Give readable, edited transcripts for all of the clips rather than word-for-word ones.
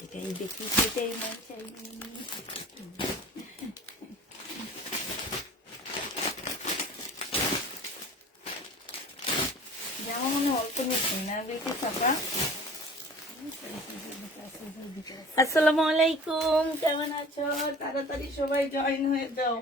সেটাই দেখি, সেটাই মন চাই। জামা মনে অল্প নিচ্ছি না, দেখি ফাঁকা। আসসালামু আলাইকুম, কেমন আছো? তাড়াতাড়ি সবাই জয়েন হয়ে যাও।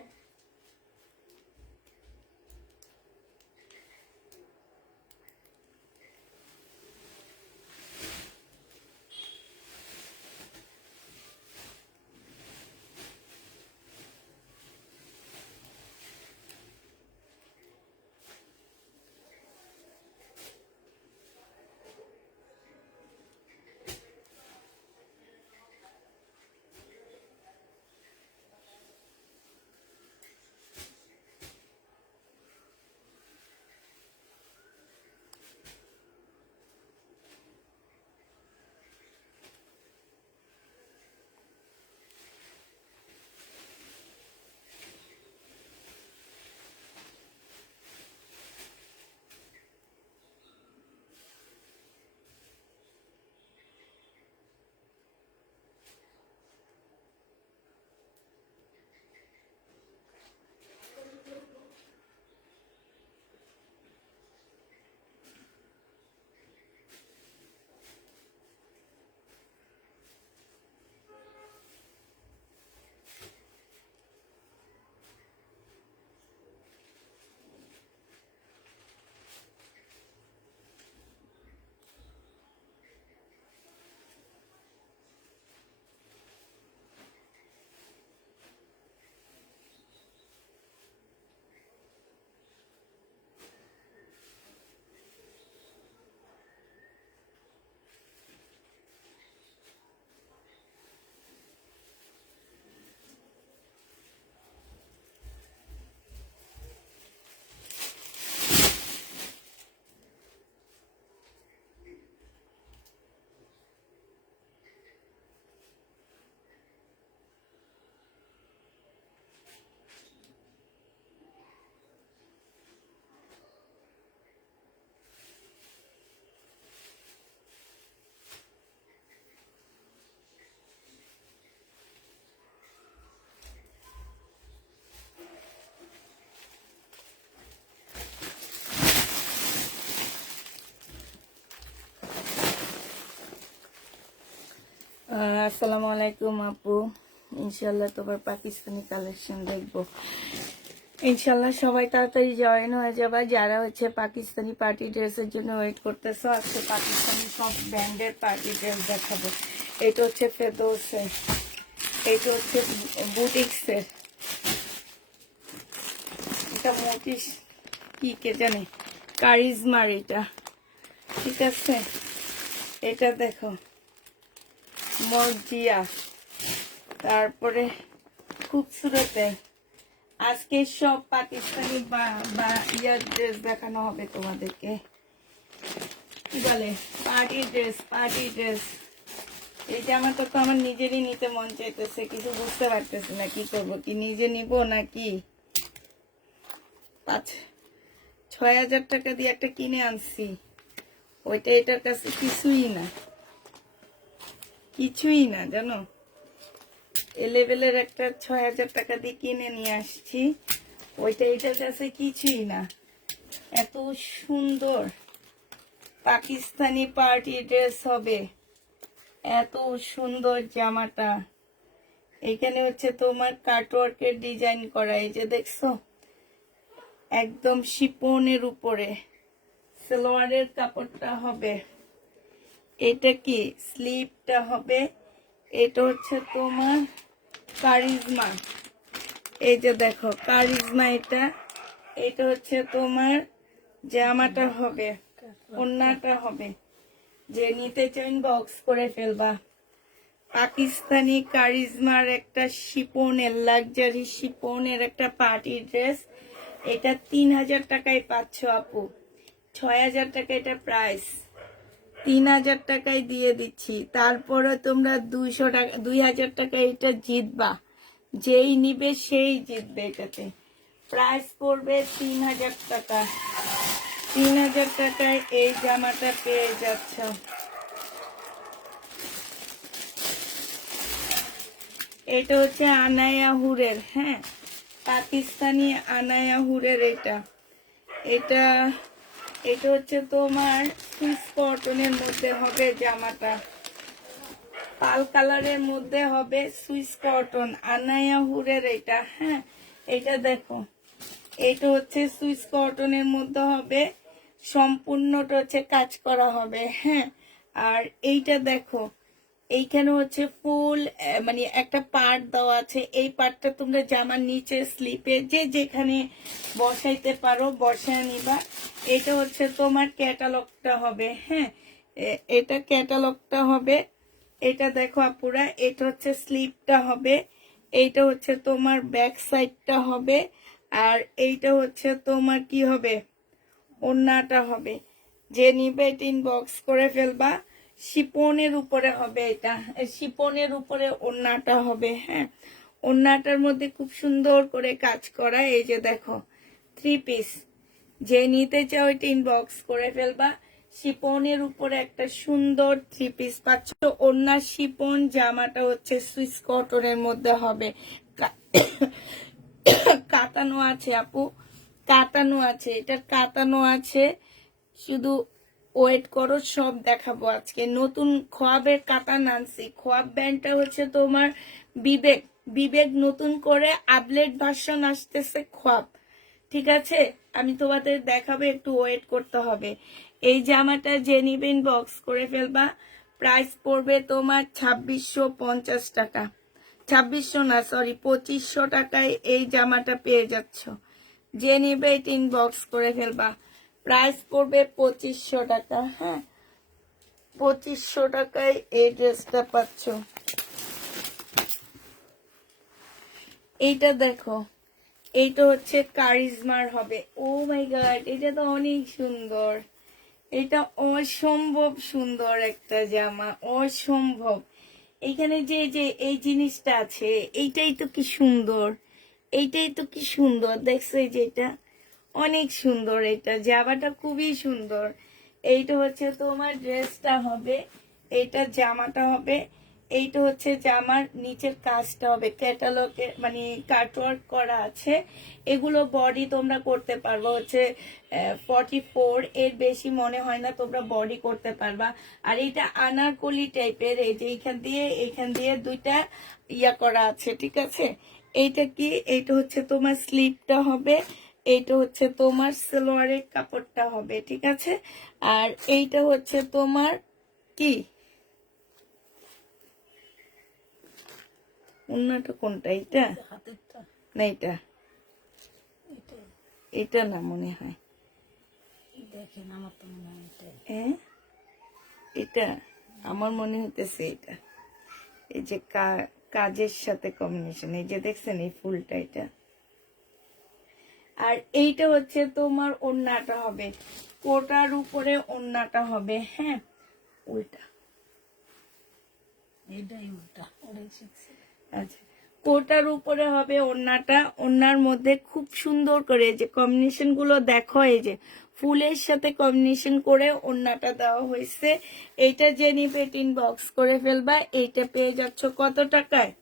আসসালামু আলাইকুম আপু, ইনশাল্লাহ তোমার পাকিস্তানি কালেকশন দেখবো। ইনশাল্লাহ সবাই তাড়াতাড়ি জয়েন হয়ে যাবে যারা হচ্ছে পাকিস্তানি পার্টি ড্রেসের জন্য ওয়েট করতেছো। আজকে পাকিস্তানি সব ব্র্যান্ডের পার্টি ড্রেস দেখাবো। এটা হচ্ছে ফেরদৌসের, এটা হচ্ছে বুটিক্সের, এটা মোটিস কি কে জানে, কারিজমার এটা, ঠিক আছে। এটা দেখো মর্জিয়া, তারপরে খুবসুরত। আজকে সব পাকিস্তানি বা ইয়ার ড্রেস দেখানো হবে তোমাদেরকে, কি বলে পার্টি ড্রেস, পার্টি ড্রেস। এই জামাটা তো আমার নিজেরই নিতে মন চাইতেছে, কিছু বুঝতে পারতেছি না কি করবো, কি নিজে নিব নাকি 5-6 হাজার টাকা দিয়ে একটা কিনে আনছি, ওইটা এটার কাছে কিছুই না, কিছুই না জানো। এ লেভেলের একটা 6 হাজার টাকা দিয়ে কিনে নিয়ে আসছি, ওইটা এটার কাছে কিছুই না। এত সুন্দর পাকিস্তানি পার্টি ড্রেস হবে। এত সুন্দর জামাটা, এখানে হচ্ছে তোমার কাটওয়ার্কের ডিজাইন করা, এই যে দেখছো, একদম শিপনের উপরে সালোয়ারের কাপড়টা হবে। এটা কি স্লিপটা হবে, এটা হচ্ছে তোমার কারিজমা, এই যে দেখো কারিজমা, এটা হচ্ছে তোমার জামাটা হবে, ওড়নাটা হবে। যে নিতে চান বক্স করে ফেলবা। পাকিস্তানি কারিজমার একটা শিপনের, লাক্সারি শিপনের একটা পার্টি ড্রেস, এটা 3000 টাকায় পাচ্ছ আপু। 6000 টাকা এটা প্রাইস, 3000 টাকায় দিয়ে দিচ্ছি। তারপরে তোমরা 200 টাকা 2000 টাকা এটা জিতবা, যেই নিবে সেই জিতবে। এটাতে প্রাইস পড়বে 3000 টাকা। 3000 টাকায় এই জামাটা পেয়ে যাচ্ছ। এটা হচ্ছে আনায়া হুরের, হ্যাঁ, পাকিস্তানি আনায়া হুরের। এটা এটা হচ্ছে তোমার সুইস কটনের মধ্যে হবে জামাটা, পাল কালারের মধ্যে হবে, সুইস কটন আনায়া হুরের এটা, হ্যাঁ। এটা দেখো, এটা হচ্ছে সুইস কটনের মধ্যে হবে, সম্পূর্ণটা হচ্ছে কাজ করা হবে, হ্যাঁ। আর এইটা দেখো, এইখানে হচ্ছে ফুল মানে একটা পার্ট দেওয়া আছে, এই পার্টটা তোমরা জামার নিচে স্লিপে যে যেখানে বসাইতে পারো বসায় নিবা। এটা হচ্ছে তোমার ক্যাটালগটা হবে, হ্যাঁ, এটা ক্যাটালগটা হবে। এটা দেখো আপুরা, এটা হচ্ছে স্লিপটা হবে, এইটা হচ্ছে তোমার ব্যাক সাইডটা হবে, আর এইটা হচ্ছে তোমার কি হবে, ওড়নাটা হবে। যে নিবে ইনবক্স করে ফেলবা। শিপনের উপরে হবে, এটা শিপনের উপরে ওড়নাটা হবে, হ্যাঁ। ওড়নাটার মধ্যে খুব সুন্দর করে কাজ করা, এই যে দেখো 3 পিস। যে নিতে চাও এটা ইনবক্স করে ফেলবা। শিপনের উপরে একটা সুন্দর 3 পিস পাচ্ছ। ওড়না শিপন, জামাটা হচ্ছে সুইস কটনের মধ্যে হবে, কাতানো আছে আপু, কাতানো আছে, এটা কাতানো আছে। শুধু ওয়েট করো, সব দেখাবো আজকে। নতুন খোয়াবের কাতান আনছি, খোয়াব ব্যান্ডটা হচ্ছে তোমার বিবেক, বিবেক নতুন করে আপডেট ভার্সন আসতেছে খোয়াব, ঠিক আছে। আমি তোমাদের দেখাবো, একটু ওয়েট করতে হবে। এই জামাটা যে নিবেন বক্স করে ফেলবা। প্রাইস পড়বে তোমার 2650 টাকা, 2600 না সরি 2500 টাকায় এই জামাটা পেয়ে যাচ্ছ। যে নিবে এটা ইনবক্স করে ফেলবা। প্রাইস পড়বে 2500 টাকা, হ্যাঁ, 2500 টাকায় এই ড্রেসটা পাচ্ছ। এইটা দেখো, এইটা হচ্ছে কারিজমার হবে। ও মাই গড, এটা তো অনেক সুন্দর, এটা অসম্ভব সুন্দর একটা জামা, অসম্ভব। এইখানে যে যে এই জিনিসটা আছে, এইটাই তো কি সুন্দর, এইটাই তো কি সুন্দর, দেখছো এই যে এটা অনেক সুন্দর, এটা জামাটা খুবই সুন্দর। এইটা হচ্ছে তোমার ড্রেসটা হবে, এইটা জামাটা হবে, এইটা হচ্ছে জামার নিচের কাজটা হবে, ক্যাটালগে মানে কাটওয়ার্ক করা আছে। এগুলো বডি তোমরা করতে পারবো হচ্ছে 44, এর বেশি মনে হয় না তোমরা বডি করতে পারবা। আর এটা আনারকলি টাইপের, এই যে এইখান দিয়ে দুইটা ইয়া করা আছে, ঠিক আছে। এইটা কি, এইটা হচ্ছে তোমার স্লিপটা হবে, এইটা হচ্ছে তোমার সালোয়ারের কাপড়টা হবে, ঠিক আছে। আর এইটা হচ্ছে তোমার কি, ওড়নাটা কোনটা, এইটা না, এটা এটা না মনে হয়, দেখেন আমার তো মনে হয় হ্যাঁ এটা আমার মনে হতেছে এটা। এই যে কাজের সাথে কম্বিনেশন, এই যে দেখছেন এই ফুলটা, এটা। আর এইটা হচ্ছে তোমার ওড়নাটা হবে, কোটার উপরে ওড়নাটা হবে, হ্যাঁ, উল্টা, এইটাই উল্টা ওটাই শিখছি। আচ্ছা, কোটার উপরে হবে ওড়নাটা। ওড়নার মধ্যে খুব সুন্দর করে যে কম্বিনেশন গুলো দেখো, এই যে ফুলের সাথে কম্বিনেশন করে ওড়নাটা দেওয়া হয়েছে। এইটা যে নিবে ইনবক্স করে ফেলবা। এইটা পেয়ে যাচ্ছ কত টাকায়?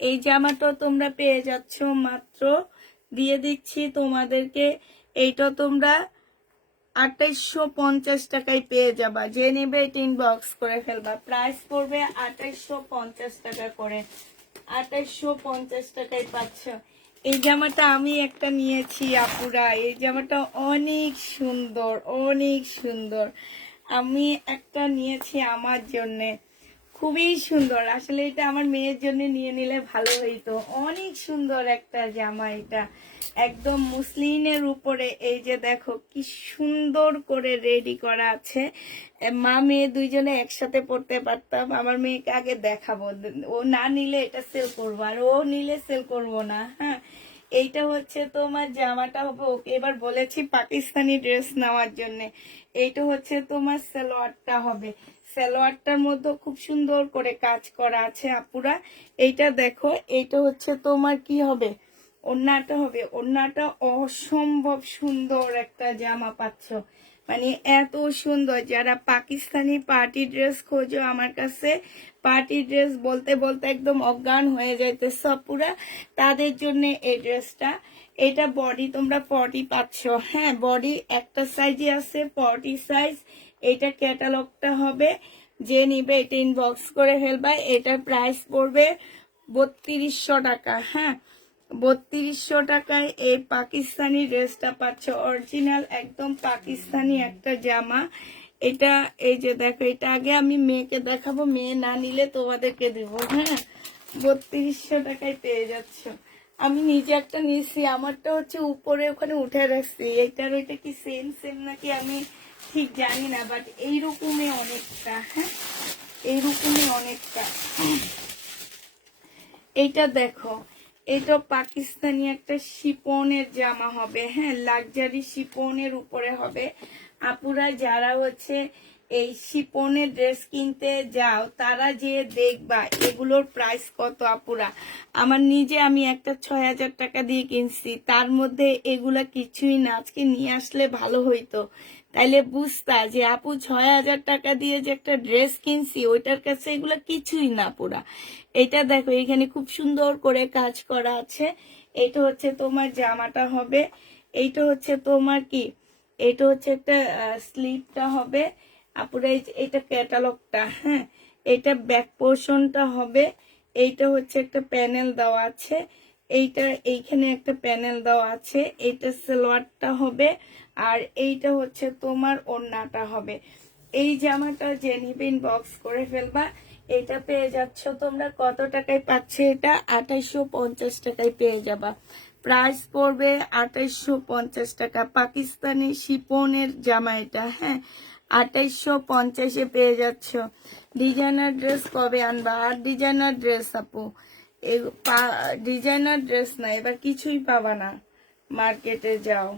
এই জামাটা তোমরা পেয়ে যাচ্ছ মাত্র, দিয়ে দিচ্ছি তোমাদেরকে, এইটা তোমরা 2850 টাকায় পেয়ে যাবা। যে নেবে এটা ইনবক্স করে ফেলবা। প্রাইস পড়বে 2850 টাকা করে। 2850 টাকায় পাচ্ছ। এই জামাটা আমি একটা নিয়েছি আপুরা, এই জামাটা অনেক সুন্দর, অনেক সুন্দর। আমি একটা নিয়েছি আমার জন্যে, খুবই সুন্দর। আসলে এটা আমার মেয়ের জন্য নিয়ে নিলে ভালো হইতো। অনেক সুন্দর একটা জামা এটা, একদম মুসলিনের উপরে। এই যে দেখো কি সুন্দর করে রেডি করা আছে। মা মেয়ে দুইজনে একসাথে পড়তে পারতাম। আমার মেয়েকে আগে দেখাবো, ও না নিলে এটা সেল করবো, আর ও নিলে সেল করবো না। হ্যাঁ, এইটা হচ্ছে তোমার জামাটা হবে। ওকে এবার বলেছি পাকিস্তানি ড্রেস নেওয়ার জন্য। এইটা হচ্ছে তোমার সালোয়ারটা হবে। সালোয়ারটার মধ্যে খুব সুন্দর করে কাজ করা আছে আপুরা। এইটা দেখো, এইটা হচ্ছে তোমার কি হবে, ওড়নাটা হবে। ওড়নাটা অসম্ভব সুন্দর একটা জামা পাচ্ছ, মানে এত সুন্দর। যারা পাকিস্তানি পার্টি ড্রেস খোঁজো আমার কাছে, পার্টি ড্রেস বলতে বলতে একদম অজ্ঞান হয়ে যাইতেছ পুরা, তাদের জন্য এই ড্রেসটা। এটা বডি তোমরা 40 পাচ্ছ। হ্যাঁ, বডি একটা সাইজে আছে 40 সাইজ। এটা ক্যাটালগটা হবে। যে নিবে এটা ইনবক্স করে ফেলবা। এটার প্রাইস পড়বে 3200 টাকা। হ্যাঁ, 3200 টাকায় এই পাকিস্তানি ড্রেসটা পাচ্ছ। অরিজিনাল একদম পাকিস্তানি একটা জামা এটা। এই যে দেখো, এটা আগে আমি মেয়েকে দেখাবো, মেয়ে না নিলে তোমাদেরকে দিব। হ্যাঁ, 3200 টাকায় পেয়ে যাচ্ছ। আমি নিজে একটা নিয়েছি, আমারটা হচ্ছে উপরে ওখানে উঠে রাখছি। এইটার ওইটা কি সেম সেম নাকি আমি ঠিক জানি না, বাট এইরকমই অনেকটা। হ্যাঁ, এইরকমই অনেকটা। এইটা দেখো, এটা পাকিস্তানি একটা শিপনের জামা হবে। হ্যাঁ, লাক্সারি শিপনের উপরে হবে। আপুরা যারা হচ্ছে এই শিপনের ড্রেস কিনতে যাও, তারা যে দেখবা এগুলোর প্রাইস কত আপুরা। আমার নিজে আমি একটা 6000 টাকা দিয়ে কিনছি, তার মধ্যে এগুলা কিছুই না। আজকে নিয়ে আসলে ভালো হইতো, তাইলে বুঝতা যে আপু 6000 টাকা দিয়ে যে একটা ড্রেস কিনছি, ওইটার কাছে এগুলা কিছুই না পুরা। এটা দেখো, এখানে খুব সুন্দর করে কাজ করা আছে। এটা হচ্ছে তোমার জামাটা হবে। এইটা হচ্ছে তোমার কি, এটা হচ্ছে একটা স্লিপটা হবে আপুরা। এটা ক্যাটালগটা। হ্যাঁ, এটা ব্যাক পোর্শনটা হবে। এইটা হচ্ছে একটা প্যানেল দেওয়া আছে। এইটা এইখানে একটা প্যানেল দেওয়া আছে। এইটা সালোয়ারটা হবে, আর এইটা হচ্ছে তোমার ওড়নাটা হবে। এই জামাটা যে নিবে ইনবক্স করে ফেলবা। এটা পেয়ে যাচ্ছ তোমরা কত টাকায় পাচ্ছে? এটা 2850 টাকায় পেয়ে যাবা। প্রাইস পড়বে 2850 টাকা। পাকিস্তানি শিপনের জামা এটা। হ্যাঁ, 2850-এ পেয়ে যাচ্ছ। ডিজাইনার ড্রেস কবে আনবা? আর ডিজাইনার ড্রেস আপু, ডিজাইনার ড্রেস না, এবার কিছুই পাবা না। মার্কেটে যাও,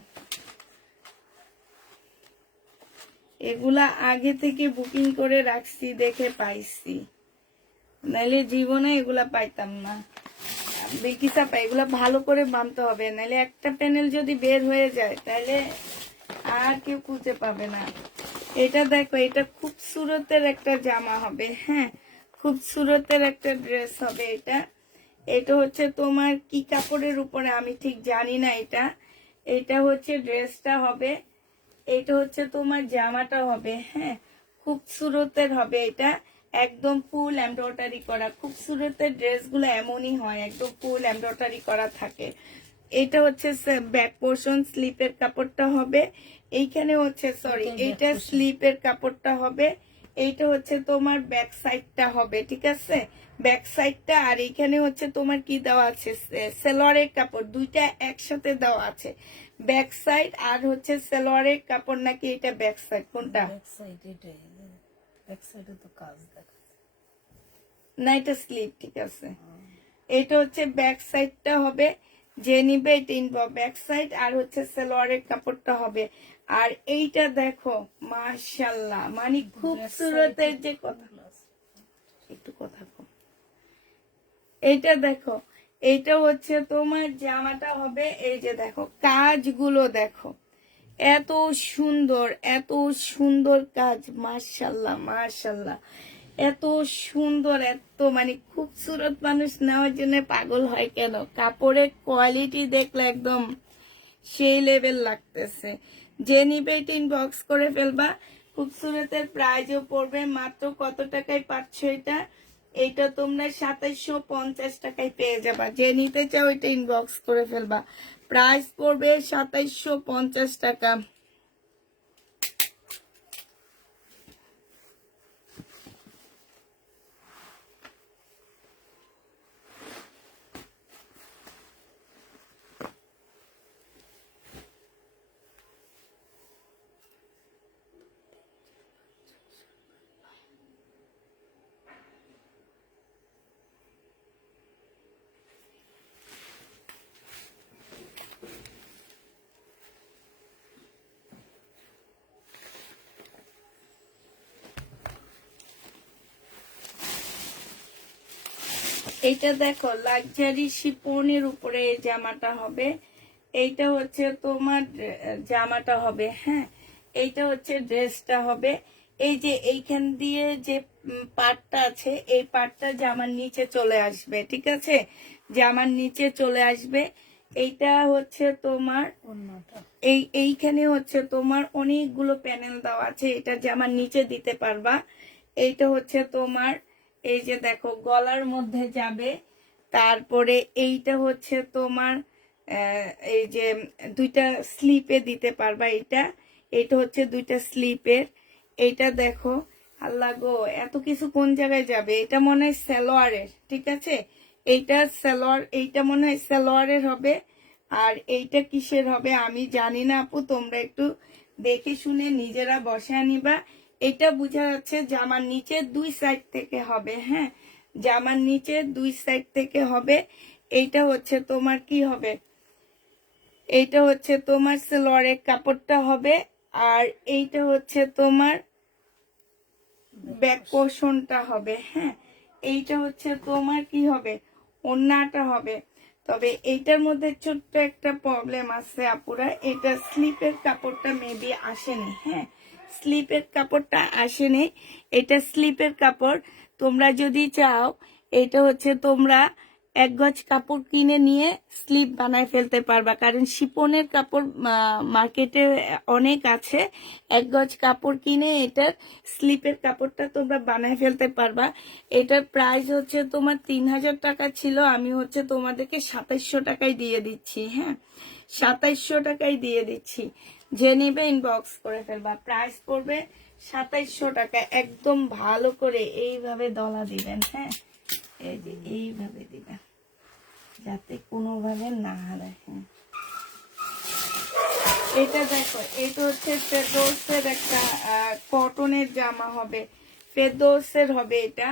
এগুলা আগে থেকে বুকিং করে রাখছি দেখে পাইছি, নাইলে জীবনে এগুলা পাইতাম না। বিলকিসা পাই, এগুলা ভালো করে বানতে হবে, নাইলে একটা প্যানেল যদি বের হয়ে যায় তাহলে আর কেউ খুঁজে পাবে না। এটা দেখো, এটা খুব সুরতের একটা জামা হবে। হ্যাঁ, খুব সুরতের একটা ড্রেস হবে এটা। এটা হচ্ছে তোমার কি কাপড়ের উপরে আমি ঠিক জানি না। এটা এটা হচ্ছে ড্রেসটা হবে। এটা হচ্ছে তোমার জামাটা হবে। হ্যাঁ, খুব সুরতের হবে এটা, একদম ফুল এমব্রয়ডারি করা। খুব সুরতের ড্রেসগুলো এমনই হয়, একদম ফুল এমব্রয়ডারি করা থাকে। এটা হচ্ছে ব্যাক পোর্শন, স্লিপের কাপড়টা হবে। এইখানে হচ্ছে সরি, এইটা স্লিপের কাপড়টা হবে। এইটা হচ্ছে তোমার ব্যাক সাইডটা হবে, ঠিক আছে, ব্যাক সাইডটা। আর এইখানে হচ্ছে তোমার কি দেওয়া আছে, সালোয়ারের কাপড়, দুইটা একসাথে দেওয়া আছে। ব্যাক সাইড আর হচ্ছে সালোয়ারের কাপড়, নাকি এটা ব্যাক সাইড কোনটা? ব্যাক সাইড এটাই, ব্যাক সাইডে তো কাজ দেখা না, এটা স্লিপ, ঠিক আছে। এটা হচ্ছে ব্যাক সাইডটা হবে। যে নিবে এটা ইনবো ব্যাক সাইড, আর হচ্ছে সালোয়ারের কাপড়টা হবে। আর এইটা দেখো, মাশাআল্লাহ, মানে খুব সুরতের যে কথা, একটু কথা কম। এইটা দেখো, এইটা হচ্ছে তোমার জামাটা হবে। এই যে দেখো কাজগুলো দেখো, এত সুন্দর, এত সুন্দর কাজ, মাশাআল্লাহ মাশাআল্লাহ, এত সুন্দর, এত মানে খুবসুরত। মানুষ নেওয়ার জন্য পাগল হয় কেন? কাপড়ের কোয়ালিটি দেখলে একদম সেই লেভেল লাগতেছে। যে নিবে এটা ইনবক্স করে ফেলবা। খুবসুরতের প্রাইজও পড়বে মাত্র কত টাকায় পাচ্ছ এটা? এইটা তোমরা 2750 টাকায় পেয়ে যাবা। যে নিতে চাও এটা ইনবক্স করে ফেলবা। প্রাইস পড়বে 2750 টাকা। এইটা দেখো লাক্সারি শিপনের উপরে এই জামাটা হবে। এইটা হচ্ছে তোমার জামাটা হবে, হ্যাঁ। এইটা হচ্ছে ড্রেসটা হবে। এই যে এইখান দিয়ে যে পাটটা আছে, এই পাটটা জামার নিচে চলে আসবে, ঠিক আছে? জামার নিচে চলে আসবে। এইটা হচ্ছে তোমার অন্যটা এইখানে হচ্ছে তোমার অনেকগুলো প্যানেল দেওয়া আছে, এটা জামার নিচে দিতে পারবা। এইটা হচ্ছে তোমার এই যে দেখো গলার মধ্যে যাবে। তারপরে এইটা হচ্ছে তোমার এই যে দুইটা স্লিপে দিতে পারবা। এইটা হচ্ছে দুইটা স্লিপের। এইটা দেখো, আল্লাহ গো এত কিছু কোন জায়গায় যাবে? এটা মনে হয় সালোয়ারের, ঠিক আছে? এইটা সালোয়ার, এইটা মনে হয় সালোয়ারের হবে। আর এইটা কিসের হবে আমি জানি না আপু, তোমরা একটু দেখে শুনে নিজেরা বসে নিবা। এটা বোঝা যাচ্ছে জামার নিচে দুই সাইড থেকে হবে, হ্যাঁ, জামার নিচে দুই সাইড থেকে হবে। এইটা হচ্ছে তোমার কি হবে? এইটা হচ্ছে তোমার সালোয়ারের কাপড়টা হবে। আর এইটা হচ্ছে তোমার ব্যাক পোর্শনটা হবে, হ্যাঁ। এইটা হচ্ছে তোমার কি হবে? ওড়নাটা হবে। তবে এইটার মধ্যে ছোট্ট একটা প্রবলেম আছে আপুরা, এটা স্লিপের কাপড়টা মেবি আসেনি, হ্যাঁ, স্লিপের কাপড়টা আসেনি। এটা স্লিপের কাপড়। তোমরা যদি চাও এটা হচ্ছে তোমরা এক গজ কাপড় কিনে নিয়ে স্লিপ বানায় ফেলতে পারবা, কারণ শিপনের কাপড় মার্কেটে অনেক আছে। এক গজ কাপড় কিনে এটার স্লিপের কাপড়টা তোমরা বানায় ফেলতে পারবা। এটার প্রাইস হচ্ছে তোমার 3000 টাকা ছিল, আমি হচ্ছে তোমাদেরকে 2700 টাকায় দিয়ে দিচ্ছি, হ্যাঁ, 2700 টাকায় দিয়ে দিচ্ছি। যে নিবে ইনবক্স করে ফেলবা। প্রাইস পড়বে 2700 টাকা। একদম ভালো করে এইভাবে দলা দিবেন, হ্যাঁ, এই যে এইভাবে দিবেন যাতে কোনোভাবে না হারায়, হ্যাঁ। এটা দেখো, এটা হচ্ছে ফেরদৌসের একটা কটনের জামা হবে, ফেরদৌসের হবে এটা।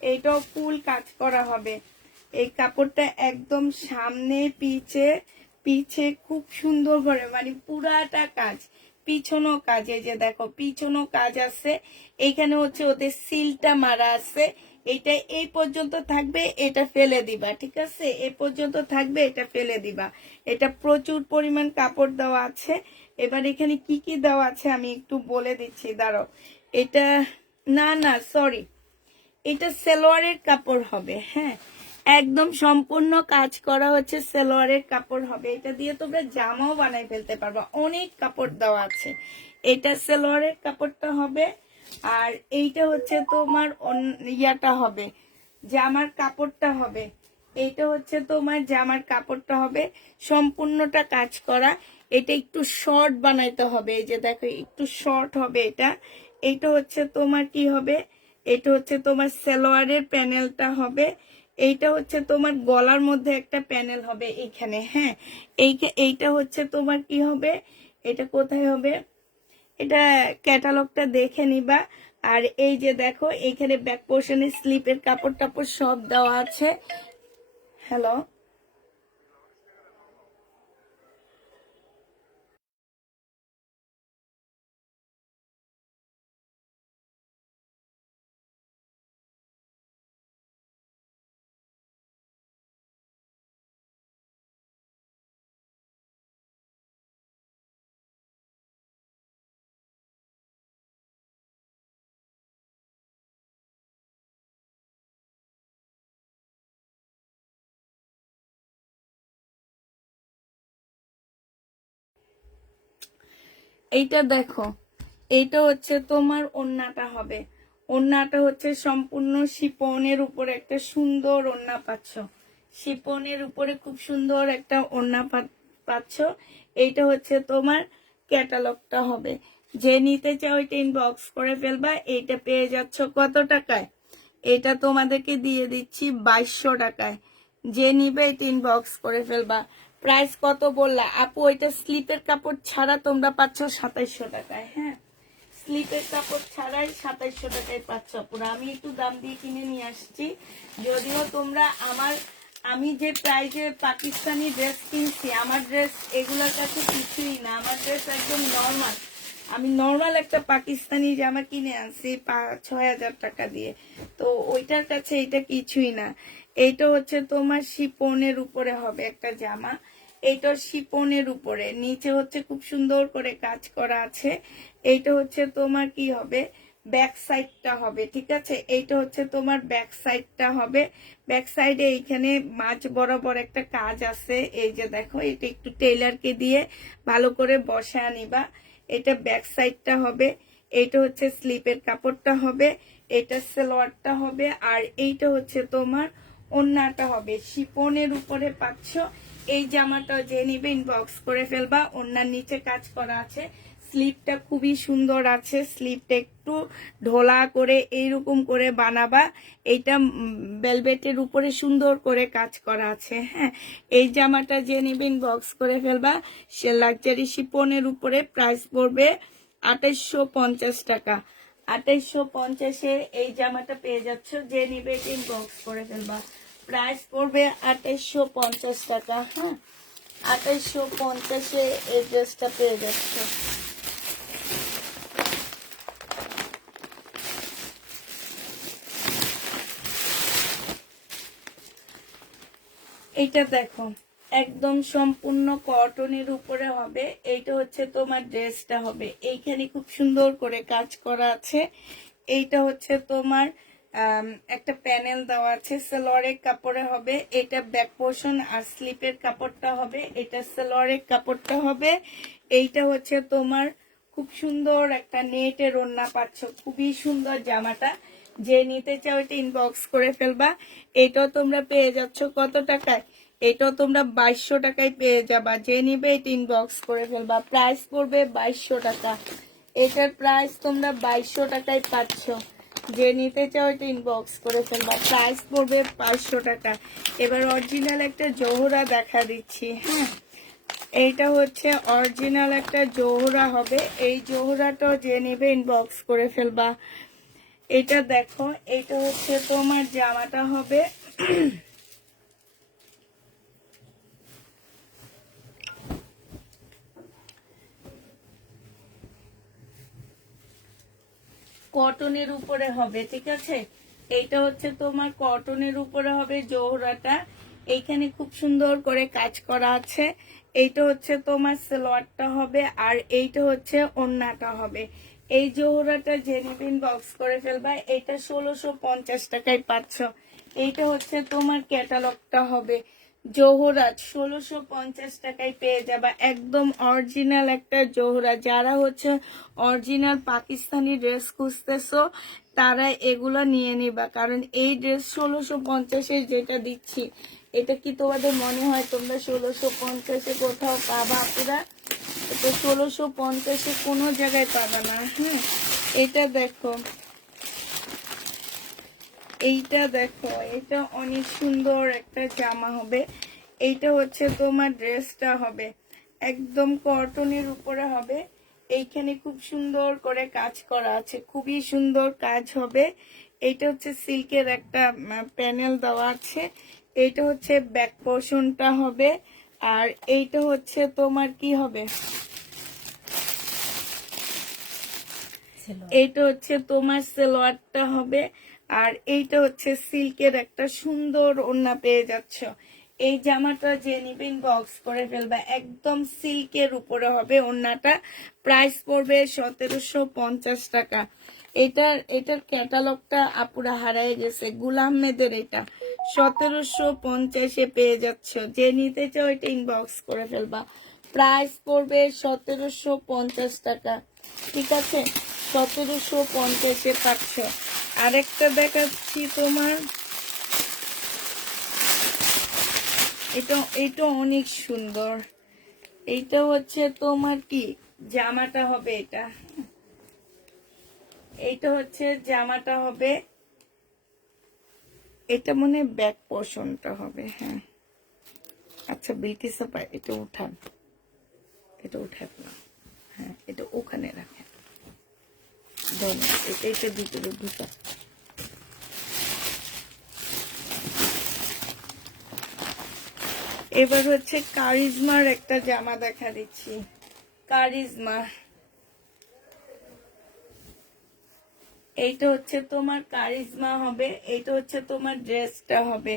এটাও ফুল কাজ করা হবে। এই কাপড়টা একদম সামনে পিছে পিছে খুব সুন্দর করে, মানে পুরাটা কাজ, পিছনও কাজ। এই যে দেখো পিছনও কাজ আছে। এইখানে হচ্ছে ওদের সিলটা মারা আছে। এটা এই পর্যন্ত থাকবে, এটা ফেলে দিবা, ঠিক আছে? এই পর্যন্ত থাকবে, এটা ফেলে দিবা। এটা প্রচুর পরিমাণ কাপড় দেওয়া আছে। এবার এখানে কি কি দেওয়া আছে আমি একটু বলে দিচ্ছি, দাঁড়াও। এটা না না সরি, এটা সালোয়ারের কাপড় হবে, হ্যাঁ, একদম সম্পূর্ণ কাজ করা হচ্ছে সালোয়ারের কাপড় হবে। এটা দিয়ে তোমরা জামাও বানাই ফেলতে পারবা, অনেক কাপড় দেওয়া আছে। এটা সালোয়ারের কাপড়টা হবে। আর এইটা হচ্ছে তোমার ইয়াটা হবে, জামার কাপড়টা হবে। এইটা হচ্ছে তোমার জামার কাপড়টা হবে, সম্পূর্ণটা কাজ করা। এটা একটু শর্ট বানাইতে হবে, এই যে দেখো একটু শর্ট হবে এটা। এইটা হচ্ছে তোমার কি হবে? এটা হচ্ছে তোমার সালোয়ারের প্যানেলটা হবে। এইটা হচ্ছে তোমার গলার মধ্যে একটা প্যানেল হবে এখানে, হ্যাঁ। এইটা হচ্ছে তোমার কি হবে? এটা কোথায় হবে? এটা ক্যাটালগটা দেখে নিবা। আর এই যে দেখো এইখানে ব্যাক পোর্শনে স্লিপের কাপড় টাপড় সব দেওয়া আছে। হ্যালো। এইটা দেখো, এইটা হচ্ছে তোমার ওড়নাটা হবে। ওড়নাটা হচ্ছে সম্পূর্ণ শিপনের উপরে একটা সুন্দর ওড়না পাচ্ছ। শিপনের উপরে খুব সুন্দর একটা ওড়না পাচ্ছ। এইটা হচ্ছে তোমার ক্যাটালগটা হবে। যে নিতে চাও ওইটা ইনবক্স করে ফেলবা। এইটা পেয়ে যাচ্ছ কত টাকায়? এটা তোমাদেরকে দিয়ে দিচ্ছি 2200 টাকায়। যে নিবে এটা ইনবক্স করে ফেলবা। প্রাইস কত বললা আপু? এটা স্লিপের কাপড় ছাড়া তোমরা পাচ্ছ 2700 টাকায়। হ্যাঁ, স্লিপের কাপড় ছাড়াই 2700 টাকায় পাচ্ছ পুরো। আমি একটু দাম দিয়ে কিনে নিয়ে আসছি, যদিও তোমরা আমি যে প্রাইজে পাকিস্তানি ড্রেস কিনছি, আমার ড্রেস এগুলোর কাছে কিছুই না। আমার ড্রেস একদম নর্মাল। আমি নর্মাল একটা পাকিস্তানি জামা কিনে আনছি 5-6 হাজার টাকা দিয়ে, তো ওইটার কাছে এটা কিছুই না। এইটা হচ্ছে তোমার শিপনের উপরে হবে একটা জামা। এইটা শিপনের উপরে, নিচে হচ্ছে খুব সুন্দর করে কাজ করা আছে। এইটা হচ্ছে তোমার কি হবে, ব্যাক সাইডটা হবে। ঠিক আছে, এইটা হচ্ছে তোমার ব্যাক সাইডটা হবে। ব্যাক সাইডে এইখানে মাঝ বরাবর একটা কাজ আছে। এই যে দেখো, এটা একটু টেইলারকে দিয়ে ভালো করে বসায় নিবা। এটা ব্যাক সাইডটা হবে। এইটা হচ্ছে স্লিপের কাপড়টা হবে। এটা সালোয়ারটা হবে। আর এইটা হচ্ছে তোমার ওড়নাটা হবে। শিপনের উপরে পাচ্ছ। এই জামাটা যে নিবে ইনবক্স করে ফেলবা। ওড়নার নিচে কাজ করা আছে। স্লিপটা খুবই সুন্দর আছে। স্লিপটা একটু ঢোলা করে এইরকম করে বানাবা। এইটা ভেলভেটের উপরে সুন্দর করে কাজ করা আছে। হ্যাঁ, এই জামাটা যে নিবে ইনবক্স করে ফেলবা। সে লাক্সারি শিপনের উপরে প্রাইস পড়বে 2850 টাকা। 2850-এর এই জামাটা পেয়ে যাচ্ছ। যে নিবে এটা ইনবক্স করে ফেলবা। প্রাইস পড়বে 2850 টাকা। হ্যাঁ, 2850-এ এই ড্রেসটা পেয়ে যাচ্ছ। এইটা দেখো, একদম সম্পূর্ণ কটনের উপরে হবে। এইটা হচ্ছে তোমার ড্রেসটা হবে। এইখানে খুব সুন্দর করে কাজ করা আছে। এইটা হচ্ছে তোমার একটা প্যানেল দেওয়া আছে। সালোয়ারের কাপড়ে হবে। এটা ব্যাক পোর্শন আর স্লিপের কাপড়টা হবে। এটা সালোয়ারের কাপড়টা হবে। এইটা হচ্ছে তোমার খুব সুন্দর একটা নেটের ওড়না পাচ্ছ। খুবই সুন্দর জামাটা। যে নিতে চাও এটা ইনবক্স করে ফেলবা। এটাও তোমরা পেয়ে যাচ্ছ কত টাকায়? এটাও তোমরা 2200 টাকায় পেয়ে যাবা। যে নিবে এটা ইনবক্স করে ফেলবা। প্রাইস পড়বে 2200 টাকা। এটার প্রাইস তোমরা 2200 টাকায় পাচ্ছ। যে নিতে চাও এটা ইনবক্স করে ফেলবা। প্রাইস পড়বে 500 টাকা। এবার অরিজিনাল একটা জোহরা দেখা দিচ্ছি। হ্যাঁ, এইটা হচ্ছে অরিজিনাল একটা জোহরা হবে। এই জোহরাটাও যে নেবে ইনবক্স করে ফেলবা। এটা দেখো, এটা হচ্ছে তোমার জামাটা হবে। কটনের উপরে হবে। ঠিক আছে, এইটা হচ্ছে তোমার কটনের উপরে হবে জোহরাটা। এইখানে খুব সুন্দর করে কাজ করা আছে। এইটা হচ্ছে তোমার সালোয়ারটা হবে। আর এইটা হচ্ছে ওড়নাটা হবে। এই জোহরাটা জেনিবিন বক্স করে ফেলবা। এটা 1650 টাকায় পাচ্ছ। এইটা হচ্ছে তোমার ক্যাটালগটা হবে। জোহরাট 1650 টাকায় পেয়ে যাবা। একদম অরিজিনাল একটা জোহরা। যারা হচ্ছে অরিজিনাল পাকিস্তানি ড্রেস খুঁজতেছো তারা এগুলো নিয়ে নিবা, কারণ এই ড্রেস 1650-এর যেটা দিচ্ছি, এটা কি তোমাদের মনে হয় তোমরা 1650-এ কোথাও পাবা? আপুরা, এটা 1650-এ কোনো জায়গায় পাবা না। হ্যাঁ, এটা দেখো, এইটা দেখো, এটা অনেক সুন্দর একটা জামা হবে। এইটা হচ্ছে তোমার ড্রেসটা হবে। একদম কটনের উপরে হবে। এইখানে খুব সুন্দর করে কাজ করা আছে। খুবই সুন্দর কাজ হবে। এইটা হচ্ছে সিল্কের একটা প্যানেল দেওয়া আছে। এইটা হচ্ছে ব্যাক পোর্শনটা হবে। আর এইটা হচ্ছে তোমার কি হবে, এইটা হচ্ছে তোমার সালোয়ারটা হবে। আর এইটা হচ্ছে সিল্কের একটা সুন্দর ওড়না পেয়ে যাচ্ছ। এই জামাটা যে নিবেন বক্স করে ফেলবা। একদম সিল্কের উপরে হবে ওড়নাটা। প্রাইস পড়বে 1750 টাকা। এটার ক্যাটালগটা আপুরা হারায় গেছে। গুল আহমেদের। এটা 1750-এ পেয়ে যাচ্ছ। যে নিতে চাও এটা ইনবক্স করে ফেলবা। প্রাইস পড়বে 1750 টাকা। ঠিক আছে, 1750-এ পাচ্ছ। আরেকটা দেখাচ্ছি তোমার, এটা এটা অনেক সুন্দর। এইটা হচ্ছে তোমার কি জামাটা হবে, এইটা হচ্ছে জামাটা হবে, এটা মনে ব্যাক পোর্শনটা হবে। হ্যাঁ আচ্ছা বিলকিস আপা এটা উঠান, এটা উঠান না, হ্যাঁ এটা ওখানে রাখেন, ধন্যবাদ। এটা ভিতরে ঢুকা। এবার হচ্ছে কারিজমার একটা জামা দেখা দিচ্ছি। কারিজমা, এইটা হচ্ছে তোমার কারিজমা হবে, এইটা হচ্ছে তোমার ড্রেসটা হবে,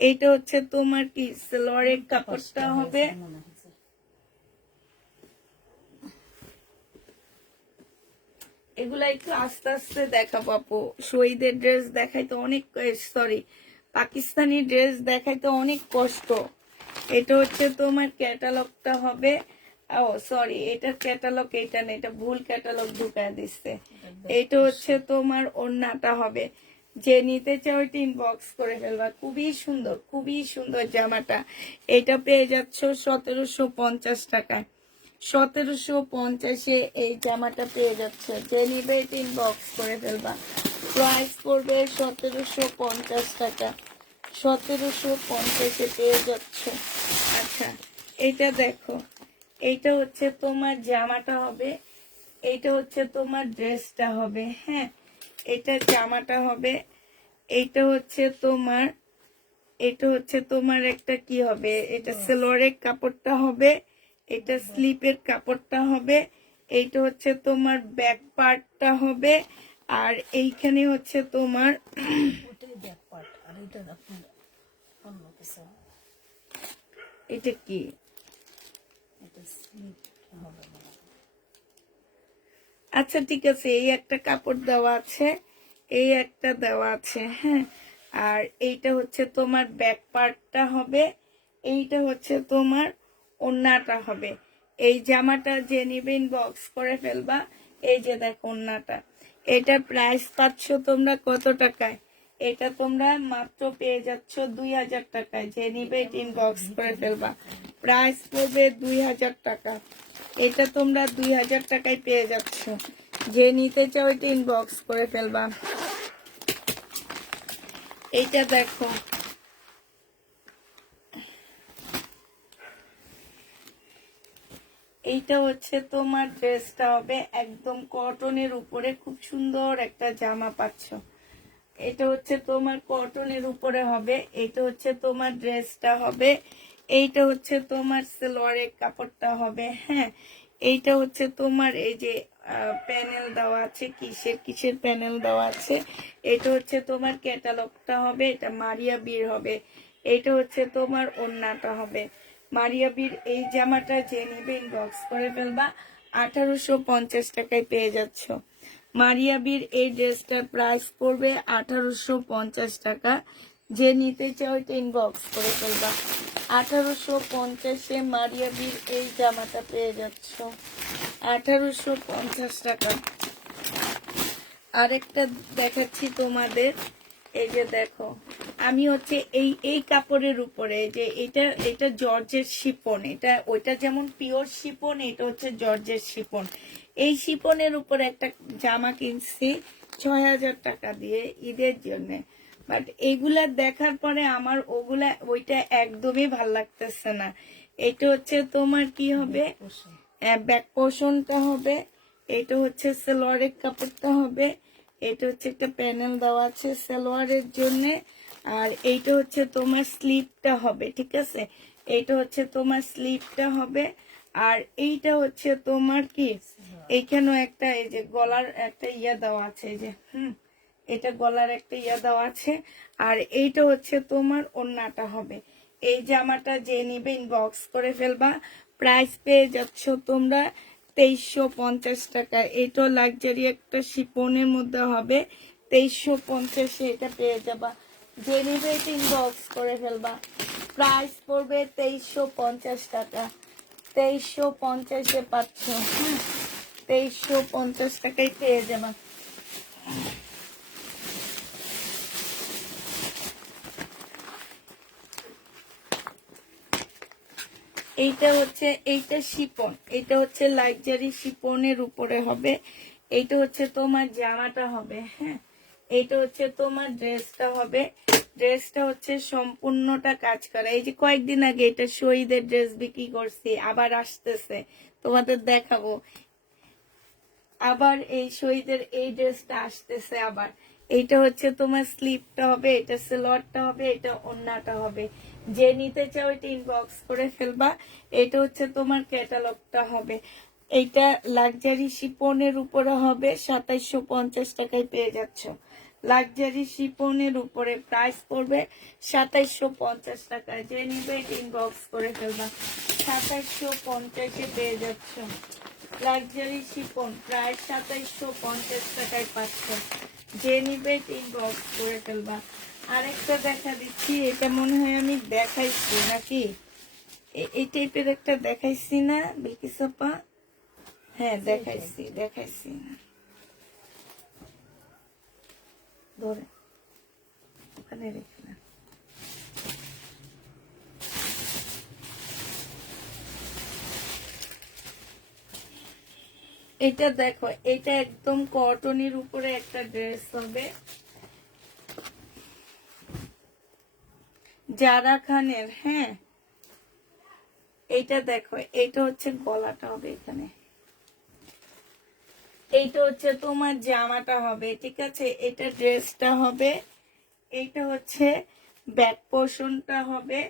এইটা হচ্ছে তোমার কি সালোয়ারের কাপড়টা হবে। এগুলা একটু আস্তে আস্তে দেখাবো আপু, শহীদের ড্রেস দেখাইতে অনেক, সরি পাকিস্তানি ড্রেস দেখাইতে অনেক কষ্ট। এটা হচ্ছে তোমার ক্যাটালগটা হবে, ও সরি এটার ক্যাটালগ এইটা না, এটা ভুল ক্যাটালগ ঢুকায় দিচ্ছে। এইটা হচ্ছে তোমার ওড়নাটা হবে, যে নিতে চাও ওইটা ইনবক্স করে ফেলবা। খুবই সুন্দর, খুবই সুন্দর জামাটা। এটা পেয়ে যাচ্ছ 1750 টাকায়। 1750-এ এই জামাটা পেয়ে যাচ্ছে, যে নিবে এটা ইনবক্স করে ফেলবা। প্রাইস পড়বে 1750 টাকা। 1750-এ পেয়ে যাচ্ছ। আচ্ছা এইটা দেখো, এইটা হচ্ছে তোমার জামাটা হবে, এইটা হচ্ছে তোমার ড্রেসটা হবে। হ্যাঁ এটা জামাটা হবে, এইটা হচ্ছে তোমার, এটা হচ্ছে তোমার একটা কি হবে, এটা সালোয়ারের কাপড়টা হবে, এটা স্লিপের কাপড়টা হবে, এইটা হচ্ছে তোমার ব্যাক পার্টটা হবে, আর এইখানে হচ্ছে তোমার ওটাই ব্যাক পার্ট, আর এটা আপনার অন্য কিছু, এটা কি এটা স্লিপ হবে না। আচ্ছা ঠিক আছে, এই একটা কাপড় দেওয়া আছে, এই একটা দেওয়া আছে। হ্যাঁ আর এইটা হচ্ছে তোমার ব্যাক পার্টটা হবে, এইটা হচ্ছে তোমার ওড়নাটা হবে। এই জামাটা যে নিবে ইনবক্স করে ফেলবা। এই যে দেখো ওড়নাটা, এটার প্রাইস পাচ্ছ তোমরা কত টাকায়? এটা তোমরা মাত্র পেয়ে যাচ্ছ 2000 টাকায়। যে নিবে এটা ইনবক্স করে ফেলবা। প্রাইস পড়বে 2000 টাকা। এটা তোমরা 2000 টাকায় পেয়ে যাচ্ছ। যে নিতে চাও এটা ইনবক্স করে ফেলবা। এইটা দেখো, এইটা হচ্ছে তোমার ড্রেসটা হবে একদম কটনের উপরে, খুব সুন্দর একটা জামা পাচ্ছ। এটা হচ্ছে তোমার কটনের উপরে হবে, এটা হচ্ছে তোমার ড্রেসটা হবে, এইটা হচ্ছে তোমার সালোয়ারের কাপড়টা হবে। হ্যাঁ এইটা হচ্ছে তোমার এই যে প্যানেল দেওয়া আছে, কিসের কিসের প্যানেল দেওয়া আছে। এটা হচ্ছে তোমার ক্যাটালগটা হবে, এটা মারিয়া বীর হবে। এটা হচ্ছে তোমার ওড়নাটা হবে মারিয়া বীর। এই জামাটা যে নিবে ইনবক্স করে ফেলবা। 1850 টাকায় পেয়ে যাচ্ছ। মারিয়া বীর এই ড্রেসটার প্রাইস পড়বে 1850 টাকা। যে নিতে চাও এটা ইনবক্স করে ফেলবা। 1850-এ মারিয়া বীর এই জামাটা পেয়ে যাচ্ছ 1850 টাকা। আরেকটা দেখাচ্ছি তোমাদের, এই যে দেখো, আমি হচ্ছে এই এই কাপড়ের উপরে যে এটা জর্জের শিপন, এটা ওইটা যেমন পিওর শিপন, এটা হচ্ছে জর্জের শিপন। এই শিপনের উপরে একটা জামা কিনছি 6000 টাকা দিয়ে ঈদের জন্য। বাট এইগুলা দেখার পরে আমার ওইটা একদমই ভাল লাগতেছে না। এটা হচ্ছে তোমার কি হবে, ব্যাক পোর্শনটা হবে, এটা হচ্ছে সালোয়ারের কাপড়টা হবে, এটা হচ্ছে একটা প্যানেল দেওয়া আছে সালোয়ারের জন্য, আর এইটা হচ্ছে তোমার স্লিপটা হবে। ঠিক আছে, এইটা হচ্ছে তোমার স্লিপটা হবে, আর এইটা হচ্ছে তোমার কি, এইখানেও একটা এই যে গলার একটা ইয়া দেওয়া আছে, এই যে এটা গলার একটা ইয়া দেওয়া আছে, আর এইটা হচ্ছে তোমার ওড়নাটা হবে। এই জামাটা যে নিবে ইনবক্স করে ফেলবা। প্রাইস পেয়ে যাচ্ছ তোমরা 2350 টাকা। এটা লাক্সারি একটা শিপনের মধ্যে হবে, 2350-এ এটা পেয়ে যাবা। যে নিবে এটা ইনবক্স করে ফেলবা। প্রাইস পড়বে 2350 টাকা। 2350 পাচ্ছ। 2350 টাকায় পেয়ে যাবা। এইটা শিপন, এটা হচ্ছে লাক্সারি শিপনের উপরে হবে। এইটা হচ্ছে তোমার জামাটা হবে, হ্যাঁ। এইটা হচ্ছে তোমার ড্রেসটা হবে। ড্রেসটা হচ্ছে সম্পূর্ণটা কাজ করা। এই যে কয়েকদিন আগে এটা শহীদের ড্রেস বিক্রি করছি, আবার আসতেছে, তোমাদের দেখাবো। আবার এই শহীদের এই ড্রেসটা আসতেছে আবার। এইটা হচ্ছে তোমার স্লিপটা হবে, এটা সেলোয়ারটা হবে, এটা ওড়নাটা হবে। যে নিতে চাও এটা ইনবক্স করে ফেলবা। এটা হচ্ছে তোমার ক্যাটালগটা হবে। এইটা লাক্সারি শিপনের উপরে হবে, 2750 টাকায় পেয়ে যাচ্ছ। লাক্সারি শিপনের উপরে প্রাইস পড়বে 2750 টাকা। যে নিবে এটা ইনবক্স করে ফেলবা। 2750-এ পেয়ে যাচ্ছ লাক্সারি শিপন, প্রায় 2750 টাকায় পাচ্ছ। যে নিবে ইনবক্স করে ফেলবা। আরেকটা দেখা দিচ্ছি, এটা মনে হয় আমি দেখাইছি নাকি, এই টাইপের একটা দেখাইছি না বিলকিস আপা? হ্যাঁ দেখাইছি। ধরে ওখানে রেখে না। এটা দেখো, এটা একদম কটনের উপরে একটা ড্রেস হবে, জারা খানের, হ্যাঁ। এইটা দেখো, এইটা হচ্ছে গলাটা হবে এখানে, এইটা হচ্ছে তোমার জামাটা হবে, ঠিক আছে। এটা ড্রেসটা হবে, এইটা হচ্ছে ব্যাক পোর্শনটা হবে,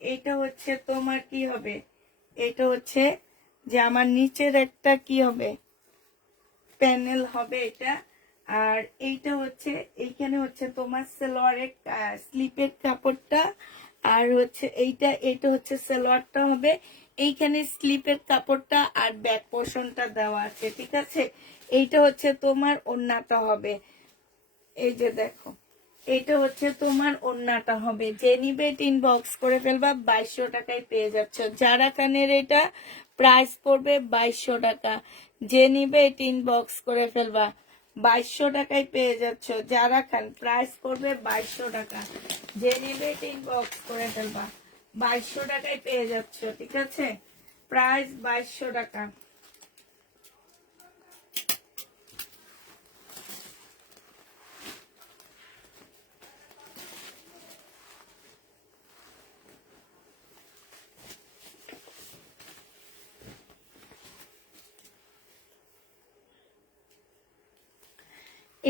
এইটা হচ্ছে তোমার কি হবে, এটা হচ্ছে জামার নিচের একটা কি হবে, প্যানেল হবে এটা। আর এইটা হচ্ছে, এইখানে হচ্ছে তোমার সালোয়ারের স্লিপের কাপড়টা, আর হচ্ছে এটা হচ্ছে সালোয়ারটা হবে, এইখানে স্লিপের কাপড়টা আর ব্যাক পোর্শনটা দেওয়া আছে, ঠিক আছে। এইটা হচ্ছে তোমার ওড়নাটা হবে, এই যে দেখো, এটা হচ্ছে তোমার ওড়নাটা হবে। যে নিবে ইনবক্স করে ফেলবা, 2200 টাকায় পেয়ে যাচ্ছ। যারা কানের এটা প্রাইস পড়বে 2200 টাকা। যে নিবে ইনবক্স করে ফেলবা, 2200 টাকায় পেয়ে যাচ্ছ। যারা খান প্রাইস পড়বে 2200 টাকা। যে নিবে ইনবক্স করে ফেলবা, 2200 টাকায় পেয়ে যাচ্ছ, ঠিক আছে। প্রাইস 2200 টাকা।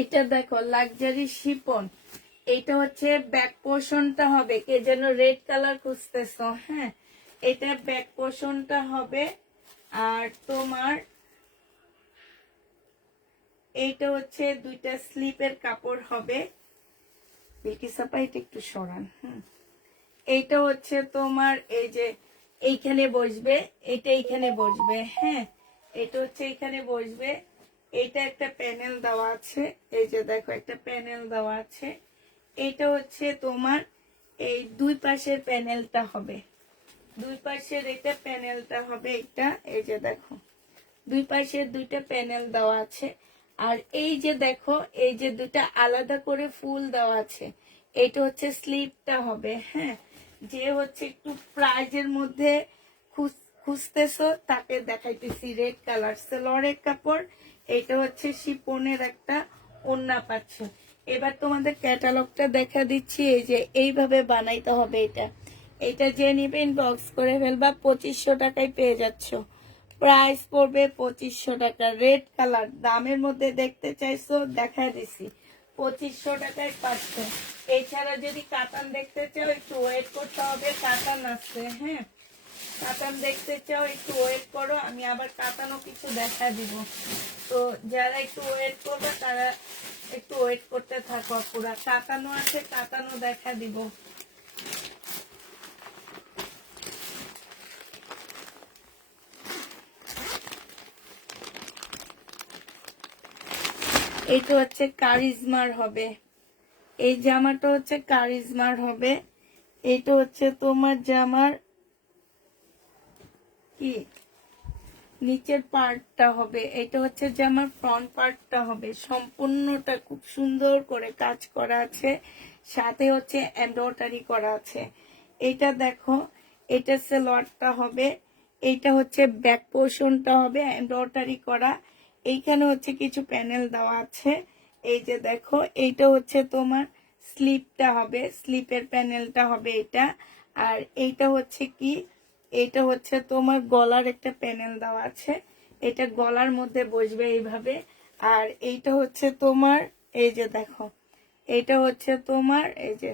এটা দেখো লাক্সারি শিপন, এটা হচ্ছে ব্যাক পোর্শনটা হবে, কে যেন রেড কালার খুঁজতেছো, হ্যাঁ। এটা ব্যাক পোর্শনটা হবে, আর তোমার এইটা হচ্ছে দুইটা স্লিপের কাপড় হবে। বিলকিসাপা এটা একটু সরান, এইটা হচ্ছে তোমার এই যে এইখানে বসবে, এটা এইখানে বসবে, হ্যাঁ। এটা হচ্ছে এইখানে বসবে। এটা একটা প্যানেল দেওয়া আছে, এই যে দেখো একটা প্যানেল দেওয়া আছে। এটা হচ্ছে তোমার এই দুই পাশের প্যানেলটা হবে, দুই পাশের এটা প্যানেলটা হবে, এটা এই যে দেখো দুই পাশের দুইটা প্যানেল দেওয়া আছে। আর এই যে দেখো, এই যে দুটা আলাদা করে ফুল দেওয়া আছে, এটা হচ্ছে স্লিপটা হবে, হ্যাঁ। যে হচ্ছে একটু প্রাইজের মধ্যে খুঁজতেছো তাকে দেখাইতেছি, রেড কালার সালোয়ারের কাপড়, এটা হচ্ছে শিপনের একটা ওড়না পাচ্ছ। এবার তোমাদের ক্যাটালগটা দেখা দিচ্ছি, এই যে এইভাবে বানাইতে হবে এটা। এটা যে নিবে ইনবক্স করে ফেলবা, 2500 টাকায় পেয়ে যাচ্ছ। প্রাইস পড়বে 2500 টাকা। রেড কালার দামের মধ্যে দেখতে চাইছো, দেখা দিছি, 2500 টাকায় পাচ্ছ। এছাড়া যদি কাতান দেখতে চাও একটু ওয়েট করতে হবে, কাতান আছে, হ্যাঁ। কাতান দেখতে চাও একটু ওয়েট করো, আমি আবার কাতানও কিছু দেখা দিব। তো যারা একটু ওয়েট করবে তারা একটু ওয়েট করতে থাকো। পুরা কাতানও আছে, কাতানও দেখা দিব। এইটা হচ্ছে কারিজমার হবে, এই জামাটা হচ্ছে কারিজমার হবে। এইটা হচ্ছে তোমার জামার কি নিচের পার্টটা হবে, এটা হচ্ছে জামার ফ্রন্ট পার্টটা হবে, সম্পূর্ণটা খুব সুন্দর করে কাজ করা আছে, সাথে হচ্ছে এমব্রয়ডারি করা আছে। এটা দেখো, এটা সালোয়ারটা হবে, এইটা হচ্ছে ব্যাক পোর্শনটা হবে এমব্রয়ডারি করা, এইখানে হচ্ছে কিছু প্যানেল দেওয়া আছে। এই যে দেখো, এইটা হচ্ছে তোমার স্লিপটা হবে, স্লিপের প্যানেলটা হবে এটা। আর এইটা হচ্ছে কি, এটা হচ্ছে তোমার গলার একটা প্যানেল দেওয়া আছে, এটা গলার মধ্যে বসবে এইভাবে। আর এইটা হচ্ছে তোমার, এই যে দেখো, এইটা হচ্ছে তোমার, এই যে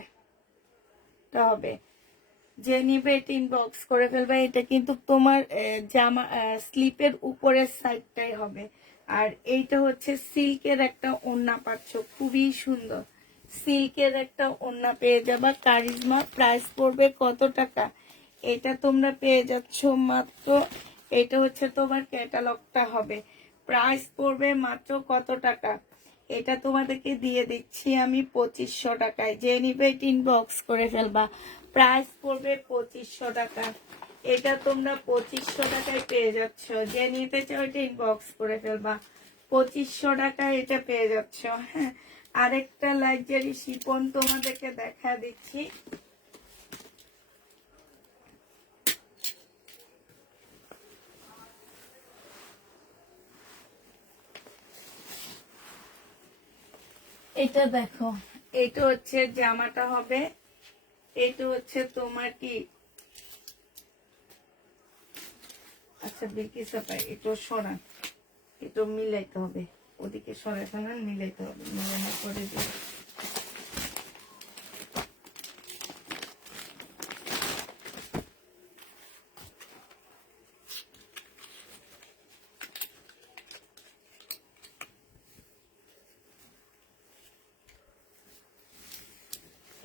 এটা হবে, যে নিবে এটা ইনবক্স করে ফেলবে। এটা কিন্তু তোমার জামা স্লিপের উপরের সাইডটাই হবে। আর এইটা হচ্ছে সিল্কের একটা ওড়না পাচ্ছ, খুবই সুন্দর সিল্কের একটা ওড়না পেয়ে যাবা কারিজমা। প্রাইস পড়বে কত টাকা? এটা তোমরা পেয়ে যাচ্ছ মাত্র, এটা হচ্ছে তোমার ক্যাটালগটা হবে, প্রাইস পড়বে মাত্র কত টাকা? এটা তোমাদেরকে দিয়ে দিচ্ছি আমি 2500 টাকায়। যে নিবে এটা ইনবক্স করে ফেলবা, প্রাইস পড়বে 2500 টাকা। এটা তোমরা 2500 টাকায় পেয়ে যাচ্ছ, যে নিতে চাও এটা ইনবক্স করে ফেলবা, 2500 টাকায় এটা পেয়ে যাচ্ছ। হ্যাঁ, আরেকটা লাক্সারি শিপন তোমাদেরকে দেখা দিচ্ছি। এটা দেখো, এটা হচ্ছে জামাটা হবে, এটা হচ্ছে তোমার কি, আচ্ছা বিলকি সাপাই, এটা সরান, এটা মিলাইতে হবে, ওদিকে সরাই ফেলান, মিলাইতে হবে, মিলানোর পরে দিয়ে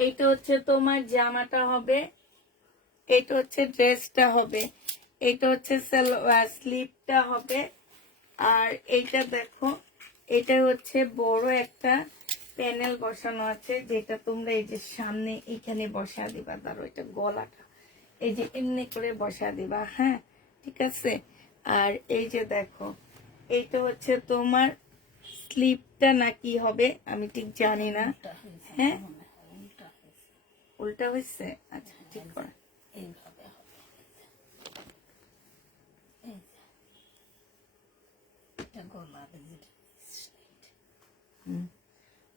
এইটা হচ্ছে তোমার জামাটা হবে, এটা হচ্ছে ড্রেসটা হবে, এটা হচ্ছে স্লিপটা হবে। আর এইটা দেখো, এটা হচ্ছে বড় একটা প্যানেল বসানো আছে, যেটা তোমরা এই যে সামনে এখানে বসা দিবা, ধরো এটা গলাটা এই যে এমনি করে বসা দিবা। হ্যাঁ, ঠিক আছে। আর এই যে দেখো, এইটা হচ্ছে তোমার স্লিপটা না কি হবে আমি ঠিক জানি না। উল্টা হয়েছে হ্যাঁ, মনে হয়, উল্টা হয়েছে। উল্টা হয়েছে, আচ্ছা ঠিক করে। এইভাবে হবে, এই যে এটা গলা যেটা straight।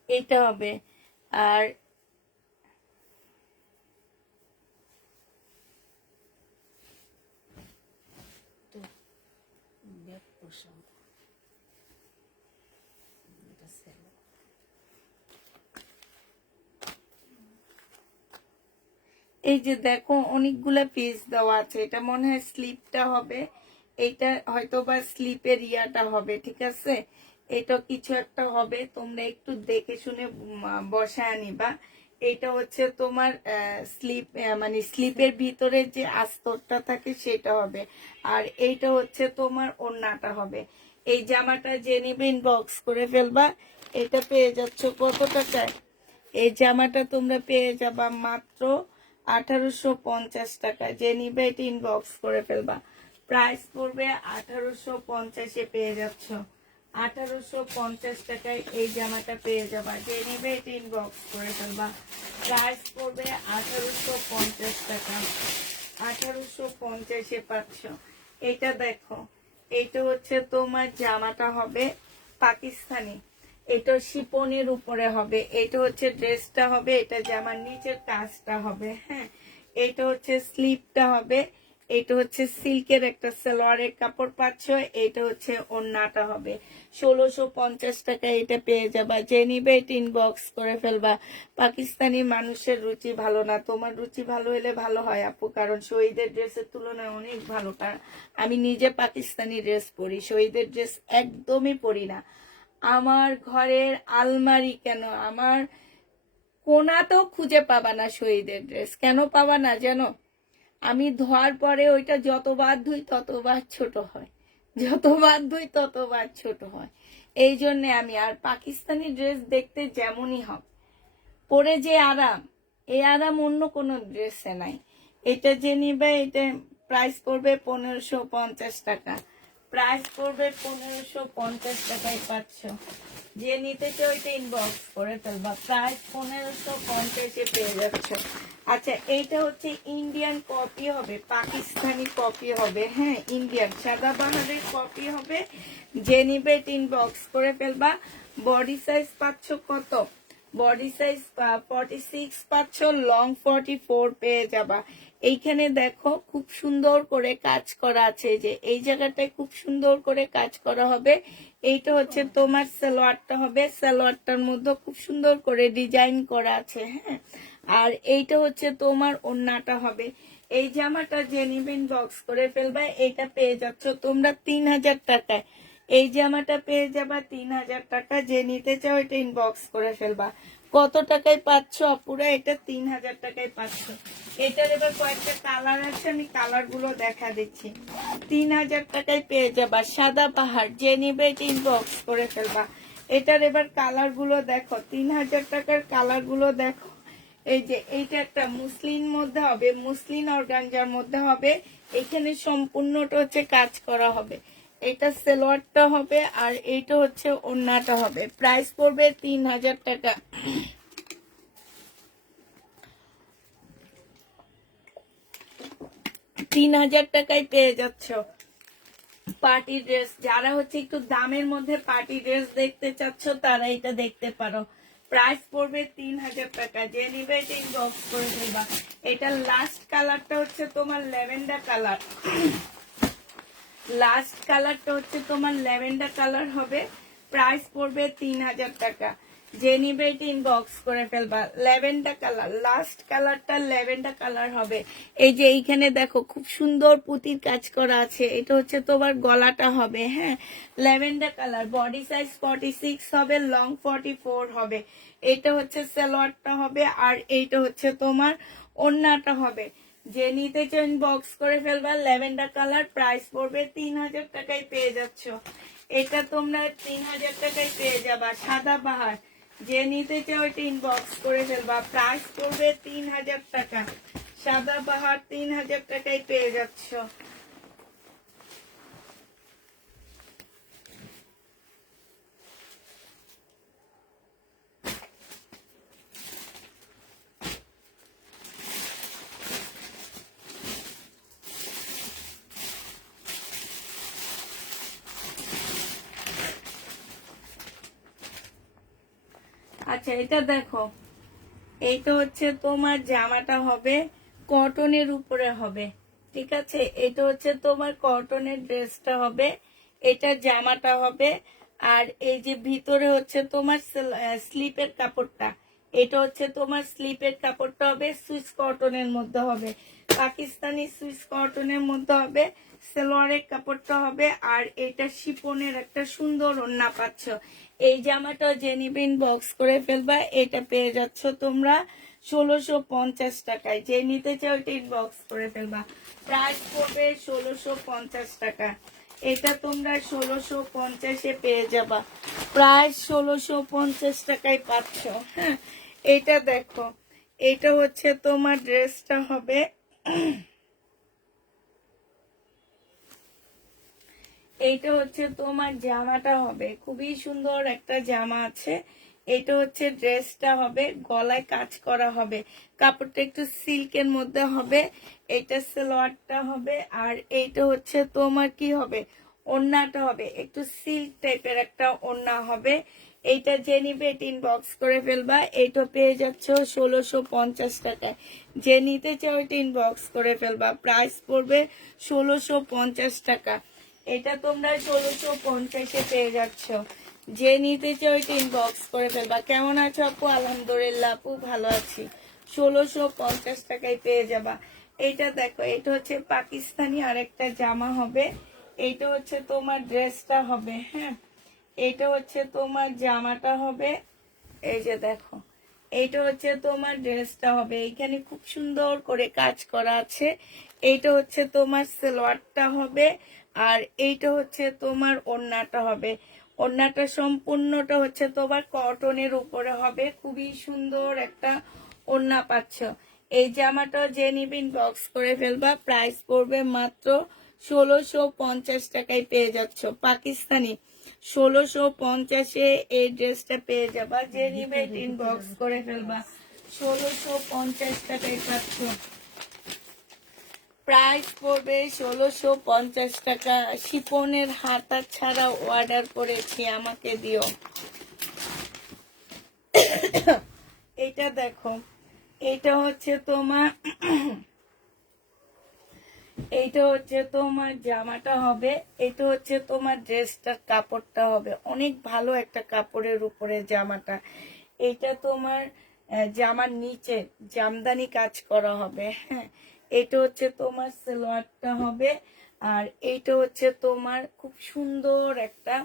এইটা হবে। আর তো ব্যাক পোর্শন, এটা সেলো। এই যে দেখো, অনেকগুলা পিস দেওয়া আছে, এটা মনে হয় স্লিপটা হবে, এইটা হয়তো বা স্লিপের ইয়াটা হবে, ঠিক আছে। এটা কিছু একটা হবে, তোমরা একটু দেখে শুনে বসায় নিবা। এটা হচ্ছে তোমার স্লিপ, মানে স্লিপের ভিতরে যে আস্তরটা থাকে সেটা হবে। আর এইটা হচ্ছে তোমার ওড়নাটা হবে। এই জামাটা যে নিবে ইনবক্স করে ফেলবা। এটা পেয়ে যাচ্ছ কত টাকায়? এই জামাটা তোমরা পেয়ে যাবা মাত্র 1850 টাকা। যে নিবে এটা ইনবক্স করে ফেলবা, প্রাইস পড়বে 1850-এ পেয়ে যাচ্ছ। 1850 টাকায় এই জামাটা পেয়ে যাবা, যে নিবে এটা ইনবক্স করে ফেলবা, প্রাইস পড়বে 1850 টাকা। 1850-এ পাচ্ছ। এটা দেখো, এটা হচ্ছে তোমার জামাটা হবে পাকিস্তানি, এটা শিপনের উপরে হবে, এটা হচ্ছে ড্রেসটা হবে, এটা জামার নিচের কাজটা হবে। হ্যাঁ, এটা হচ্ছে স্লিপটা হবে, এটা হচ্ছে সিল্কের একটা সালোয়ারের কাপড় পাচ্ছ, এটা হচ্ছে ওড়নাটা হবে। 1650 টাকা এটা পেয়ে যাবা, যে নিবে এটা ইনবক্স করে ফেলবা। পাকিস্তানি মানুষের রুচি ভালো না, তোমার রুচি ভালো হলে ভালো হয় আপু, কারণ শহীদের ড্রেসের তুলনায় অনেক ভালো। কারণ আমি নিজে পাকিস্তানি ড্রেস পরি, শহীদের ড্রেস একদমই পরি না। আমার ঘরের আলমারি কেন, আমার কোনাতেও খুঁজে পাবা না শহীদের ড্রেস। কেন পাবা না জানো? আমি ধোয়ার পরে ওইটা যতবার ধুই ততবার ছোট হয়, যতবার ধুই ততবার ছোট হয়। এই জন্যে আমি, আর পাকিস্তানি ড্রেস দেখতে যেমনই হবে, পরে যে আরাম, এই আরাম অন্য কোনো ড্রেসে নাই। এটা যে নিবে এটা প্রাইস পড়বে 1550 টাকা। প্রাইস পড়বে 1550 টাকায় পাচ্ছ। যে নিতে চাও এটা ইনবক্স করে ফেলবা, প্রাইস 1550 পেয়ে যাচ্ছ। আচ্ছা, এইটা হচ্ছে ইন্ডিয়ান কপি হবে, পাকিস্তানি কপি হবে, হ্যাঁ ইন্ডিয়ান সাদাবাহারের কপি হবে। যে নিবে এটা ইনবক্স করে ফেলবা। বডি সাইজ পাচ্ছ কত? বডি সাইজ 46 পাচ্ছ, লং 44 পেয়ে যাবা। এইখানে দেখো খুব সুন্দর করে কাজ করা আছে, যে এই জায়গাটায় খুব সুন্দর করে কাজ করা হবে। এইটা হচ্ছে তোমার সালোয়ারটা হবে, সালোয়ারটার মধ্যে খুব সুন্দর করে ডিজাইন করা আছে, হ্যাঁ। আর এইটা হচ্ছে তোমার ওড়নাটা হবে। এই জামাটা যে নিবেন বক্স করে ফেলবে, এটা পেয়ে যাচ্ছ তোমরা 3000 টাকায়। এই জামাটা পেয়ে যাবা 3000 টাকা। যে নিতে চাও এটা ইনবক্স করে ফেলবা। কত টাকায় পাচ্ছ আপুরা? এটা 3000 টাকায় পাচ্ছ। এটার এবার কয়েকটা কালার আছে, আমি কালার গুলো দেখা দিচ্ছি। 3000 টাকায় পেয়ে যাবা সাদা পাহাড়। যে নিবে এটা ইনবক্স করে ফেলবা। এটার এবার কালার গুলো দেখো, 3000 টাকার কালার গুলো দেখো। এই যে এইটা একটা মুসলিন মধ্যে হবে, মুসলিন অর্গানজার মধ্যে হবে। এখানে সম্পূর্ণটা হচ্ছে কাজ করা হবে। এটা সালোয়ারটা হবে, আর এইটা হচ্ছে ওড়নাটা হবে। প্রাইস পড়বে 3000 টাকা। 3000 টাকায় পেয়ে যাচ্ছ পার্টি ড্রেস। যারা হচ্ছে একটু দামের মধ্যে পার্টি ড্রেস দেখতে চাচ্ছ তারা এটা দেখতে পারো। প্রাইস পড়বে 3000 টাকা। যে নিবে এটা ইনবক্স করে দেবা। এটা লাস্ট কালারটা হচ্ছে তোমার ল্যাভেন্ডার কালার। লাস্ট কালারটা হচ্ছে তোমার ল্যাভেন্ডার কালার হবে। প্রাইস পড়বে 3000 টাকা। যে নিবে এটা ইনবক্স করে ফেলবা। ল্যাভেন্ডার কালার, লাস্ট কালারটা ল্যাভেন্ডার কালার হবে। এই যে এইখানে দেখো খুব সুন্দর পুঁতির কাজ করা আছে। এটা হচ্ছে তোমার গলাটা হবে, হ্যাঁ ল্যাভেন্ডার কালার। বডি সাইজ 46 হবে, লং 44 হবে। এটা হচ্ছে সালোয়ারটা হবে, আর এইটা হচ্ছে তোমার ওড়নাটা হবে। যে নিতে চান বক্স করে ফেলবা। Lavender colour. প্রাইস পড়বে 3000 টাকায় পেয়ে যাচ্ছ। এটা তোমরা 3000 টাকায় পেয়ে যাবা সাদা বাহার। যে নিতে চাও এটা ইনবক্স করে ফেলবা। প্রাইস পড়বে 3000 টাকা। সাদা বাহার 3000 টাকায় পেয়ে যাচ্ছ। আচ্ছা, এটা দেখো, এইটা হচ্ছে তোমার জামাটা হবে কটনের উপরে হবে, ঠিক আছে। এটা হচ্ছে তোমার কটনের ড্রেসটা হবে, এটা জামাটা হবে। আর এই যে ভিতরে হচ্ছে তোমার স্লিপের কাপড়টা, এটা হচ্ছে তোমার স্লিপের কাপড়টা হবে, সুইস কটনের মধ্যে হবে, পাকিস্তানি সুইস কটনের মধ্যে হবে। সালোয়ারের কাপড়টা হবে, আর এটা শিপনের একটা সুন্দর ওড়না পাচ্ছ। এই জামাটা যে নিবেন বক্স করে ফেলবা। এটা পেয়ে যাচ্ছ তোমরা 1650 টাকায়। যে নিতে চাও এটা ইনবক্স করে ফেলবা। প্রাইস পড়বে 1650 টাকা। এটা তোমরা 1650-এ পেয়ে যাবা। প্রায় 1650 টাকায় পাচ্ছ, হ্যাঁ। এটা দেখো, এটা হচ্ছে তোমার ড্রেসটা হবে। এইটা হচ্ছে তোমার জামাটা হবে, খুবই সুন্দর একটা জামা আছে। এটা হচ্ছে ড্রেসটা হবে, গলায় কাজ করা হবে, কাপড়টা একটু সিল্কের মধ্যে হবে। এটা সালোয়ারটা হবে, আর এইটা হচ্ছে তোমার কি হবে, ওড়নাটা হবে একটু সিল্ক টাইপের একটা ওড়না হবে। এইটা যে নিবে এটা ইনবক্স করে ফেলবা। এইটা পেয়ে যাচ্ছ 1650 টাকায়। যে নিতে চাও এটা ইনবক্স করে ফেলবা। প্রাইস পড়বে 1650 টাকা। এটা তোমরা 1650-এ পেয়ে যাচ্ছ। যে নিতে চাও এটা ইনবক্স করে ফেলবা। কেমন আছো আপু? আলহামদুলিল্লাহ আপু ভালো আছি। 1650 টাকায় পেয়ে যাবা। এইটা দেখো, এটা হচ্ছে পাকিস্তানি আরেকটা জামা হবে। এইটা হচ্ছে তোমার ড্রেসটা হবে, হ্যাঁ। এইটা হচ্ছে তোমার জামাটা হবে। এই যে দেখো, এইটা হচ্ছে তোমার ড্রেসটা হবে। এইখানে খুব সুন্দর করে কাজ করা আছে। এইটা হচ্ছে তোমার সালোয়ারটা হবে, আর এইটা হচ্ছে তোমার ওড়নাটা হবে। ওড়নাটা সম্পূর্ণটা হচ্ছে তোমার কটনের উপরে হবে। খুবই সুন্দর একটা ওড়না পাচ্ছ। এই জামাটা যে নিবে ইনবক্স করে ফেলবা, প্রাইস পড়বে মাত্র 1650 টাকায় পেয়ে যাচ্ছ পাকিস্তানি। 1650-এ এই ড্রেসটা পেয়ে যাবা, যে নিবে ইনবক্স করে ফেলবা। 1650 টাকায় পাচ্ছ, প্রাইস পড়বে 1650 টাকা। শিপনের হাতা ছাড়া অর্ডার করেছি, আমাকে দিও। এটা দেখো, এটা হচ্ছে তোমার এইটা হচ্ছে তোমার জামাটা হবে, এটা হচ্ছে তোমার ড্রেসটার কাপড়টা হবে, অনেক ভালো একটা কাপড়ের উপরে জামাটা। এটা তোমার জামার নিচে জামদানি কাজ করা হবে, হ্যাঁ। এটা হচ্ছে তোমার সালোয়ারটা হবে, আর এইটা হচ্ছে তোমার খুব সুন্দর একটা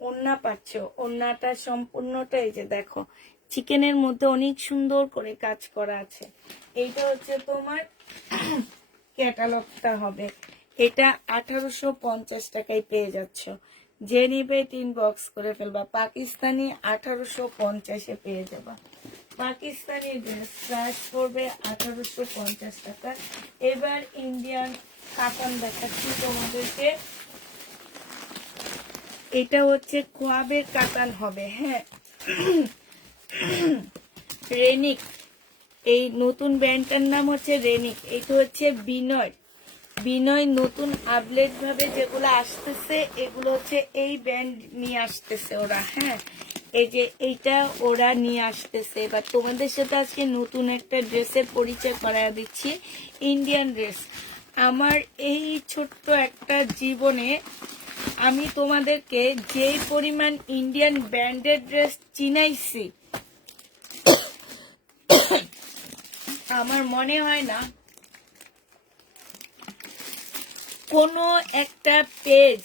ওড়না পাচ্ছ। ওড়নাটা সম্পূর্ণটা এই যে দেখো, চিকেনের মধ্যে অনেক সুন্দর করে কাজ করা আছে। এইটা হচ্ছে তোমার ক্যাটালগটা হবে, এটা 1850 টাকায় পেয়ে যাচ্ছ। যে নিবে ইনবক্স করে ফেলবা, পাকিস্তানি 1850-এ পেয়ে যাবা। পাকিস্তানি ড্রেস প্রাইস করবে 1850 টাকা। এবার ইন্ডিয়ান কাতান দেখাচ্ছি তোমাদেরকে। এটা হচ্ছে খোয়াবের কাতান হবে, হ্যাঁ। রেনিক, এই নতুন ব্র্যান্ডটার নাম হচ্ছে রেনিক। এটা হচ্ছে বিনয়, বিনয় নতুন আপডেট ভাবে যেগুলো আসতেছে, এগুলো হচ্ছে এই ব্র্যান্ড নিয়ে আসতেছে ওরা, হ্যাঁ। এই যে এইটা ওরা নিয়ে আসতেছে। এবার তোমাদের সাথে আজকে নতুন একটা ড্রেসের পরিচয় করায় দিচ্ছি, ইন্ডিয়ান ড্রেস। আমার এই ছোট্ট একটা জীবনে আমি তোমাদেরকে যে পরিমাণ ইন্ডিয়ান ব্র্যান্ডেড ড্রেস চিনাইছি, আমার মনে হয় না কোনো একটা পেজ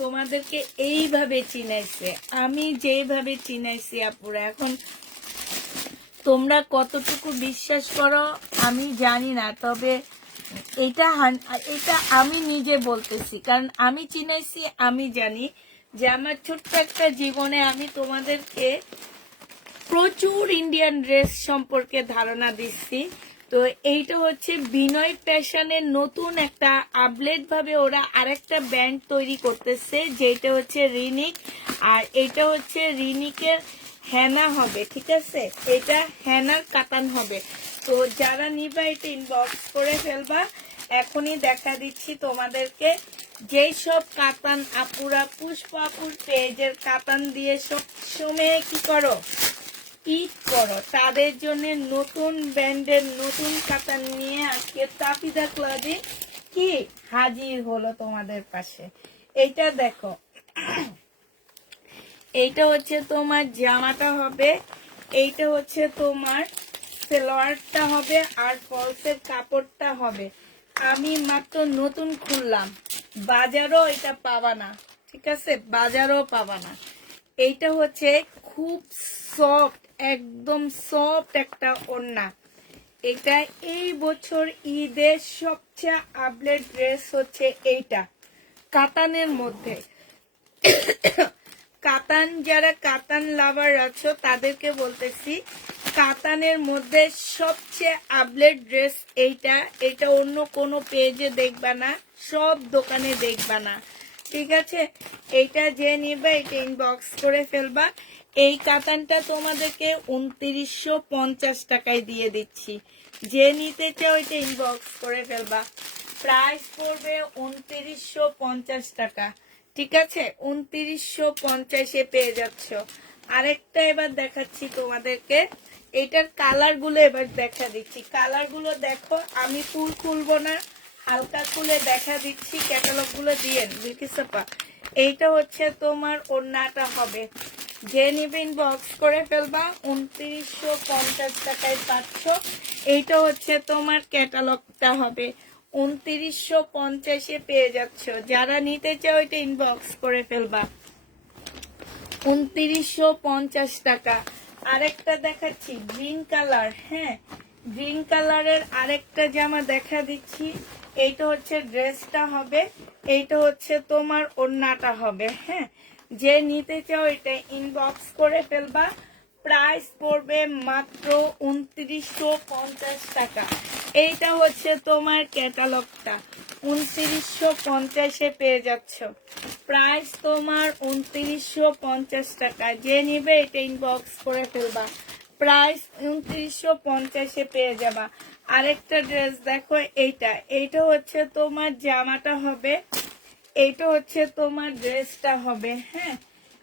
তোমাদেরকে এইভাবে চিনাইছে, আমি যেভাবে চিনাইছি আপুরা। এখন তোমরা কতটুকু বিশ্বাস করো আমি জানি না, তবে এটা এটা আমি নিজে বলতেছি, কারণ আমি চিনাইছি, আমি জানি যে আমার ছোট্ট একটা জীবনে আমি তোমাদেরকে প্রচুর ইন্ডিয়ান ড্রেস সম্পর্কে ধারণা দিচ্ছি। তো এইটা হচ্ছে বিনয় ফ্যাশনের নতুন একটা আপডেট ভাবে ওরা আরেকটা ব্র্যান্ড তৈরি করতেছে, যেটা হচ্ছে রিনিক। আর এটা হচ্ছে রিনিকের হেনা হবে, ঠিক আছে, এটা হেনার কাতান হবে। তো যারা নিবা এটা ইনবক্স করে ফেলবা। এখনই দেখা দিচ্ছি তোমাদেরকে, যেই সব কাতান আপুরা পুষ্পাপুর পেজের কাতান দিয়ে সব সময় কি করো, ঈদ করো, তাদের জন্য নতুন ব্র্যান্ডের নতুন কাতান নিয়ে আজকে তাপিদা ক্লাবে কি হাজির হলো তোমাদের পাশে। এইটা দেখো, এইটা হচ্ছে তোমার জামাটা হবে, এইটা হচ্ছে তোমার সালোয়ারটা হবে, আর ফলসের কাপড়টা হবে। আমি মাত্র নতুন খুললাম, বাজারও এটা পাবা না, ঠিক আছে, বাজারও পাবা না। এইটা হচ্ছে খুব সফট, একদম সফট একটা ওড়না। এটা এই বছর ঈদের সবচেয়ে আপডেট ড্রেস হচ্ছে এইটা, কাতানের মধ্যে। কাতান, যারা কাতান লাভার আছো তাদেরকে বলতেছি, কাতানের মধ্যে সবচেয়ে আপডেট ড্রেস এইটা। এটা অন্য কোনো পেজে দেখবা না, সব দোকানে দেখবা না, ঠিক আছে। এইটা যে নিবে এটা ইনবক্স করে ফেলবা। এই কাতানটা তোমাদেরকে 2950 টাকায় দিয়ে দিচ্ছি, যে নিতে চাও এটা ইনবক্স করে ফেলবা। প্রাইস পড়বে 2950 টাকা, ঠিক আছে, 2950-এ পেয়ে যাচ্ছ। আরেকটা এবার দেখাচ্ছি তোমাদেরকে, এটার কালার গুলো এবার দেখা দিচ্ছি। কালার গুলো দেখো, আমি ফুল খুলবো না, হালকা খুলে দেখা দিচ্ছি, ক্যাটালগ গুলো দিয়ে বিকিসাপা। এইটা হচ্ছে তোমার ওড়নাটা হবে, যে নিবে ইনবক্স করে ফেলবা, 2950 টাকায় পাচ্ছ। এইটা হচ্ছে তোমার ক্যাটালগটা হবে, 2950-এ পেয়ে যাচ্ছ। যারা নিতে চাও এটা ইনবক্স করে ফেলবা, 2950 টাকা। আরেকটা দেখাচ্ছি গ্রিন কালার, হ্যাঁ, গ্রিন কালারের আরেকটা জামা দেখা দিচ্ছি। এইটা হচ্ছে ড্রেসটা হবে, এইটা হচ্ছে তোমার ওড়নাটা হবে, হ্যাঁ। যে নিতে চাও এটা ইনবক্স করে ফেলবা। প্রাইস পড়বে মাত্র 2950 টাকা। এইটা হচ্ছে তোমার ক্যাটালগটা, 2950-এ পেয়ে যাচ্ছ। প্রাইস তোমার 2950 টাকা। যে নিবে এটা ইনবক্স করে ফেলবা, প্রাইস 2950-এ পেয়ে যাবা। আরেকটা ড্রেস দেখো, এইটা হচ্ছে তোমার জামাটা হবে, এইটা হচ্ছে তোমার ড্রেসটা হবে। হ্যাঁ,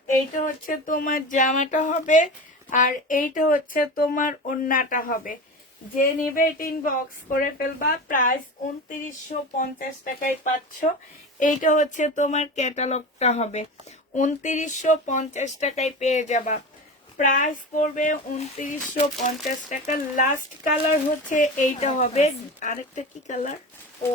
এইটা হচ্ছে তোমার জামাটা হবে, আর এইটা হচ্ছে তোমার ওড়নাটা হবে। যে নিবে এটা ইনবক্স করে ফেলবা, প্রাইস 2950 টাকায় পাচ্ছ। এইটা হচ্ছে তোমার ক্যাটালগটা হবে, 2950 টাকায় পেয়ে যাবা। প্রাইস পড়বে 2950 টাকা। লাস্ট কালার হচ্ছে এইটা হবে, আরেকটা কি কালার, ও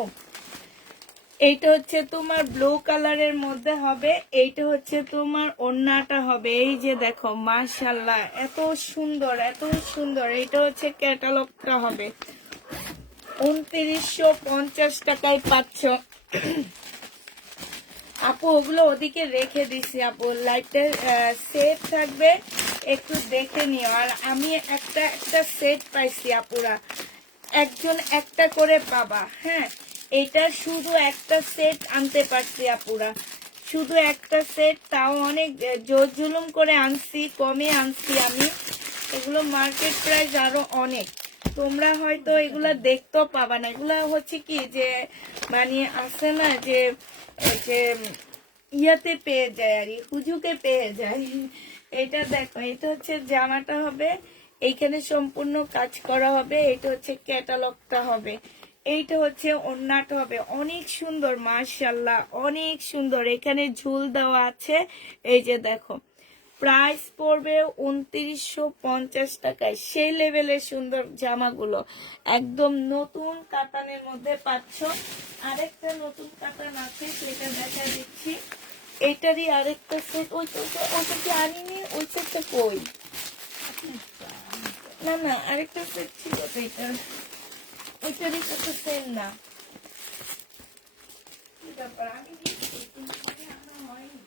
এইটা হচ্ছে তোমার ব্লু কালারের মধ্যে হবে। এইটা হচ্ছে তোমার ওড়নাটা হবে। এই যে দেখো, মাশাআল্লাহ, এত সুন্দর, এত সুন্দর। এইটা হচ্ছে ক্যাটালগটা হবে, 2950 টাকায় পাচ্ছ। আপু ওগুলো ওদিকে রেখে দিছি আপু, লাইটের সেট থাকবে, একটু দেখে নিও। আর আমি একটা একটা সেট পাইছি আপুরা, একজন একটা করে পাবা। হ্যাঁ, এটা শুধু একটা সেট আনতে পারছি আপুরা, শুধু একটা সেট, তাও অনেক জোর জুলুম করে আনছি, কমে আনছি আমি। এগুলো মার্কেট প্রাইস আরো অনেক, তোমরা হয়তো এগুলা দেখতেও পাবা না। এগুলা হচ্ছে কি যে মানে আছে না যে এই যে ইয়াতে পেয়ে যায় আর হুজুকে পেয়ে যায়। এটা দেখো, এটা হচ্ছে জামাটা হবে, এইখানে সম্পূর্ণ কাজ করা হবে। এটা হচ্ছে ক্যাটালগটা হবে, এইটা হচ্ছে ওড়নাটা হবে। অনেক সুন্দর, মাশাআল্লাহ, অনেক সুন্দর। এখানে ঝুল দেওয়া আছে, এই যে দেখো। প্রাইস পড়বে 2950 টাকায়। সেই লেভেলের সুন্দর জামাগুলো একদম নতুন কাতানের মধ্যে পাচ্ছ। আরেকটা নতুন কাতান আছে, সেটা দেখা দিচ্ছি। এইটারই আরেকটা সেট, ওইটা কি আনিনি, ওই সেটটা কই? না না, আরেকটা সেট ছিল তো, এইটার ওইটারই তো সেম না। কি ব্যাপার, আমি দিচ্ছি কিন্তু আনা হয়নি।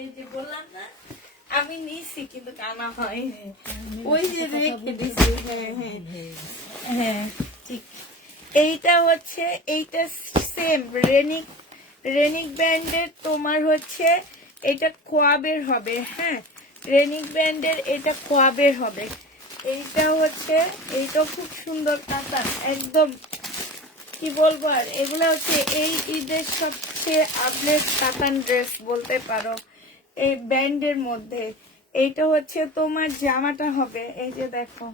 এই যে বললাম না, আমি নিছি কিন্তু আনা হয়নি, ওই যে রেখে দিছি। হ্যাঁ হ্যাঁ হ্যাঁ, ঠিক। এইটা হচ্ছে, এইটা সেম রেনিক, রেনিক ব্র্যান্ডের তোমার হচ্ছে এটা খোয়াবের হবে। হ্যাঁ, রেনিক ব্র্যান্ডের এটা খোয়াবের হবে। এইটা হচ্ছে, এইটা খুব সুন্দর কাতান, একদম কি বলবো আর। এগুলা হচ্ছে এই ঈদের সবচেয়ে আপডেট কাতান ড্রেস বলতে পারো এই ব্র্যান্ডের মধ্যে। এইটা হচ্ছে তোমার জামাটা হবে, এই যে দেখো,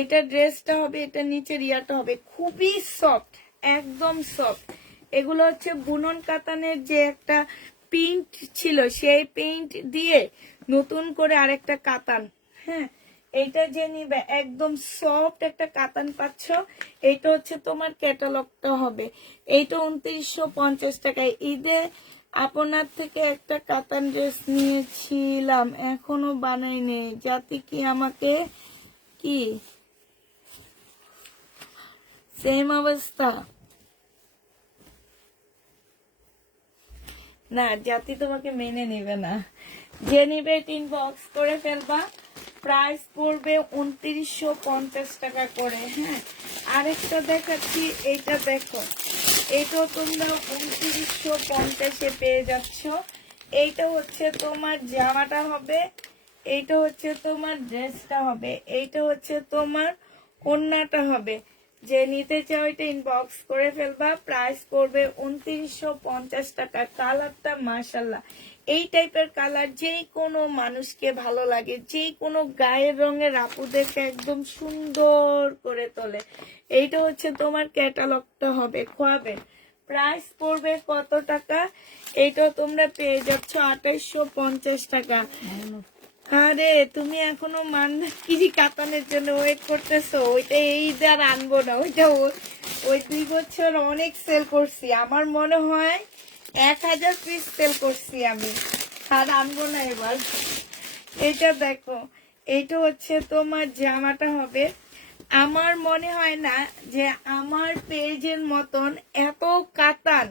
এটা ড্রেসটা হবে, এটা নিচের ইয়াটা হবে, খুবই সফট, একদম সফট। এগুলো হচ্ছে বুনন কাতানের যে একটা প্রিন্ট ছিল, সেই প্রিন্ট দিয়ে নতুন করে আরেকটা কাতান। হ্যাঁ, এইটা যে নিবে একদম সফট একটা কাতান পাচ্ছ। এইটা হচ্ছে তোমার ক্যাটালগটা হবে। এইটা 2950 টাকায়। ঈদে আপনার থেকে একটা কাতান ড্রেস নিয়েছিলাম, এখনো বানাইনি, যাতে কি আমাকে কি সেম অবস্থা না, জাতি তোমাকে মেনে নেবে না। যে নিবে ইনবক্স করে ফেলবা, প্রাইস পড়বে 2950 টাকা করে। হ্যাঁ, আরেকটা দেখাচ্ছি, এইটা দেখো, এইটাও তোমরা 2950-এ পেয়ে যাচ্ছ। এইটা হচ্ছে তোমার জামাটা হবে, এইটা হচ্ছে তোমার ড্রেসটা হবে, এইটা হচ্ছে তোমার ওড়নাটা হবে। যে নিতে চাও এটা ইনবক্স করে ফেলবা, প্রাইস পড়বে 2950 টাকা। কালারটা মাশাআল্লাহ, এই টাইপের কালার যেই কোনো মানুষকে ভালো লাগে, যেই কোনো গায়ের রঙের আপুদেরকে একদম সুন্দর করে তোলে। এইটা হচ্ছে তোমার ক্যাটালগটা হবে, খোয়াবে। প্রাইস পড়বে কত টাকা? এইটাও তোমরা পেয়ে যাচ্ছ 2850 টাকা। আরে তুমি এখনো মান্দাকিরি কাতানের জন্য ওয়েট করতেছো? ওইটা এই আর আনবো না, ওইটা ওই 2 বছর অনেক সেল করছি, আমার মনে হয় 1000 পিস সেল করছি আমি, আর আনবো না এবার। এইটা দেখো, এইটা হচ্ছে তোমার জামাটা হবে, আমার মনে হয় না যে আমার পেজের মতন এত কাতান,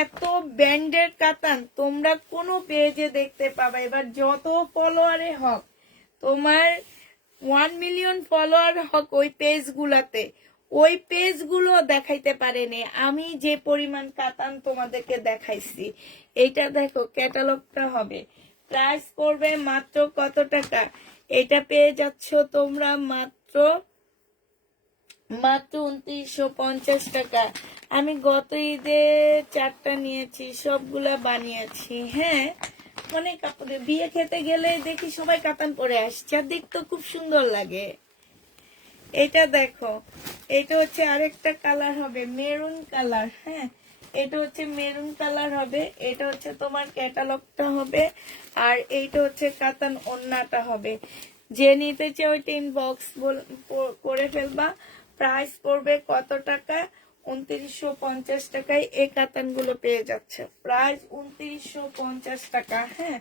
এত ব্যান্ডের কাতান তোমরা কোনো পেজে দেখতে পাবে। এবার যত ফলোয়ারে হোক, তোমার 1 মিলিয়ন ফলোয়ার হোক ওই পেজগুলাতে, ওই পেজগুলো দেখাইতে পারেনি আমি যে পরিমাণ কাতান তোমাদেরকে দেখাইছি। এইটা দেখো, ক্যাটালগটা হবে, প্রাইস পড়বে মাত্র কত টাকা? এটা পেয়ে যাচ্ছ তোমরা মাত্র 2950 টাকা। আমি গত ঈদে 4টা নিয়েছি, সবগুলা বানিয়েছি। হ্যাঁ, অনেক কাপড়ে বিয়ে খেতে গেলে দেখি সবাই কাতান পরে আসছে, আর দেখতে খুব সুন্দর লাগে। এটা দেখো, এটা হচ্ছে আরেকটা কালার হবে, মেরুন কালার। হ্যাঁ, এটা হচ্ছে মেরুন কালার হবে, এটা হচ্ছে তোমার ক্যাটালগটা হবে, আর এইটা হচ্ছে কাতান ওন্নাটা হবে। যে নিতে চাও ওইটা ইনবক্স করে ফেলবা। প্রাইস পড়বে কত টাকা? 2950 টাকায় এই কাতানগুলো পেয়ে যাচ্ছে। প্রাইস 2950 টাকা। হ্যাঁ,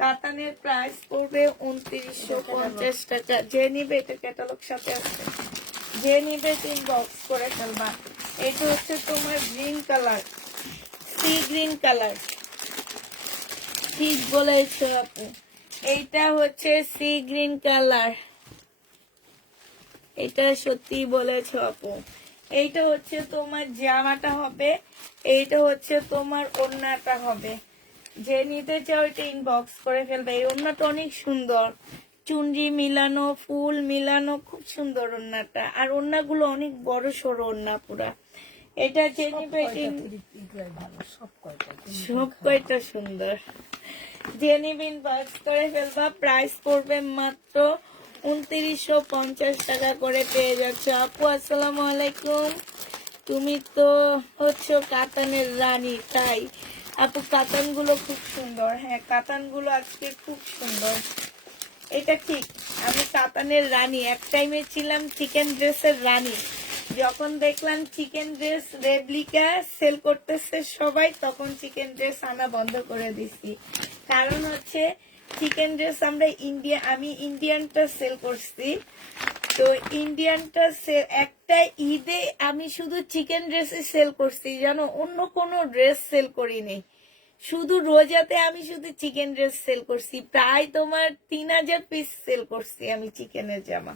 কাতানের প্রাইস পড়বে 2950 টাকা। যে নিবে, এটা ক্যাটালগ সাথে আছে, যে নিবে ইনবক্স করে ফেলবা। এটা হচ্ছে তোমার green colour, sea green colour. ঠিক বলেছো আপু, এইটা হচ্ছে সি গ্রিন কালার। এটা সত্যি বলেছো আপু। এইটা হচ্ছে তোমার জামাটা হবে, এইটা হচ্ছে তোমার ওড়নাটা হবে। যে নিতে চাও এটা ইনবক্স করে ফেলবে। এই ওড়নাটা অনেক সুন্দর, চুনরি মিলানো, ফুল মিলানো, খুব সুন্দর ওড়নাটা। আর ওড়নাগুলো অনেক বড় সড়ো ওড়না পুরা। এটা যে নিবে সব কয়টা সুন্দর। যে নিবে ইনবক্স করে ফেলবা। প্রাইস পড়বে মাত্র 2950 টাকা করে পেয়ে যাচ্ছে। আপু আসসালামু আলাইকুম, তুমি তো হচ্ছে কাতানের রানী, তাই আপু কাতানগুলো খুব সুন্দর। হ্যাঁ, কাতানগুলো আজকে খুব সুন্দর। এটা ঠিক, আমি কাতানের রানী। এক টাইমে ছিলাম চিকেন ড্রেসের রানী। যখন দেখলাম চিকেন ড্রেস রেপ্লিকা সেল করতেছে সবাই, তখন চিকেন ড্রেস আনা বন্ধ করে দিছি। কারণ হচ্ছে চিকেন ড্রেস আমি ইন্ডিয়ানটা সেল করছি। তো ইন্ডিয়ানটা একটা ঈদে আমি শুধু চিকেন ড্রেসই সেল করছি, জানো, অন্য কোনো ড্রেস সেল করিনি। শুধু রোজাতে আমি শুধু চিকেন ড্রেস সেল করছি, প্রায় তোমার 3000 পিস সেল করছি আমি চিকেনের জামা।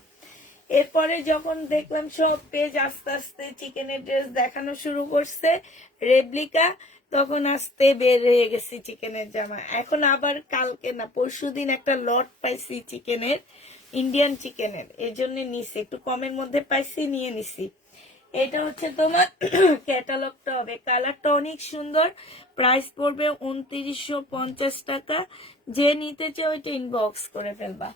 এরপরে যখন দেখলাম সব পেজ আস্তে আস্তে চিকেনের ড্রেস দেখানো শুরু করছে রেপ্লিকা, তখন আস্তে বের হয়ে গেছি চিকেনের জামা। এখন আবার কালকে না পরশুদিন একটা লট পাইছি চিকেনের, ইন্ডিয়ান চিকেনের, এর জন্য নিছি, একটু কমের মধ্যে পাইছি, নিয়ে নিছি। এটা হচ্ছে তোমার ক্যাটালগটা হবে, কালারটা অনেক সুন্দর। প্রাইস পড়বে 2950 টাকা। যে নিতে চাও ওইটা ইনবক্স করে ফেলবা।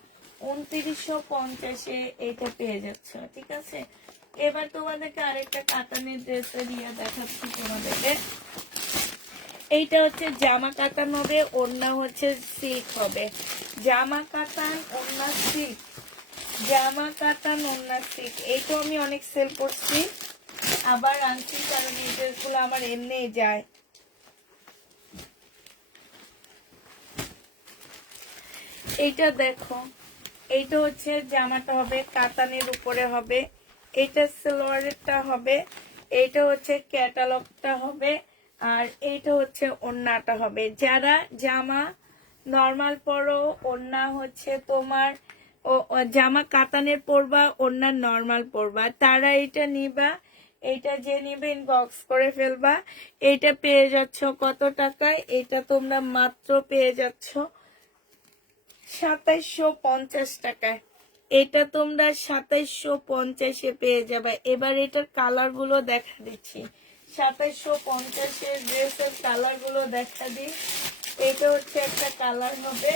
2950-এ এটা পেয়ে যাচ্ছে, ঠিক আছে। এবার তোমাদেরকে আরেকটা কাতানের ড্রেসের দেখাচ্ছি তোমাদেরকে। এইটা হচ্ছে জামা কাতান হবে, ওড়না হচ্ছে সিল্ক হবে। জামা কাতান, ওড়না সিল্ক, জামা কাতান, ওড়না সিল্ক। এইটা আমি অনেক সেল করছি, আবার আনছি, কারণ এই ড্রেসগুলো আমার এমনি যায়। এইটা দেখো, এইটা হচ্ছে জামাটা হবে, কাতানের উপরে হবে। এইটা সালোয়ারেরটা হবে, এইটা হচ্ছে ক্যাটালগটা হবে, আর এইটা হচ্ছে ওড়নাটা হবে। যারা জামা নর্মাল পরো, ওড়না হচ্ছে তোমার জামা কাতানের পরবা, ওড়না নর্মাল পরবা, তারা এটা নিবা। এইটা যে নিবে ইনবক্স করে ফেলবা। এইটা পেয়ে যাচ্ছ কত টাকায়? এটা তোমরা মাত্র পেয়ে যাচ্ছ 2750 টাকায়। এটা তোমরা 2750-এ পেয়ে যাবে। এবার এটার কালার গুলো দেখা দিচ্ছি। 2750-এর ড্রেসের কালার গুলো দেখা দিই। এটা হচ্ছে একটা কালার হবে,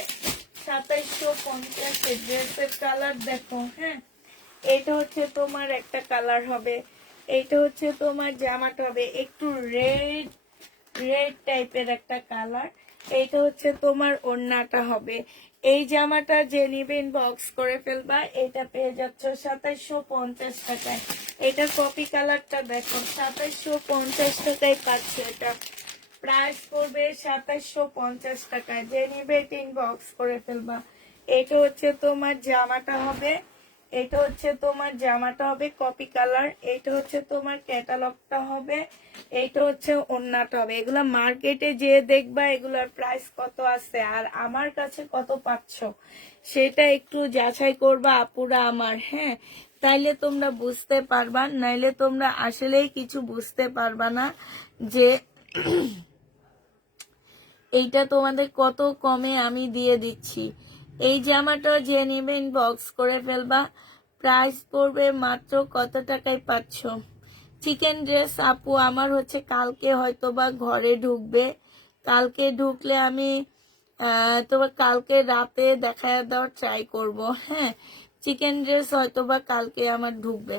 2750-এর ড্রেসের কালার দেখো। হ্যাঁ, এটা হচ্ছে তোমার একটা কালার হবে। এইটা হচ্ছে তোমার জামাটা হবে একটু রেড রেড টাইপের একটা কালার। এইটা হচ্ছে তোমার ওড়নাটা হবে। এই জামাটা যে নিবে ইনবক্স করে ফেলবা। এটা পেয়ে যাচ্ছ 2750 টাকায়। এটার কপি কালারটা দেখো, 2750 টাকায় পাচ্ছে। এটা প্রাইস পড়বে 2750 টাকায়। যে নিবে এটা ইনবক্স করে ফেলবা। এটা হচ্ছে তোমার জামাটা হবে, এটা হচ্ছে তোমার জামাটা হবে কপি কালার, এটা হচ্ছে তোমার ক্যাটালগটা হবে, এইটা হচ্ছে ওড়নাটা হবে। এগুলা মার্কেটে যে দেখবা এগুলার প্রাইস কত আছে আর আমার কাছে কত পাচ্ছ সেটা একটু যাচাই করবা আপুরা আমার, হ্যাঁ, তাইলে তোমরা বুঝতে পারবা, নাইলে তোমরা আসলেই কিছু বুঝতে পারবা না যে এইটা তোমাদের কত কমে আমি দিয়ে দিচ্ছি। এই জামাটা যে নিবে ইনবক্স করে ফেলবা, প্রাইস পড়বে মাত্র কত টাকায় পাচ্ছ। চিকেন ড্রেস আপু আমার হচ্ছে কালকে হয়তোবা ঘরে ঢুকবে, কালকে ঢুকলে আমি তোমার কালকে রাতে দেখা দেওয়ার ট্রাই করব, হ্যাঁ। চিকেন ড্রেস হয়তোবা কালকে আমার ঢুকবে।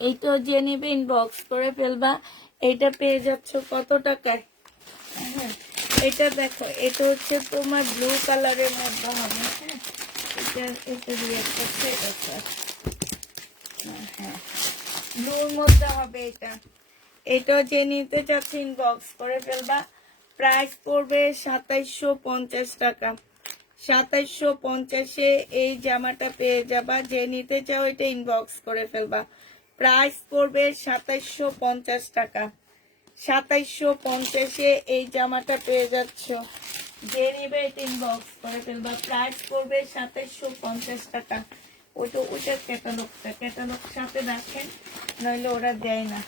এইটা যে নিবে ইনবক্স করে ফেলবা। এইটা পেয়ে যাচ্ছ কত টাকায়, হ্যাঁ। এটা দেখো, এটা হচ্ছে তোমার ব্লু কালারের মধ্যে হবে, হ্যাঁ। এটা দিয়ে একটা সেট আছে, হ্যাঁ, ব্লুর মধ্যে হবে এটা। এটা যে নিতে চাচ্ছি ইনবক্স করে ফেলবা। প্রাইস পড়বে 2750 টাকা। 2750-এ এই জামাটা পেয়ে যাবা। যে নিতে চাও এটা ইনবক্স করে ফেলবা। প্রাইস পড়বে 2750 টাকা। 2750-এ এই জামাটা পেয়ে যাচ্ছ। যে নিবে এটা ইনবক্স করে ফেলবা। প্রাইস পড়বে 2750 টাকা। ওটার ক্যাটালগ সাথে রাখেন, নইলে ওরা দেয় না।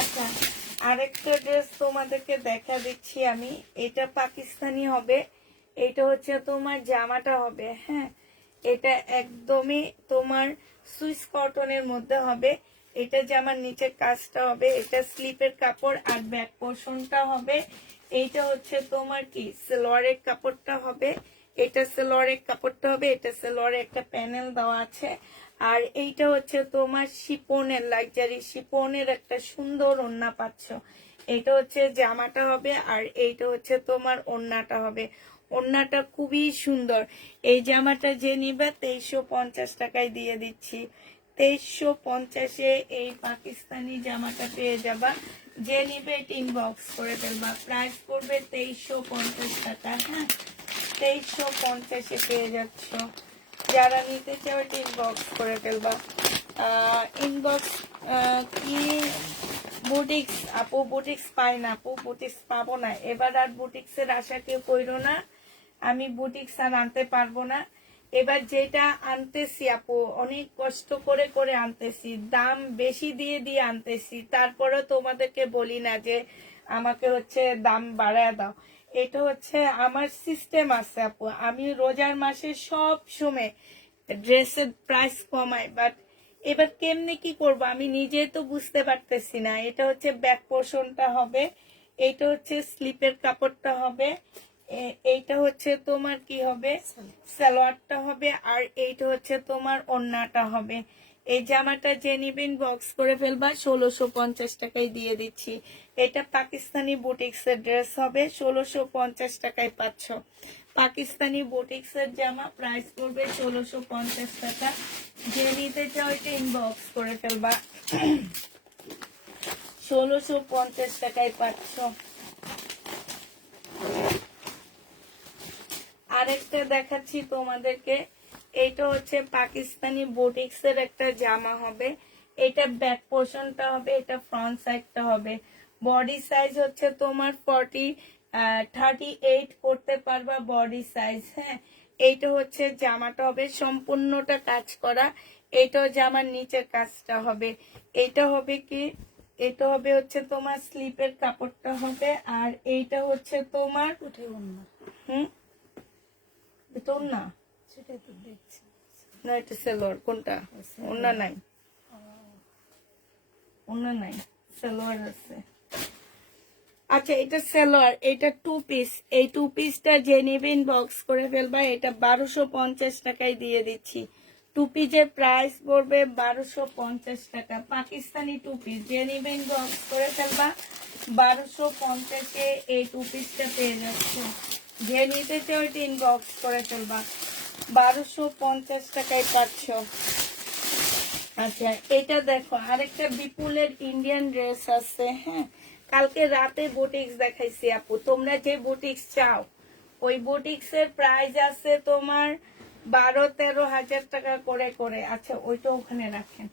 আচ্ছা, আরেকটা ড্রেস তোমাদেরকে দেখা দিচ্ছি আমি। এটা পাকিস্তানি হবে, এটা হচ্ছে তোমার জামাটা হবে, হ্যাঁ। এটা একদমই তোমার সুইস কটনের মধ্যে হবে। এটা জামার নিচের কাজটা হবে, এটা স্লিপের কাপড় আর ব্যাক পোর্শনটা হবে। এইটা হচ্ছে তোমার কি সালোয়ারের কাপড়টা হবে, এটা সালোয়ারের কাপড়টা হবে, এটা সালোয়ারে একটা প্যানেল দেওয়া আছে। আর এইটা হচ্ছে তোমার শিপনের, লাক্সারি শিপনের একটা সুন্দর ওড়না পাচ্ছ। এটা হচ্ছে জামাটা হবে আর এইটা হচ্ছে তোমার ওড়নাটা হবে। ওড়নাটা খুবই সুন্দর। এই জামাটা যে নিবে 2350 টাকায় দিয়ে দিচ্ছি। 2350-এ এই পাকিস্তানি জামাটা পেয়ে যাবা। যে নিবে এটা ইনবক্স করে ফেলবা। প্রাইস পড়বে 2350 টাকা, হ্যাঁ। 2350-এ পেয়ে যাচ্ছ। যারা নিতে চাও এটা ইনবক্স করে ফেলবা। ইনবক্স কি বুটিক্স আপু, বুটিক্স পাই না আপু, বুটিক্স পাবো না এবার। আর বুটিক্সের আশা কেউ কইরো না, আমি বুটিক্স আর আনতে পারবো না এবার। যেটা আনতেছি আপু অনেক কষ্ট করে করে আনতেছি, দাম বেশি দিয়ে দিয়ে আনতেছি, তারপরেও তোমাদেরকে বলি না যে আমাকে হচ্ছে দাম বাড়ায় দাও। এটা হচ্ছে আমার সিস্টেম আছে আপু, আমি রোজার মাসে সব সময় ড্রেসের প্রাইস কমাই, বাট এবার কেমনে কি করব আমি নিজে তো বুঝতে পারতেছি না। এটা হচ্ছে ব্যাক পোর্শনটা হবে, এইটা হচ্ছে স্লিপের কাপড়টা হবে, এইটা হচ্ছে তোমার কি হবে সালোয়ারটা হবে, আর এইটা হচ্ছে তোমার ওড়নাটা হবে। এই জামাটা যে নিবেন বক্স করে ফেলবা। 1650 টাকায় দিয়ে দিচ্ছি। এটা পাকিস্তানি বুটিক্সের ড্রেস হবে, 1650 টাকায় পাচ্ছ। পাকিস্তানি বুটিক্সের জামা, প্রাইস পড়বে 1650 টাকা। যে নিতে চাও এটা ইনবক্স করে ফেলবা। 1650 টাকায় পাচ্ছ। আরেকটা দেখাচ্ছি তোমাদেরকে। এটা হচ্ছে পাকিস্তানি বুটিক্সের একটা জামা হবে। এটা ব্যাক পোর্শনটা হবে, এটা ফ্রন্ট সাইডটা হবে। বডি সাইজ হচ্ছে তোমার 38 করতে পারবা বডি সাইজ, হ্যাঁ। এইটা হচ্ছে জামাটা হবে সম্পূর্ণটা কাজ করা। এইটাও জামার নিচের কাজটা হবে। এটা হবে কি, এটা হবে হচ্ছে তোমার স্লিপের কাপড়টা হবে, আর এইটা হচ্ছে তোমার হুম তোর না, সেটাই তো দেখছি। না এটা সালোয়ার। কোনটা? ওন্না নাই, ওন্না নাই, সালোয়ার আছে। আচ্ছা এটা সালোয়ার, এটা 2 পিস। এই 2 পিসটা যে নেবেন বক্স করে ফেলবা। এটা 1250 টাকায় দিয়ে দিচ্ছি। টুপি যে প্রাইস পড়বে 1250 টাকা, পাকিস্তানি টুপি যে নিবেন বক্স করে ফেলবা। 1250-এ এই টুপিসটা পেয়ে যাচ্ছে, যে নিতে চাও ওইটা ইনবক্স করে ফেলবা। 1250 টাকায় পাচ্ছ। আচ্ছা, এটা দেখো আরেকটা বিপুলের ইন্ডিয়ান ড্রেস আছে। হ্যাঁ, কালকে রাতে বুটিক্স দেখাইছি আপু, তোমরা যে বুটিক্স চাও ওই বুটিক্স এর প্রাইস আছে তোমার 12-13 হাজার টাকা করে করে। আচ্ছা, ওইটা ওখানে রাখেন,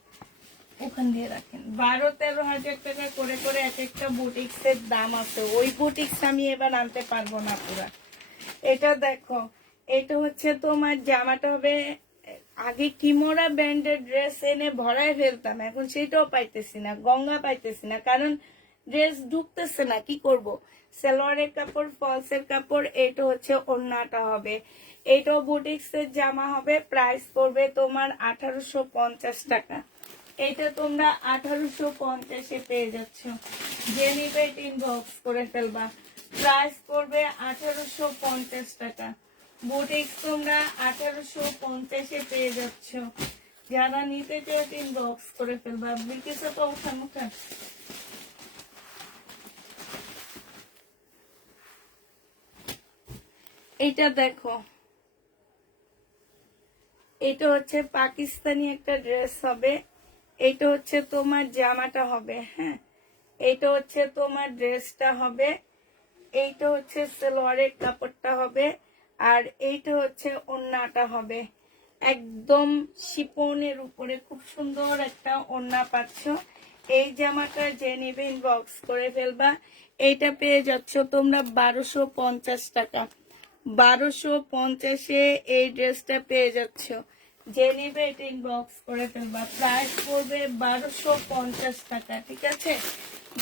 ওখান দিয়ে রাখেন। 12-13 হাজার টাকা করে করে এক একটা বুটিক্স এর দাম আছে। ওই বুটিক্স আমি এবার আনতে পারবো না পুরা। এটা দেখো, এটা হচ্ছে তোমার জামাটা হবে, আগে কিমোরা ব্র্যান্ডের ড্রেস এনে ভরায় ফেলতাম, এখন সেটাও পাইতেছি না, গঙ্গা পাইতেছি না, কারণ ড্রেস ঢুকতেছে না। কি করব? সালোয়ারের কাপড়, ফলসের কাপড়, এটা হচ্ছে ওড়নাটা হবে। এটাও বুটিক্স এর জামা হবে, প্রাইস পড়বে তোমার 1850 টাকা। এটা তোমরা 1850-এ পেয়ে যাচ্ছ, যে নিবে ইনবক্স করে ফেলবা। প্রাইস পড়বে 1850 টাকা। বুটিক্স তোমরা 1850-এ পেয়ে যাচ্ছ, যারা নিতে চাও ইনবক্স করে ফেলবা। বিকেসে তো উঠান উঠান। এটা দেখো, এটা হচ্ছে পাকিস্তানি একটা ড্রেস হবে, এটা হচ্ছে তোমার জামাটা হবে। হ্যাঁ, এটা হচ্ছে তোমার ড্রেসটা হবে, এইটা হচ্ছে সালোয়ারের কাপড়টা হবে, আর এইটা হচ্ছে ওড়নাটা হবে। একদম শিপনের উপরে খুব সুন্দর একটা ওড়না পাচ্ছ। এই জামাটা যে নিবে ইনবক্স করে ফেলবা। এইটা পেয়ে যাচ্ছ তোমরা 1250 টাকা। 1250-এ এই ড্রেসটা পেয়ে যাচ্ছ, যে নিবে এটা ইনবক্স করে ফেলবা। প্রাইস পড়বে 1250 টাকা, ঠিক আছে?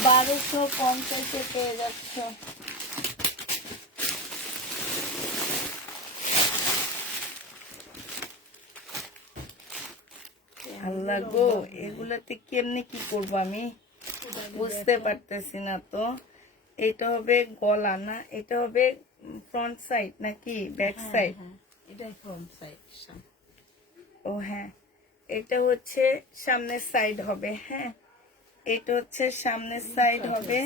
1250-এ পেয়ে যাচ্ছ। আল্লাহ গো, এগুলাতে কেমনে কি করবো আমি বুঝতে পারতেছি না তো। এটা হবে গলা না, এটা হবে ফ্রন্ট সাইড নাকি ব্যাক সাইড? এটাই ফ্রন্ট সাইড। ও হ্যাঁ, এটা হচ্ছে সামনের সাইড হবে। হ্যাঁ, এটা হচ্ছে সামনের সাইড হবে।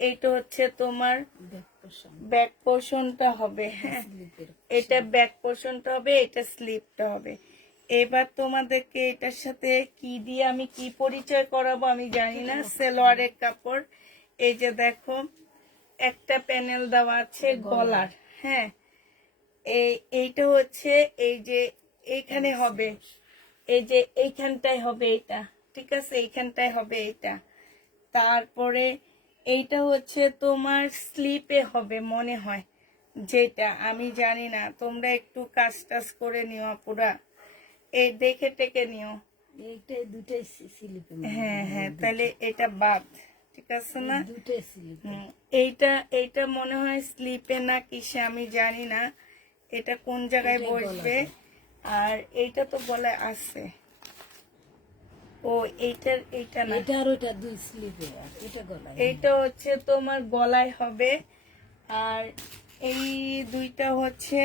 এটা হচ্ছে তোমার ব্যাক পোর্শনটা হবে। হ্যাঁ, এটা ব্যাক পোর্শনটা হবে, এটা স্লিপটা হবে। এবার তোমাদেরকে এটার সাথে কি দিয়ে আমি কি পরিচয় করাবো আমি জানি না। সালোয়ারের কাপড়, এই যে দেখো একটা প্যানেল দেওয়া আছে গলার। হ্যাঁ, এইটা হচ্ছে এই যে এইখানে হবে, এই যে এইখানটায় হবে এটা, ঠিক আছে? এইখানটায় হবে এটা। তারপরে এইটা হচ্ছে তোমার স্লিপে হবে মনে হয়, যেটা আমি জানি না, তোমরা একটু কাজ টাজ করে নিও পুরা, এই দেখে টেকে নিও। এইটাই দুটাই স্লিপে। হ্যাঁ হ্যাঁ, তাহলে এটা বাদ, ঠিক আছে না? দুটাই স্লিপে। এইটা মনে হয় স্লিপে না কিসে আমি জানি না, এটা কোন জায়গায় বসবে। আর এইটা তো বলে আছে, ও এইটা না, এটা আর ওটা দুই স্লিপে, আর এটা গলায়। এইটা হচ্ছে তোমার গলায় হবে, আর এই দুইটা হচ্ছে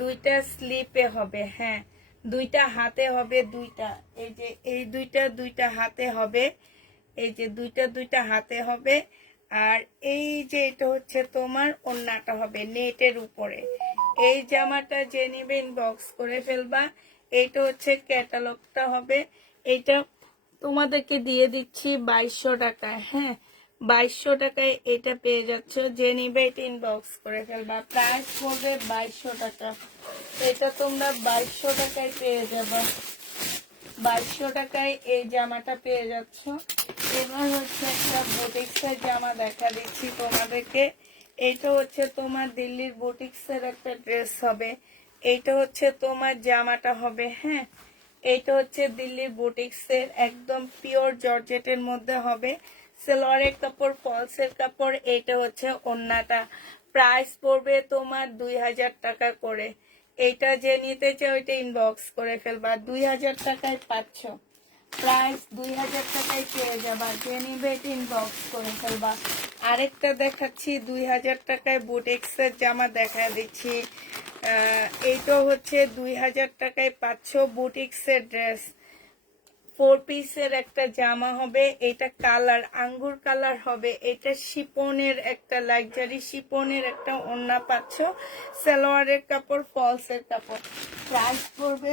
দুইটা স্লিপে হবে। হ্যাঁ, দুইটা হাতে হবে, দুইটা এই যে এই দুইটা হাতে হবে, এই যে দুইটা হাতে হবে। আর এই যে এটা হচ্ছে তোমার ওড়নাটা হবে নেটের উপরে। এই জামাটা যে নিবে ইনবক্স করে ফেলবা। এইটা হচ্ছে ক্যাটালগটা হবে, এইটা তোমাদেরকে দিয়ে দিচ্ছি 2200 টাকায়। হ্যাঁ, 2200 টাকায় এটা পেয়ে যাচ্ছ, যে নিবে এটা ইনবক্স করে ফেলবা। প্রাইস পড়বে 2200 টাকা। এটা তোমরা 2200 টাকায় পেয়ে যাবে, 2200 টাকায় এই জামাটা পেয়ে যাচ্ছ। এবার হচ্ছে একটা বুটিক্সের জামা দেখা দিচ্ছি তোমাদেরকে। এইটা হচ্ছে তোমার দিল্লির বুটিক্সের একটা ড্রেস হবে, এইটা হচ্ছে তোমার জামাটা হবে। হ্যাঁ, এইটা হচ্ছে দিল্লির বুটিক্সের একদম পিওর জর্জেটের মধ্যে হবে, সালোয়ারের কাপড়, ফলসের কাপড়। এইটা হচ্ছে ওড়নাটা, প্রাইস পড়বে তোমার 2000 টাকা করে। এইটা যে নিতে চাও ওইটা ইনবক্স করে ফেলবা, 2000 টাকায় পাচ্ছ। প্রাইস 2000 টাকায় পেয়ে যাবা, যে নিবে ইনবক্স করে ফেলবা। আরেকটা দেখাচ্ছি 2000 টাকায় বুটিক্সের জামা দেখা দিচ্ছি। এইটা হচ্ছে 2000 টাকায় পাচ্ছ বুটিক্সের ড্রেস। 4 পিসের একটা জামা হবে, এটা কালার আঙ্গুর কালার হবে, এটা শিপনের একটা লাক্সারি শিপনের একটা ওড়না পাচ্ছ, সালোয়ারের কাপড় ফলসের কাপড়। প্রাইস পড়বে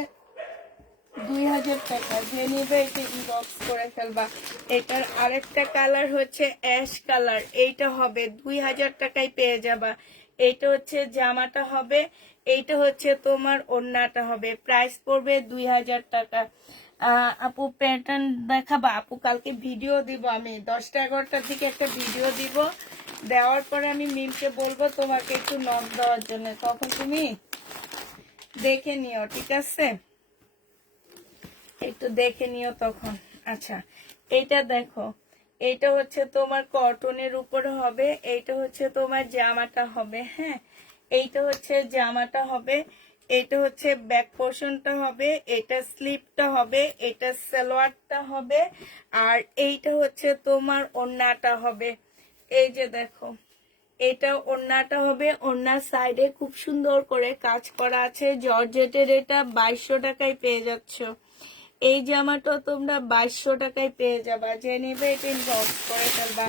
2000 টাকা, যে নিবে এটা ইনবক্স করে ফেলবা। এটার আরেকটা কালার হচ্ছে অ্যাশ কালার, এইটা হবে 2000 টাকায় পেয়ে যাবা। এইটা হচ্ছে জামাটা হবে, এইটা হচ্ছে তোমার ওড়নাটা হবে। প্রাইস পড়বে 2000 টাকা। আপু প্যাটার্ন দেখাবা? আপু কালকে ভিডিও দিব, আমি 10টা 11টার দিকে একটা ভিডিও দিব, দেওয়ার পরে আমি মিমকে বলবো তোমাকে একটু নক দেওয়ার জন্য, তখন তুমি দেখে নিও, ঠিক আছে? একটু দেখে নিও তখন। আচ্ছা, এইটা দেখো, এইটা হচ্ছে তোমার কটনের উপরে হবে, এইটা হচ্ছে তোমার জামাটা হবে। হ্যাঁ, এইটা হচ্ছে জামাটা হবে, এটা হচ্ছে ব্যাক পোর্শনটা হবে, এটা স্লিপটা হবে, এটা সালোয়ারটা হবে, আর এইটা হচ্ছে তোমার ওড়নাটা হবে। এই যে দেখো, এটা ওড়নাটা হবে, ওড়নার সাইডে খুব সুন্দর করে কাজ করা আছে জর্জেটের। এটা 2200 টাকায় পেয়ে যাচ্ছ। এই জামাটা তোমরা 2200 টাকায় পেয়ে যাবা, যে নেবে এটা ইনবক্স করে ফেলবা।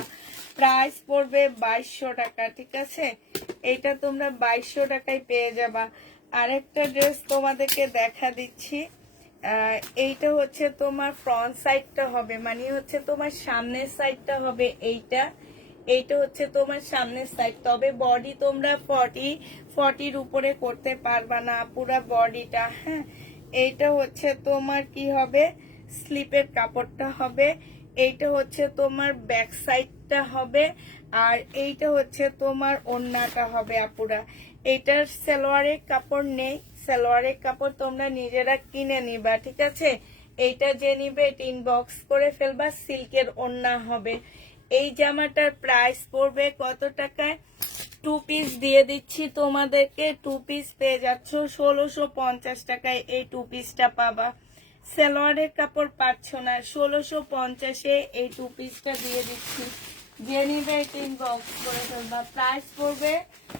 প্রাইস পড়বে 2200 টাকা, ঠিক আছে? এটা তোমরা 2200 টাকায় পেয়ে যাবা। আরেকটা ড্রেস তোমাদেরকে দেখা দিচ্ছি। এইটা হচ্ছে তোমার ফ্রন্ট সাইডটা হবে, মানে হচ্ছে তোমার সামনের সাইডটা হবে এইটা। এইটা হচ্ছে তোমার সামনের সাইড, তবে বডি তোমরা 40 উপরে করতে পারবা না পুরা বডিটা। হ্যাঁ, এইটা হচ্ছে তোমার কি হবে, স্লিপের কাপড়টা হবে, এইটা হচ্ছে তোমার ব্যাক সাইডটা হবে, আর এইটা হচ্ছে তোমার ওড়নাটা হবে আপুরা। এইটার সালোয়ারের কাপড় নেই, সালোয়ারের কাপড় তোমরা নিজেরা কিনে নিবা, ঠিক আছে? এইটা যে নিবে এটা ইনবক্স করে ফেলবা, সিল্কের ওড়না হবে। এই জামাটার প্রাইস পড়বে কত টাকায়? 2 পিস দিয়ে দিচ্ছি তোমাদেরকে, 2 পিস পেয়ে যাচ্ছ 1650 টাকায়। এই 2 পিসটা পাবা, সালোয়ারের কাপড় পাচ্ছ না, 1650-এ এই 2 পিসটা দিয়ে দিচ্ছি, যে নিবে এটা ইনবক্স করে ফেলবা। প্রাইস পড়বে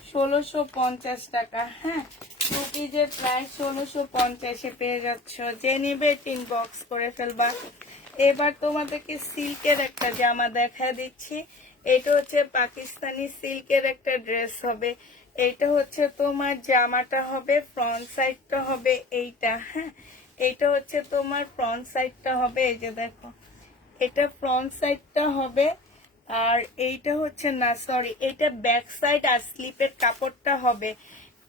1650 টাকা। হ্যাঁ, 2 পিসের প্রাইস 1650-এ পেয়ে যাচ্ছ, যে নিবে এটা ইনবক্স করে ফেলবা। এবার তোমাদেরকে সিল্কের একটা জামা দেখা দিচ্ছি। এটা হচ্ছে পাকিস্তানি সিল্কের একটা ড্রেস হবে, এইটা হচ্ছে তোমার জামাটা হবে, ফ্রন্ট সাইডটা হবে এইটা। হ্যাঁ, এইটা হচ্ছে তোমার ফ্রন্ট সাইডটা হবে, এই যে দেখো, এটা ফ্রন্ট সাইডটা হবে, আর এইটা হচ্ছে না সরি, এটা ব্যাক সাইড আর স্লিপের কাপড়টা হবে।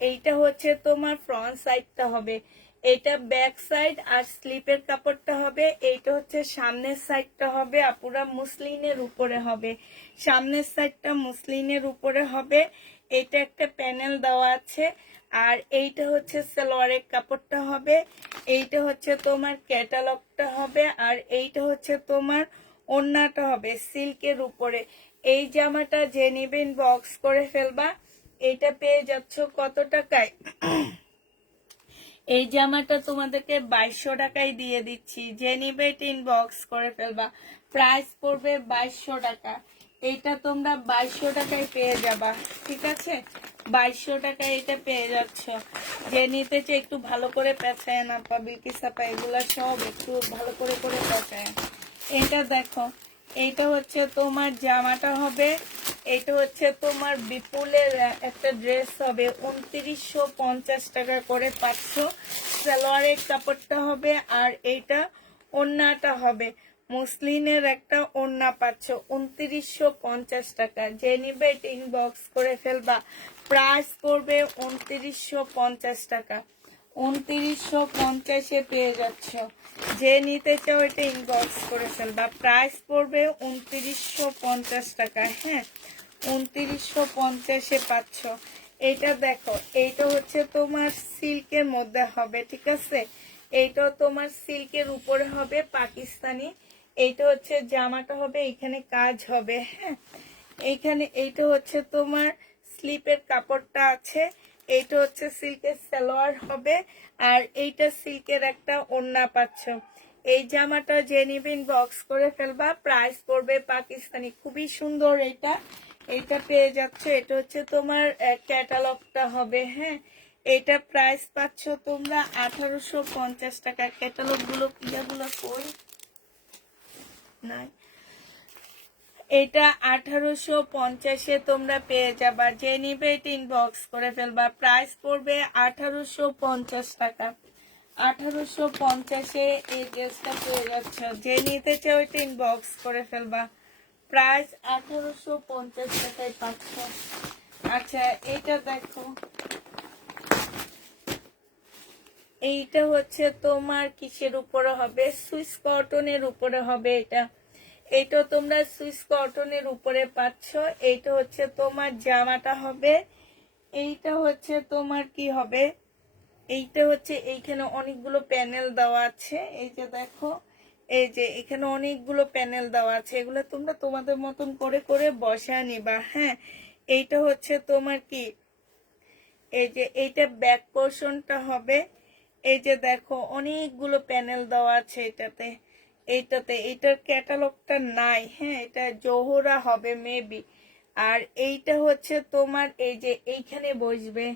এইটা হচ্ছে তোমার ফ্রন্ট সাইডটা হবে, এটা ব্যাক সাইড আর স্লিপের কাপড়টা হবে, এইটা হচ্ছে সামনের সাইডটা হবে। আপুরা মুসলিনের উপরে হবে, সামনের সাইডটা মুসলিনের উপরে হবে। এটা একটা প্যানেল দেওয়া আছে, আর এইটা হচ্ছে সালোয়ারের কাপড়টা হবে, এইটা হচ্ছে তোমার ক্যাটালগটা হবে, আর এইটা হচ্ছে তোমার ওড়নাটা হবে সিল্কের উপরে। এই জামাটা যে নিবেন বক্স করে ফেলবা। এটা পেয়ে যাচ্ছ কত টাকায়? এই জামাটা তোমাদেরকে 2200 টাকায় দিয়ে দিচ্ছি, যে নিবে এটা ইনবক্স করে ফেলবা। প্রাইস পড়বে 2200 টাকা। এইটা তোমরা 2200 টাকায় পেয়ে যাবা, ঠিক আছে? 2200 টাকায় এটা পেয়ে যাচ্ছ, যে নিতে চাই একটু ভালো করে পেঁচায় না পাবি কি সাপা, এগুলা সব একটু ভালো করে করে পেঁচায়। এটা দেখো, এইটা হচ্ছে তোমার জামাটা হবে, এটা হচ্ছে তোমার বিপুলের একটা ড্রেস হবে, 2950 টাকা করে পাচ্ছ। সালোয়ারের কাপড়টা হবে, আর এইটা ওড়নাটা হবে, মুসলিনের একটা ওড়না পাচ্ছ 2950 টাকা। যে নিবে এটা ইনবক্স করে ফেলবা। প্রাইস পড়বে 2950 টাকা, 2950-এ পেয়ে যাচ্ছ, যে নিতে চাও এটা ইনবক্স করে ফেলবা। প্রাইস পড়বে 2950 টাকা। হ্যাঁ, 2950-এ পাচ্ছ। এটা দেখো, এইটা হচ্ছে তোমার সিল্কের মধ্যে হবে, ঠিক আছে? এইটা তোমার সিল্কের উপরে হবে পাকিস্তানি। এইটা হচ্ছে জামাটা হবে, এখানে কাজ হবে। হ্যাঁ, এইখানে এইটা হচ্ছে তোমার স্লিপের কাপড়টা আছে, এইটা হচ্ছে সিল্কের সালোয়ার হবে, আর এইটা সিল্কের একটা ওড়না পাচ্ছ। এই জামাটা যে নিবেন বক্স করে ফেলবা, প্রাইস পড়বে পাকিস্তানি, খুবই সুন্দর এটা। এটা পেয়ে যাচ্ছে, এটা হচ্ছে তোমার ক্যাটালগটা হবে, হ্যাঁ। এটা প্রাইস পাচ্ছ তোমরা 1850 টাকা। ক্যাটালগ গুলো পিয়াগুলো কই নাই, এটা 1850-এ তোমরা পেয়ে যাবা। যে নিবে এটা ইনবক্স করে ফেলবা, প্রাইস পড়বে 1850 টাকা। 1850-এ এই ড্রেসটা পেয়ে যাচ্ছ। যে নিতে চাও এটা ইনবক্স করে ফেলবা, প্রাইস 1850 টাকায় পাচ্ছ। আচ্ছা এটা দেখো, এইটা হচ্ছে তোমার কিসের উপরে হবে, সুইস কটনের উপরে হবে এটা। এইটা তোমরা সুইস কটনের উপরে পাচ্ছ। এইটা হচ্ছে তোমার জামাটা হবে। এইটা হচ্ছে তোমার কি হবে, এইটা হচ্ছে এইখানে অনেকগুলো প্যানেল দেওয়া আছে, এই যে দেখো, এই যে এখানে অনেকগুলো প্যানেল দেওয়া আছে, এগুলো তোমরা তোমাদের মতন করে করে বসা নিবা, হ্যাঁ। এইটা হচ্ছে তোমার কি, এই যে এইটা ব্যাক পোর্শনটা হবে। এই যে দেখো অনেকগুলো প্যানেল দেওয়া আছে এটাতে। এইটার ক্যাটালগটা নাই, হ্যাঁ, এটা জোহরা হবে মেবি। আর এইটা হচ্ছে তোমার এই যে এইখানে বসবে,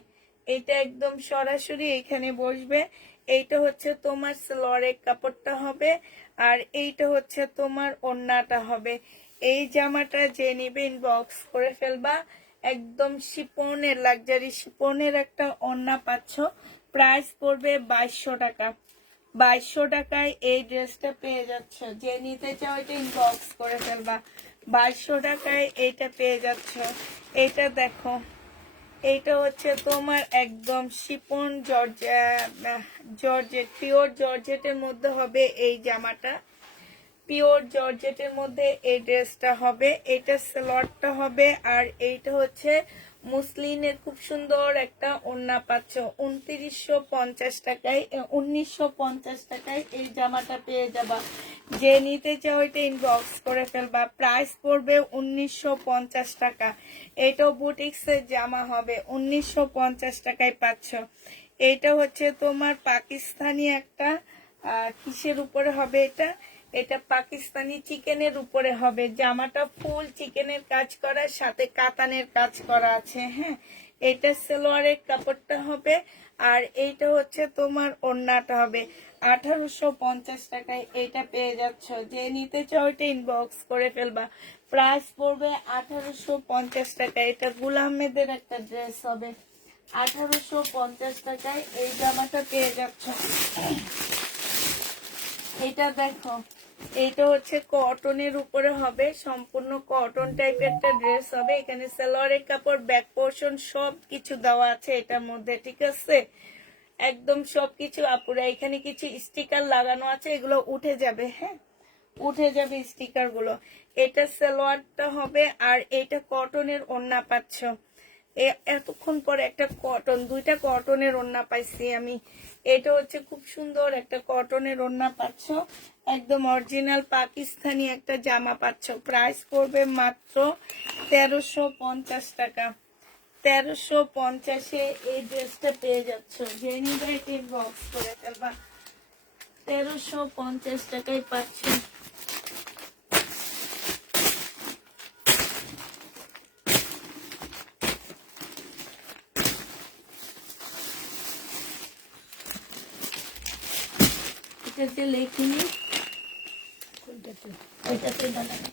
এইটা একদম সরাসরি এইখানে বসবে। এইটা হচ্ছে তোমার স্লোয়ারের কাপড়টা হবে, আর এইটা হচ্ছে তোমার ওড়নাটা হবে। এই জামাটা যে নিবে ইনবক্স করে ফেলবা, একদম শিপনের, লাক্সারি শিপনের একটা ওড়না পাচ্ছ। প্রাইস পড়বে 2200 টাকা। 2200 টাকায় এই ড্রেসটা পেয়ে যাচ্ছ। যে নিতে চাও এটা ইনবক্স করে ফেলবা, 2200 টাকায় এইটা পেয়ে যাচ্ছ। এইটা দেখো, এইটা হচ্ছে তোমার একদম শিপন জর্জেট, পিওর জর্জেটের মধ্যে হবে এই জামাটা। পিওর জর্জেটের মধ্যে এই ড্রেসটা হবে। এটা সালোয়ারটা হবে, আর এইটা হচ্ছে মুসলিনের খুব সুন্দর একটা ওড়না পাচ্ছ। 2950 টাকায়, 1950 টাকায় এই জামাটা পেয়ে যাবা। যে নিতে চাও এটা ইনবক্স করে ফেলবা, প্রাইস পড়বে 1950 টাকা। এটাও বুটিক্সের জামা হবে, 1950 টাকায় পাচ্ছ। এটা হচ্ছে তোমার পাকিস্তানি একটা কিসের উপরে হবে এটা, এটা পাকিস্তানি চিকেনের উপরে হবে। জামাটা ফুল চিকেনের কাজ করা, সাথে কাতানের কাজ করা আছে, হ্যাঁ। এটা সালোয়ারের কাপড়টা হবে, আর এইটা হচ্ছে তোমার ওড়নাটা হবে। 1850 টাকায় এইটা পেয়ে যাচ্ছ। যে নিতে চাও এটা ইনবক্স করে ফেলবা, প্রাইস পড়বে 1850 টাকা। এটা গুল আহমেদের একটা ড্রেস হবে। 1850 টাকায় এই জামাটা পেয়ে যাচ্ছ। এটা দেখো, এইটা হচ্ছে কটনের উপরে হবে, সম্পূর্ণ কটন টাইপের একটা ড্রেস হবে। এখানে সালোয়ারের কাপড়, ব্যাক পোর্শন সব কিছু দেওয়া আছে এটার মধ্যে, ঠিক আছে, একদম সবকিছু। আপুরা এখানে কিছু স্টিকার লাগানো আছে, এগুলো উঠে যাবে, হ্যাঁ, উঠে যাবে স্টিকার গুলো। এটা সালোয়ারটা হবে, আর এটা কটনের ওড়না পাচ্ছ। এতক্ষণ পরে একটা কটন, দুইটা কটনের ওড়না পাইছি আমি। এটা হচ্ছে খুব সুন্দর একটা কটনের ওড়না পাচ্ছ, একদম অরিজিনাল পাকিস্তানি একটা জামা পাচ্ছ। প্রাইস পড়বে মাত্র 1350 টাকা। 1350-এ এই ড্রেসটা পেয়ে যাচ্ছ। যে নিবে বক্স করে ফেলবা, 1350 টাকায় পাচ্ছ। এটাতে লেখিনি, ওইটাতে বানানো।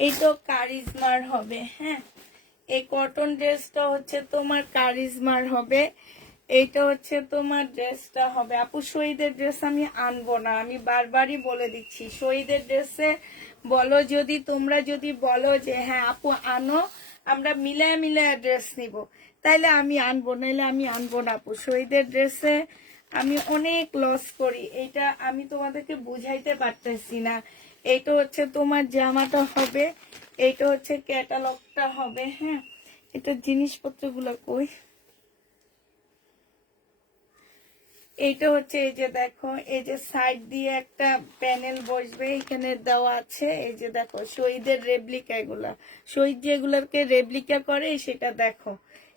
এই তো কারিজমার হবে, হ্যাঁ। এই কটন ড্রেসটা হচ্ছে তোমার কারিজমার হবে। এইটা হচ্ছে তোমার ড্রেসটা হবে। আপু শহীদের ড্রেস আমি আনবো না, আমি বারবারই বলে দিচ্ছি। শহীদের ড্রেসে বলো, যদি তোমরা যদি বলো যে হ্যাঁ আপু আনো, আমরা মিলায় মিলায় ড্রেস নিব, তাইলে আমি আনবো, নাইলে আমি আনবো না। আপু শহীদের ড্রেসে আমি অনেক লস করি, এটা আমি তোমাদেরকে বুঝাইতে পারতেছি না। এইটা হচ্ছে তোমার জামাটা হবে, এইটা হচ্ছে ক্যাটালগটা হবে, হ্যাঁ। এটা জিনিসপত্রগুলো কই, এইটা হচ্ছে এই যে দেখো, এই যে সাইড দিয়ে একটা প্যানেল বসবে, এখানে দেওয়া আছে। এই যে দেখো শহীদের রেপ্লিকা, এগুলা শহীদ যেগুলোকে রেপ্লিকা করে সেটা দেখো।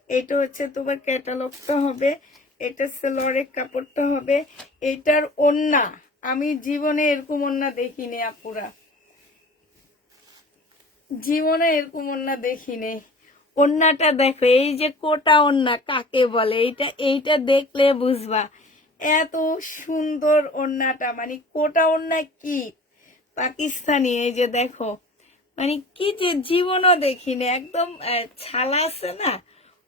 এটা হচ্ছে তোমার ক্যাটালগটা হবে, এটা সেলোয়ারের কাপড়টা হবে, এটার ওড়না আমি জীবনে এরকম ওড়না দেখিনি আপুরা, জীবনে এরকম ওড়না দেখিনি। ওড়নাটা দেখো, এই যে কোটা ওড়না কাকে বলে, এইটা দেখলে বুঝবা এত সুন্দর ওড়নাটা, মানে কোটা ওড়না কি পাকিস্তানি, এই যে দেখো, মানে কি যে জীবনও দেখিনি, একদম ছালা আছে না,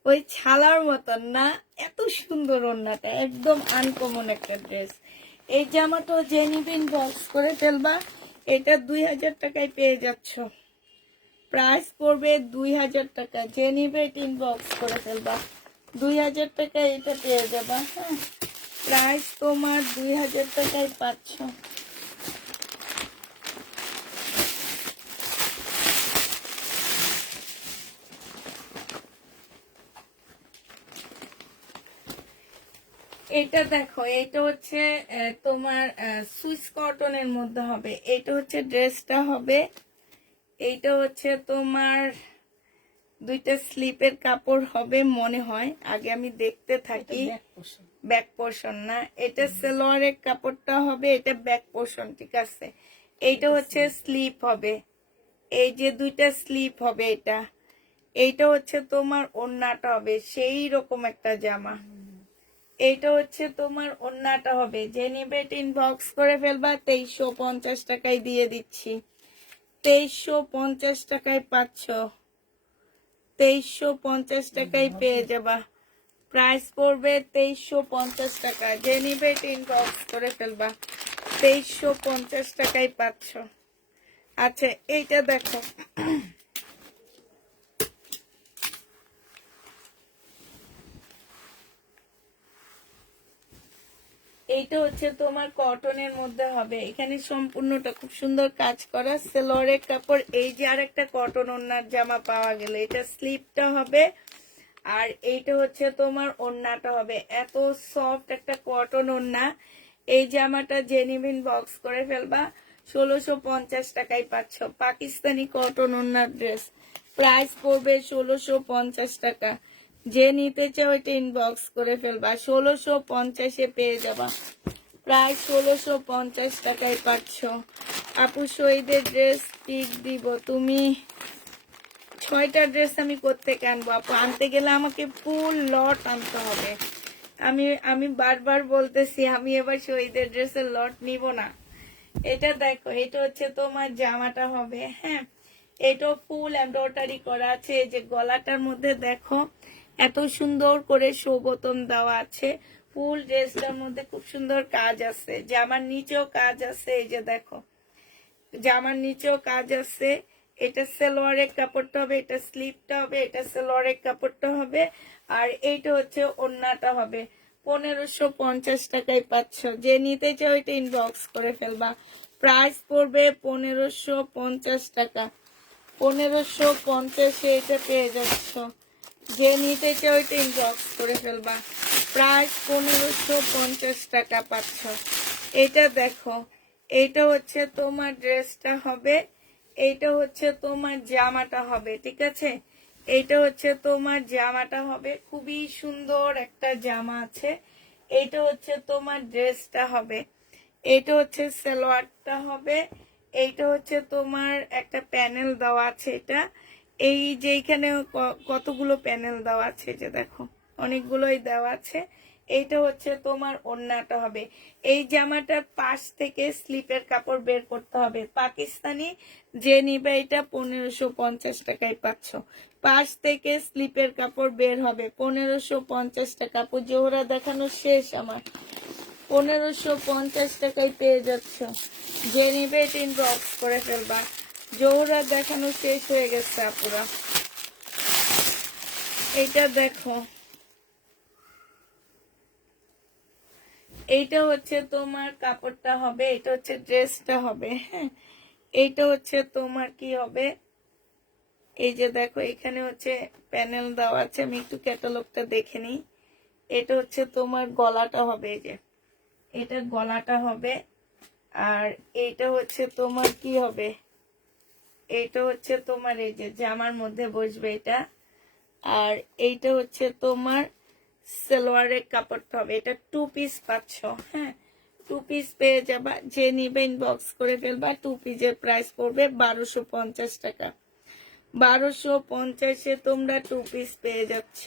ওই ছালার মতন না, এত সুন্দর ওড়নাটা, একদম আনকমন একটা ড্রেস। এই জামাটা যে নিবেন বক্স করে ফেলবা, এটা 2000 টাকায় পেয়ে যাচ্ছ, প্রাইস পড়বে 2000 টাকা, যে নিবে ইনবক্স করে ফেলবা, 2000 টাকায় এটা পেয়ে যাবা। হ্যাঁ, প্রাইস তোমার 2000 টাকায় পাচ্ছ। এটা দেখো, এটা হচ্ছে তোমার সুইস কটনের মধ্যে হবে, এটা হচ্ছে ড্রেসটা হবে, এইটা হচ্ছে তোমার দুইটা স্লিপের কাপড় হবে মনে হয়, আগে আমি দেখতে থাকি। ব্যাক পোর্শন না, এটা সালোয়ারের কাপড়টা হবে, এটা ব্যাক পোর্শন, ঠিক আছে। এইটা হচ্ছে স্লিপ হবে, এই যে দুইটা স্লিপ হবে, এইটা হচ্ছে তোমার ওড়নাটা হবে, সেই রকম একটা জামা। এইটা হচ্ছে তোমার ওড়নাটা হবে, যে নিবে ইনবক্স করে ফেলবা, 2350 টাকায় দিয়ে দিচ্ছি, 2350 টাকায় পাচ্ছ, 2350 টাকায় পেয়ে যাবা, প্রাইস পড়বে 2350 টাকা, যে নিবে ইনবক্স করে ফেলবা, 2350 টাকায় পাচ্ছ। আচ্ছা, এইটা দেখো, এইটা হচ্ছে তোমার কটনের মধ্যে হবে, এখানে সম্পূর্ণটা খুব সুন্দর কাজ করা সেলোয়ারের কাপড়। এই যে আর একটা কটন ওড়নার জামা পাওয়া গেল, এটা স্লিপটা হবে, আর এইটা হচ্ছে তোমার ওড়নাটা হবে, এত সফট একটা কটন ওড়না। এই জামাটা জেনিভিন বক্স করে ফেলবা, 1650 টাকায় পাচ্ছ, পাকিস্তানি কটন ওড়নার ড্রেস, প্রাইস পড়বে 1650 টাকা, যে নিতে চাও এটা ইনবক্স করে ফেলবা, 1650-এ পেয়ে যাবা, প্রায় 1650 টাকায় পাচ্ছ। আপু শহীদের ড্রেস পিক দিব, তুমি 6টা ড্রেস আমি কোত্থেকে আনবো আপু, আনতে গেলে আমাকে ফুল লট আনতে হবে, আমি বারবার বলতেছি আমি এবার শহীদের ড্রেসের লট নিব না। এটা দেখো, এটা হচ্ছে তোমার জামাটা হবে, হ্যাঁ, এটা ফুল এমব্রয়ডারি করা আছে, এই যে গলাটার মধ্যে দেখো এত সুন্দর করে শো বোতাম দেওয়া আছে, ফুল ড্রেসটার মধ্যে খুব সুন্দর কাজ আছে, জামার নিচেও কাজ আছে, এই যে দেখো জামার নিচেও কাজ আছে। এটা সালোয়ারের কাপড়টা হবে, এটা স্লিপটা হবে, এটা সালোয়ারের কাপড়টা হবে, আর এইটা হচ্ছে ওড়নাটা হবে, 1550 টাকায় পাচ্ছ, যে নিতে চাও এটা ইনবক্স করে ফেলবা, প্রাইস পড়বে 1550 টাকা, 1550-এ এটা পেয়ে যাচ্ছ, যে নিতে চাও এটা ইনবক্স করে ফেলবা, প্রাইস 1550 টাকা পাচ্ছ। এটা দেখো, এইটা হচ্ছে তোমার ড্রেসটা হবে, এইটা হচ্ছে তোমার জামাটা হবে, ঠিক আছে, এইটা হচ্ছে তোমার জামাটা হবে, খুবই সুন্দর একটা জামা আছে, এইটা হচ্ছে তোমার ড্রেসটা হবে, এইটা হচ্ছে সালোয়ারটা হবে, এইটা হচ্ছে তোমার একটা প্যানেল দেওয়া আছে, এটা এই যে এখানে কতগুলো প্যানেল দেওয়া আছে, যে দেখো অনেকগুলোই দেওয়া আছে, এইটা হচ্ছে তোমার ওড়নাটা হবে। এই জামাটার পাশ থেকে স্লিপের কাপড় বের করতে হবে, পাকিস্তানি, যে নিবে এটা 1550 টাকায় পাচ্ছ, পাশ থেকে স্লিপের কাপড় বের হবে 1550 টাকা। আপু জোহরা দেখানো শেষ আমার, 1550 টাকায় পেয়ে যাচ্ছ, যে নিবে ইনবক্স করে ফেলবা, জোহরা দেখানো শেষ হয়ে গেছে আপুরা। এইটা দেখো, এইটা হচ্ছে তোমার কাপড়টা হবে, এটা হচ্ছে ড্রেসটা হবে, হ্যাঁ, এইটা হচ্ছে তোমার কি হবে, এই যে দেখো এখানে হচ্ছে প্যানেল দেওয়া আছে, আমি একটু ক্যাটালগটা দেখে নিই, এটা হচ্ছে তোমার গলাটা হবে, এই যে এটা গলাটা হবে, আর এইটা হচ্ছে তোমার কি হবে, এইটা হচ্ছে তোমার এই যে জামার মধ্যে বসবে এটা, আর এইটা হচ্ছে তোমার সালোয়ারের কাপড়টা হবে, এটা 2 পিস পাচ্ছ। হ্যাঁ, 2 পিস পেয়ে যাবা, যে নিবে ইনবক্স করে ফেলবা। 2 পিসের প্রাইস পড়বে 1250 টাকা। 1250-এ তোমরা 2 পিস পেয়ে যাচ্ছ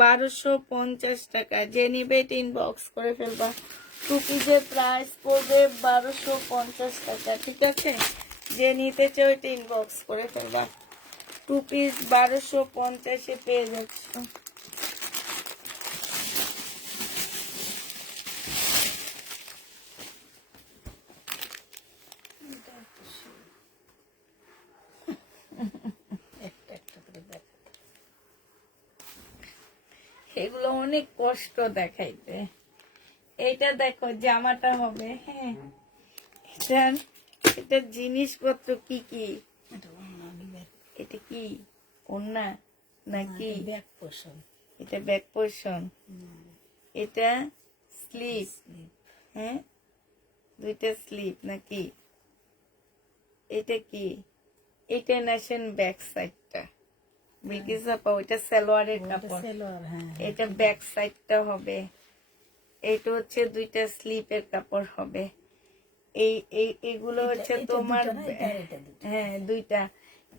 1250 টাকা। যে নিবে এটা ইনবক্স করে ফেলবা। 2 পিসের প্রাইস পড়বে 1250 টাকা, ঠিক আছে? যে নিতে চাও এটা ইনবক্স করে ফেলবা। 2 পিস 1250-এ পেয়ে যাচ্ছ। এটা একটু একটা একটা করে দেখা। এগুলো অনেক কষ্ট দেখাইতে। এটা দেখো জামাটা হবে। হ্যাঁ, এটা জিনিসপত্র কি কি? এটা অন্য নিবে। এটা কি ওন্না নাকি? ব্যাক পোষণ। এটা ব্যাক পোর্শন, এটা স্লিপ। হ্যাঁ, দুইটা স্লিপ নাকি? এটা কি? এটা নেশন ব্যাক সাইডটা বিলকিস আপা, ওইটা সালোয়ারের কাপড়। সেলোয়ার, হ্যাঁ। এটা ব্যাক সাইডটা হবে। এটা হচ্ছে দুইটা স্লিপের কাপড় হবে। এইগুলো হচ্ছে তোমার, হ্যাঁ দুইটা।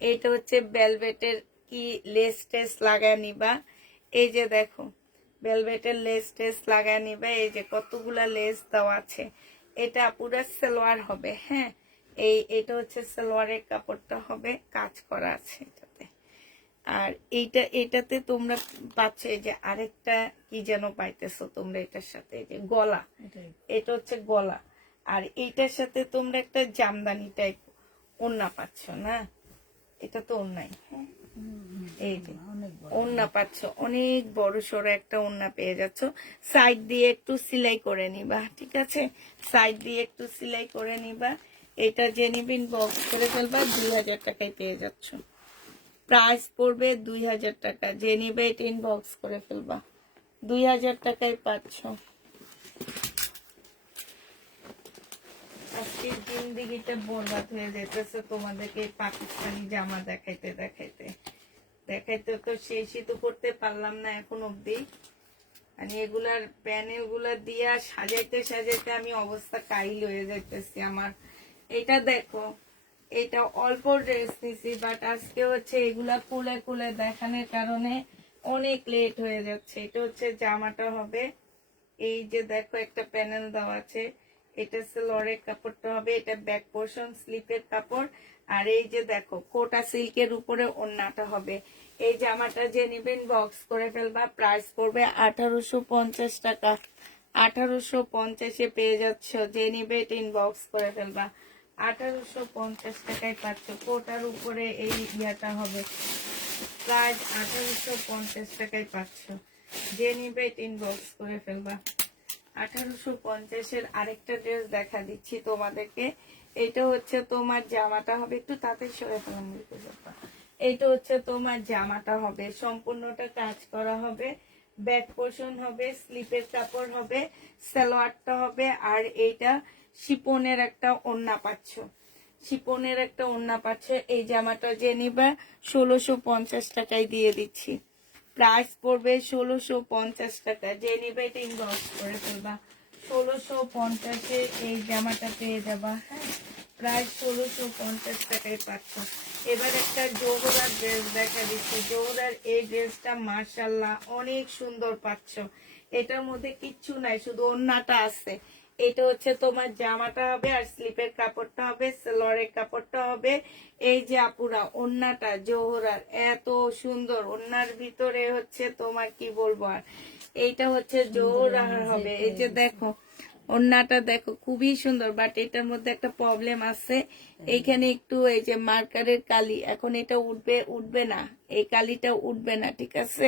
এটা হচ্ছে ভেলভেটের কি লেস টেস লাগায় নিবা। এই যে দেখো ভেলভেটের লেস টেস লাগায় নিবা। এই যে কতগুলা লেস দেওয়া আছে। এটা পুরো সালোয়ার হবে। হ্যাঁ, এটা হচ্ছে সালোয়ারের কাপড়টা হবে, কাজ করা আছে এটাতে। আর এটাতে তোমরা পাচ্ছ এই যে আরেকটা কি যেন পাইতেছো তোমরা এটার সাথে, এই যে গলা। এটা হচ্ছে গলা। আর এইটার সাথে তোমরা একটা জামদানি টাইপ ওড়না পাচ্ছ না? এটা তো ওড়নাই। হ্যাঁ, এই যে ওড়না পাচ্ছ, অনেক বড় সড়ো একটা ওড়না পেয়ে যাচ্ছ। সাইড দিয়ে একটু সেলাই করে নিবা, ঠিক আছে? সাইড দিয়ে একটু সেলাই করে নিবা। এটা যে নিবিন বক্স করে ফেলবা, 2000 টাকায় পেয়ে যাচ্ছ। প্রাইস পড়বে 2000 টাকা। যে নিবে এটা ইনবক্স করে ফেলবা, 2000 টাকায় পাচ্ছ। আজকের জিন্দিগিটা বরবাদ হয়ে যেতেছে তোমাদেরকে পাকিস্তানি জামা দেখাইতে দেখাইতে দেখাইতে। তো শেষই তো করতে পারলাম না এখন অব্দি। মানে এগুলার প্যানেল গুলা দিয়া সাজাইতে সাজাইতে আমি অবস্থা কাহিল হয়ে যাইতেছি আমার। এটা দেখো, এটা অল্প ড্রেস নিছি, বাট আজকে হচ্ছে এগুলা খুলে খুলে দেখানোর কারণে অনেক লেট হয়ে যাচ্ছে। এটা হচ্ছে জামাটা হবে। এই যে দেখো একটা প্যানেল দেওয়া আছে। এটা সালোয়ারের কাপড়টা হবে, এটা ব্যাক পোর্শন স্লিপের কাপড়। আর এই যে দেখো কোটা সিল্কের উপরে ওড়নাটা হবে। এই জামাটা যে নিবেন বক্স করে ফেলবা। প্রাইস পড়বে 1850 টাকা। 1850-এ পেয়ে যাচ্ছ। যে নিবে এটা ইনবক্স করে ফেলবা। 1850 টাকায় পাচ্ছ। কোটার উপরে এই ইয়াটা হবে, প্রাইস 1850 টাকায় পাচ্ছ। যে নিবে এটা ইনবক্স করে ফেলবা। 1850-এর আরেকটা ড্রেস দেখা দিচ্ছি তোমাদেরকে। এটা হচ্ছে তোমার জামাটা হবে, একটু তাতে সরে ফেলাম। এটা হচ্ছে তোমার জামাটা হবে, সম্পূর্ণটা কাজ করা হবে, ব্যাক পোর্শন হবে, স্লিপের কাপড় হবে, সালোয়ারটা হবে। আর এইটা শিপনের একটা ওড়না পাচ্ছ, শিপনের একটা ওড়না পাচ্ছ। এই জামাটা যে নিবা 1650 টাকায় দিয়ে দিচ্ছি। প্রাইস পড়বে 1650 টাকা। যে নিবে এটা ইনবক্স করে ফেলবা। 1650-এ এই জামাটা পেয়ে যাবা। হ্যাঁ, প্রাইস 1650 টাকায় পাচ্ছ। এবার একটা জোহরার ড্রেস দেখা দিচ্ছে। জোহরার এই ড্রেসটা মাশাআল্লাহ অনেক সুন্দর পাচ্ছ। এটার মধ্যে কিচ্ছু নাই, শুধু ওড়নাটা আছে। এটা হচ্ছে তোমার জামাটা হবে, আর স্লিপের কাপড়টা হবে, সালোয়ারের কাপড়টা হবে। এই যে আপুরা ওড়নাটা জোহরার এত সুন্দর, ওড়নার ভিতরে হচ্ছে তোমার কি বলবো আর, এইটা হচ্ছে জোহরার হবে। এই যে দেখো ওড়নাটা দেখো খুবই সুন্দর, বাট এটার মধ্যে একটা প্রবলেম আছে। এইখানে একটু এই যে মার্কারের কালি, এখন এটা উঠবে না, এই কালিটা উঠবে না, ঠিক আছে?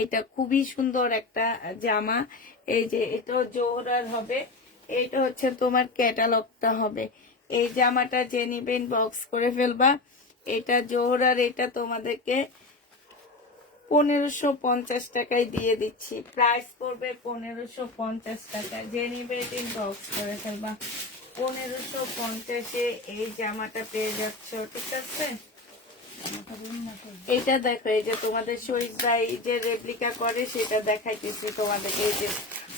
এটা খুবই সুন্দর একটা জামা। এই যে এটাও জোহরার হবে। এটা হচ্ছে তোমার ক্যাটালগটা হবে। এই জামাটা যে নিবেন বক্স করে ফেলবা। এটা জোহরার, এটা তোমাদেরকে 1550 টাকায় দিয়ে দিচ্ছি। প্রাইস পড়বে 1550 টাকা। যে নিবে বক্স করে ফেলবা। 1550-এ এই জামাটা পেয়ে যাচ্ছ, ঠিক আছে? আমাকে রুম না করবে। এটা দেখো, এই যে তোমাদের শরীর ভাই যে রেপ্লিকা করে সেটা দেখাইতেছি তোমাদেরকে। এই যে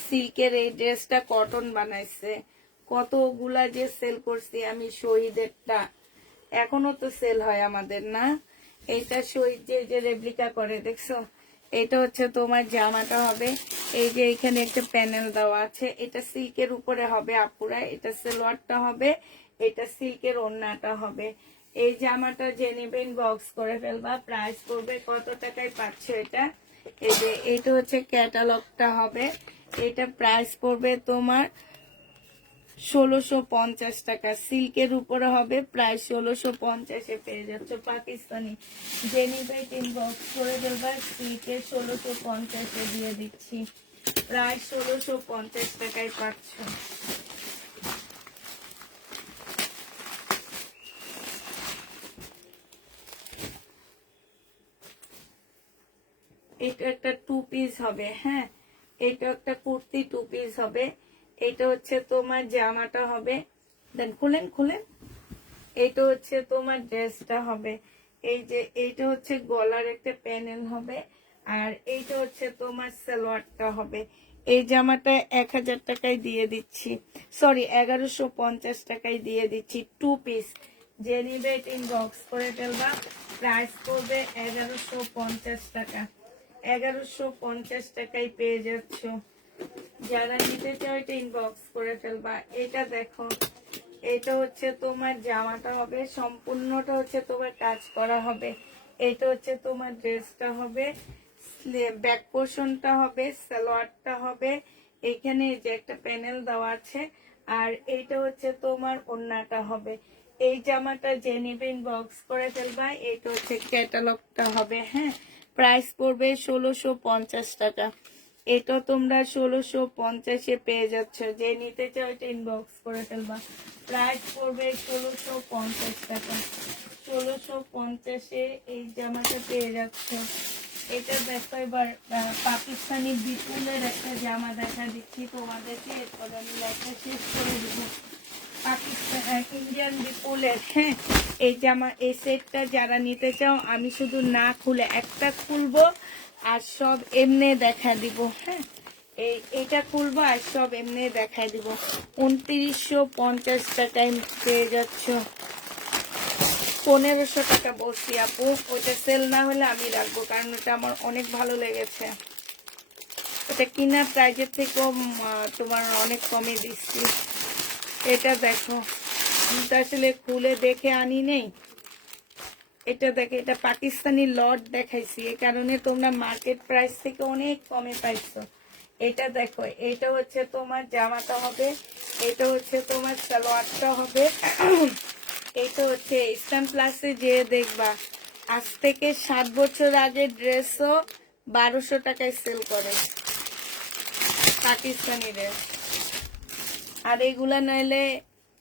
সিল্কের এই ড্রেসটা কটন বানাইছে, কতগুলা যে সেল করছি আমি শহীদেরটা, এখনো তো সেল হয় আমাদের না। এইটা শহীদ যে রেপ্লিকা করে দেখছো। এটা হচ্ছে তোমার জামাটা হবে, এই যে এখানে একটা প্যানেল দেওয়া আছে, এটা সিল্কের উপরে হবে আপুরা। এটা সালোয়ারটা হবে, এটা সিল্কের ওড়নাটা হবে। এই জামাটা যে নেবেন বক্স করে ফেলবা। প্রাইস পড়বে কত টাকায় পাচ্ছ এটা? এই যে এটা হচ্ছে ক্যাটালগটা হবে, এটা প্রাইস পড়বে তোমার 1650 টাকা। সিল্কের উপরে হবে, প্রায় 1650-এ পেয়ে যাচ্ছ পাকিস্তানি। যে নিবে ইনবক্স করে ফেলবা, সিল্কের 1650-এ দিয়ে দিচ্ছি, প্রায় 1650 টাকায় পাচ্ছ। এটা একটা টু পিস হবে, হ্যাঁ, এটা একটা কুর্তি টু পিস হবে। এটা হচ্ছে তোমার জামাটা হবে, দেন খুলেন খুলেন। এটা হচ্ছে তোমার ড্রেসটা হবে, এই যে এইটা হচ্ছে গলার একটা প্যানেল হবে, আর এইটা হচ্ছে তোমার সালোয়ারটা হবে। এই জামাটা 1000 টাকায় দিয়ে দিচ্ছি, সরি 1150 টাকায় দিয়ে দিচ্ছি, টু পিস। যে নিবে ইনবক্স করে ফেলবা, প্রাইস পড়বে 1150 টাকা। 1150 টাকায় পেয়ে যাচ্ছ। যারা নিতে চাও এটা ইনবক্স করে ফেলবা। এটা দেখো, এটা হচ্ছে তোমার জামাটা হবে, সম্পূর্ণটা হচ্ছে তোমার কাজ করা হবে। এটা হচ্ছে তোমার ড্রেসটা হবে, ব্যাক পোর্শনটা হবে, সালোয়ারটা হবে, এখানে যে একটা প্যানেল দেওয়া আছে, আর এইটা হচ্ছে তোমার ওড়নাটা হবে। এই জামাটা যে নিবে ইনবক্স করে ফেলবা। এটা হচ্ছে ক্যাটালগটা হবে, হ্যাঁ, প্রাইস পড়বে 1650 টাকা। এটা তোমরা 1650-এ পেয়ে যাচ্ছ। যে নিতে চাও এটা ইনবক্স করে ফেলবা, প্রাইস পড়বে 1650 টাকা। 1650-এ এই জামাটা পেয়ে যাচ্ছ। এটা দেখো এবার পাকিস্তানি বিপুলের একটা জামা দেখা দিচ্ছি তোমাদেরকে, এরপর আমি লেখা শেষ করে দেবো। পাকিস্তান ইন্ডিয়ান বিপুলের, হ্যাঁ, এই জামা এই সেটটা যারা নিতে চাও, আমি শুধু না খুলে একটা খুলবো আর সব এমনি দেখা দিব, হ্যাঁ, এইটা খুলবো আর সব এমনি দেখা দিব। 2950 টাকায় পেয়ে যাচ্ছ। 1500 টাকা বলছি আপু, ওটা সেল না হলে আমি রাখবো, কারণ ওটা আমার অনেক ভালো লেগেছে। এটা কিনা প্রাইজের থেকেও তোমার অনেক কমে দিচ্ছি। এটা দেখো, আমি তো আসলে খুলে দেখে আনি নেই। এটা দেখে, এটা পাকিস্তানি লট দেখাইছি, এই কারণে তোমরা মার্কেট প্রাইস থেকে অনেক কমে পাইছো। এটা দেখো, এটা হচ্ছে তোমার জামাটা হবে, এটা হচ্ছে তোমার সালোয়ারটা হবে। এটা হচ্ছে ইসলাম প্লাসে যে দেখবা, আজ থেকে 7 বছর আগে ড্রেসও 1200 টাকায় সেল করে পাকিস্তানি ড্রেস। আর এগুলা নইলে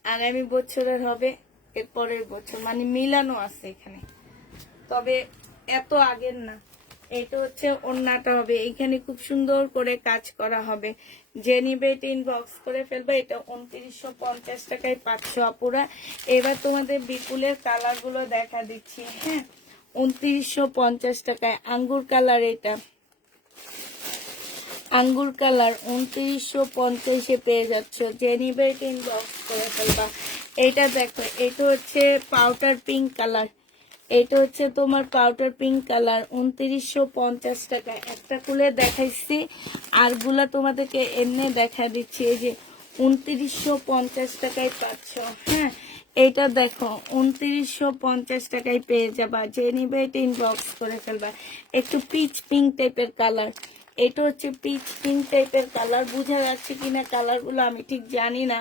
আগামী বছরের হবে, এর পরের বছর, মানে মিলানো আছে এখানে, তবে এত আগের না। এটা হচ্ছে ওড়নাটা হবে, এখানে খুব সুন্দর করে কাজ করা হবে। যে নিবে এটা ইনবক্স করে ফেলবে। এটা 2950 টাকায় পাচ্ছ আপুরা। এবার তোমাদের বিপুলের কালার গুলো দেখা দিচ্ছি, হ্যাঁ, 2950 টাকায় আঙ্গুর কালার। এটা আঙ্গুর কালার 2950-এ পেয়ে যাচ্ছ। যে নিবে এটা ইনবক্স করে ফেলবা। এটা দেখো, এটা হচ্ছে পাউডার পিঙ্ক কালার, এটা হচ্ছে তোমার পাউডার পিঙ্ক কালার, 2950 টাকা। একটা খুলে দেখাইছি, আর গুলা তোমাদেরকে এমনি দেখা দিচ্ছি। এই যে 2950 টাকায় পাচ্ছ, হ্যাঁ, এটা দেখো 2950 টাকায় পেয়ে যাবা। যে নিবে এটা ইনবক্স করে ফেলবা। একটু পিচ পিঙ্ক টাইপের কালার, এটা হচ্ছে পিচ পিঙ্ক টাইপের কালার, বোঝা যাচ্ছে কিনা কালার গুলো আমি ঠিক জানি না।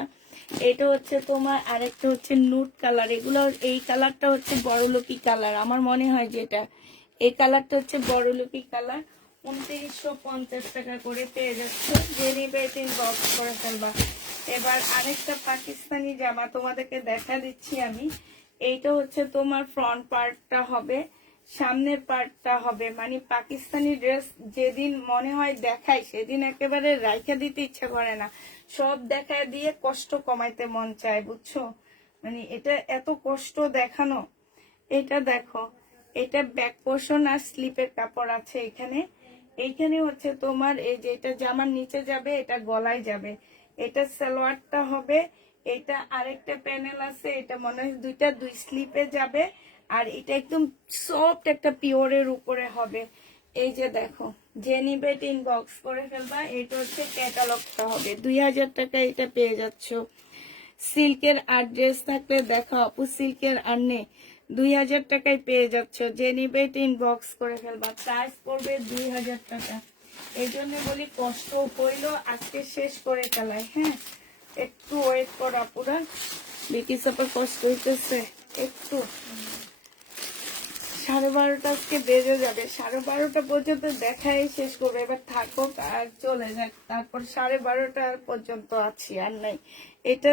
এটা হচ্ছে তোমার, আরেকটা হচ্ছে নুট কালার, এগুলো এই কালারটা হচ্ছে বড়লোকি কালার, আমার মনে হয় যেটা এই কালারটা হচ্ছে বড়লোকি কালার। 2950 টাকা করে পেয়ে যাচ্ছে। যে নিবে বক্স করে ফেলবা। এবার আরেকটা পাকিস্তানি জামা তোমাদেরকে দেখা দিচ্ছি আমি। এইটা হচ্ছে তোমার ফ্রন্ট পার্টটা হবে, সামনের পার্টটা হবে, মানে পাকিস্তানি ড্রেস যেদিন মনে হয় দেখাই, সেদিন একেবারে রাইখা দিতে ইচ্ছা করে না, সব দেখায় দিয়ে কষ্ট কমাইতে মন চায়, বুঝছো, মানে এটা এত কষ্ট দেখানো। এটা দেখো, এটা ব্যাক পোর্শন আর স্লিপের কাপড় আছে এখানে। এইখানে হচ্ছে তোমার এই যে এটা জামার নিচে যাবে, এটা গলায় যাবে। এটা সালোয়ারটা হবে। এটা আরেকটা প্যানেল আছে, এটা মনে হয় দুই স্লিপে যাবে। আর এটা একদম সফট একটা পিওরের উপরে হবে। এই যে দেখো, যে নিবে ইনবক্স করে ফেলবা। এটা হচ্ছে ক্যাটালগটা হবে, 2000 টাকা এটা পেয়ে যাচ্ছ। সিল্কের আর ড্রেস থাকলে দেখো আপু, সিল্কের আর নেই, 2000 টাকায় পেয়ে যাচ্ছ। যে নিবে ইনবক্স করে ফেলবা। প্রাইস পড়বে 2000 টাকা। এই জন্য বলি কষ্ট হইলো আজকে শেষ করে ফেলাই। হ্যাঁ, একটু ওয়েট করা পুরা, বিকি সাপের কষ্ট হইতেছে একটু। 12:30 আজকে বেজে যাবে, 12:30 পর্যন্ত দেখাই শেষ করবো। এবার থাকুক আর চলে যাক, তারপর 12:30 পর্যন্ত আছি আর নাই। এটা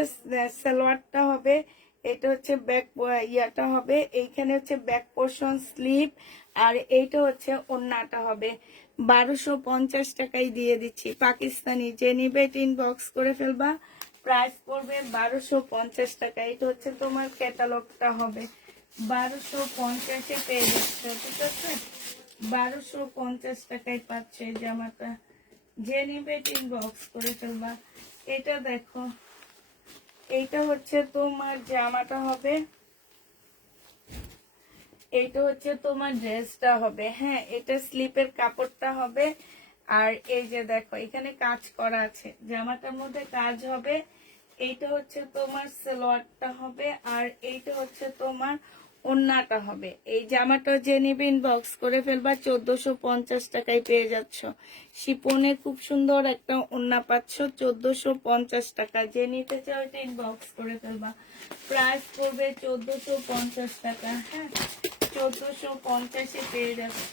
সালোয়ারটা হবে, এটা হচ্ছে ব্যাক ইয়াটা হবে, এইখানে হচ্ছে ব্যাক পোর্শন স্লিভ, আর এইটা হচ্ছে ওন্নাটা হবে। 1250 টাকায় দিয়ে দিচ্ছি পাকিস্তানি। যে নিবে ইনবক্স করে ফেলবা। প্রাইস পড়বে 1250 টাকা। এটা হচ্ছে তোমার ক্যাটালগটা হবে, 1250-এ পেয়ে যাচ্ছে। ঠিক আছে, 1250 টাকায় পাচ্ছে এই জামাটা। যে নিবে ইনবক্স করে ফেলবা। এটা দেখো, এইটা হচ্ছে তোমার জামাটা হবে, এইটা হচ্ছে তোমার ড্রেসটা হবে। হ্যাঁ, এটা স্লিপের কাপড়টা হবে। আর এই যে দেখো, এখানে কাজ করা আছে, জামাটার মধ্যে কাজ হবে। এইটা হচ্ছে তোমার সালোয়ারটা হবে, আর এইটা হচ্ছে তোমার ওন্নাটা হবে। এই জামাটা যে নিবে ইনবক্স করে ফেলবা। 1450 টাকায় পেয়ে যাচ্ছ। শিপনে খুব সুন্দর একটা ওন্না পাচ্ছ, 1450 টাকা। যে নিতে চাও এটা ইনবক্স করে ফেলবা। প্রাইস পড়বে 1450 টাকা। হ্যাঁ, 1450-এ পেয়ে যাচ্ছ।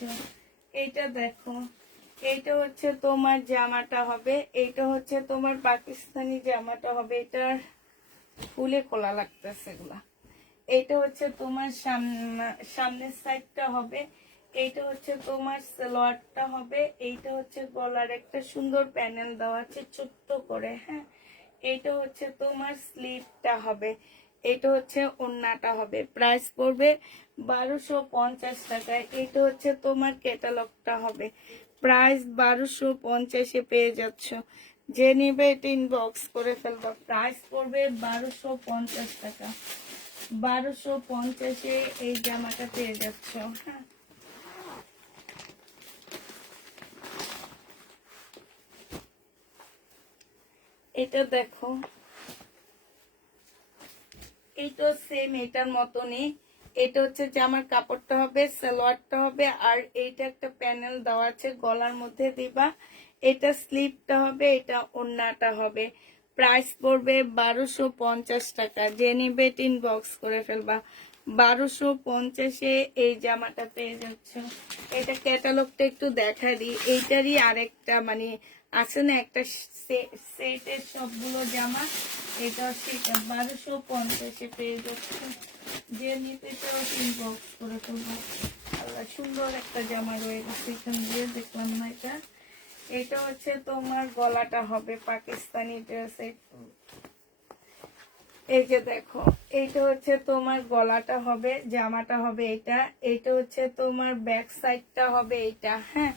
এইটা দেখো, এইটা হচ্ছে তোমার জামাটা হবে, এইটা হচ্ছে তোমার পাকিস্তানি জামাটা হবে। এটার ফুলে খোলা লাগতেছে এগুলা। এইটা হচ্ছে তোমার সামনের সাইডটা হবে। এইটা হচ্ছে তোমার সালোয়ারটা হবে। এইটা হচ্ছে গলার একটা সুন্দর প্যানেল দেওয়া আছে ছোট্ট করে। হ্যাঁ, এইটা হচ্ছে তোমার স্লিভটা হবে। এটা হচ্ছে ওন্নাটা হবে। প্রাইস পড়বে 1250 টাকায়। এটা হচ্ছে তোমার ক্যাটালগটা হবে। প্রাইস 1250-এ পেয়ে যাচ্ছ। যে নিবে এটা ইনবক্স করে ফেলবা। প্রাইস পড়বে 1250 টাকা। 1250-এ এই জামাটা পেয়ে যাচ্ছ। হ্যাঁ, এটা দেখো, এইটা সেম এটার মতনই। এটা হচ্ছে জামার কাপড়টা হবে, সালোয়ারটা হবে, আর এইটা একটা প্যানেল দেওয়া আছে গলার মধ্যে দিবা। এটা স্লিভটা হবে, এটা ওন্নাটা হবে। প্রাইস পড়বে 1250 টাকা। যে নিবে ইনবক্স করে ফেলবা। 1250-এ এই জামাটা পেয়ে যাচ্ছে। এটা ক্যাটালগটা একটু দেখা দিই। এইটারই আরেকটা মানে আছে না, একটা সেটের সবগুলো জামা। এটা হচ্ছে 1250-এ পেয়ে যাচ্ছে। যে নিতে চাও ইনবক্স করে ফেলবো। আল্লাহ, সুন্দর একটা জামা রয়ে গেছে এখান দিয়ে, দেখলাম না এটা। এটা হচ্ছে তোমার গলাটা হবে পাকিস্তানি ড্রেসে। এই যে দেখো, এইটা হচ্ছে তোমার গলাটা হবে, জামাটা হবে এটা। এইটা হচ্ছে তোমার ব্যাক সাইডটা হবে এইটা। হ্যাঁ,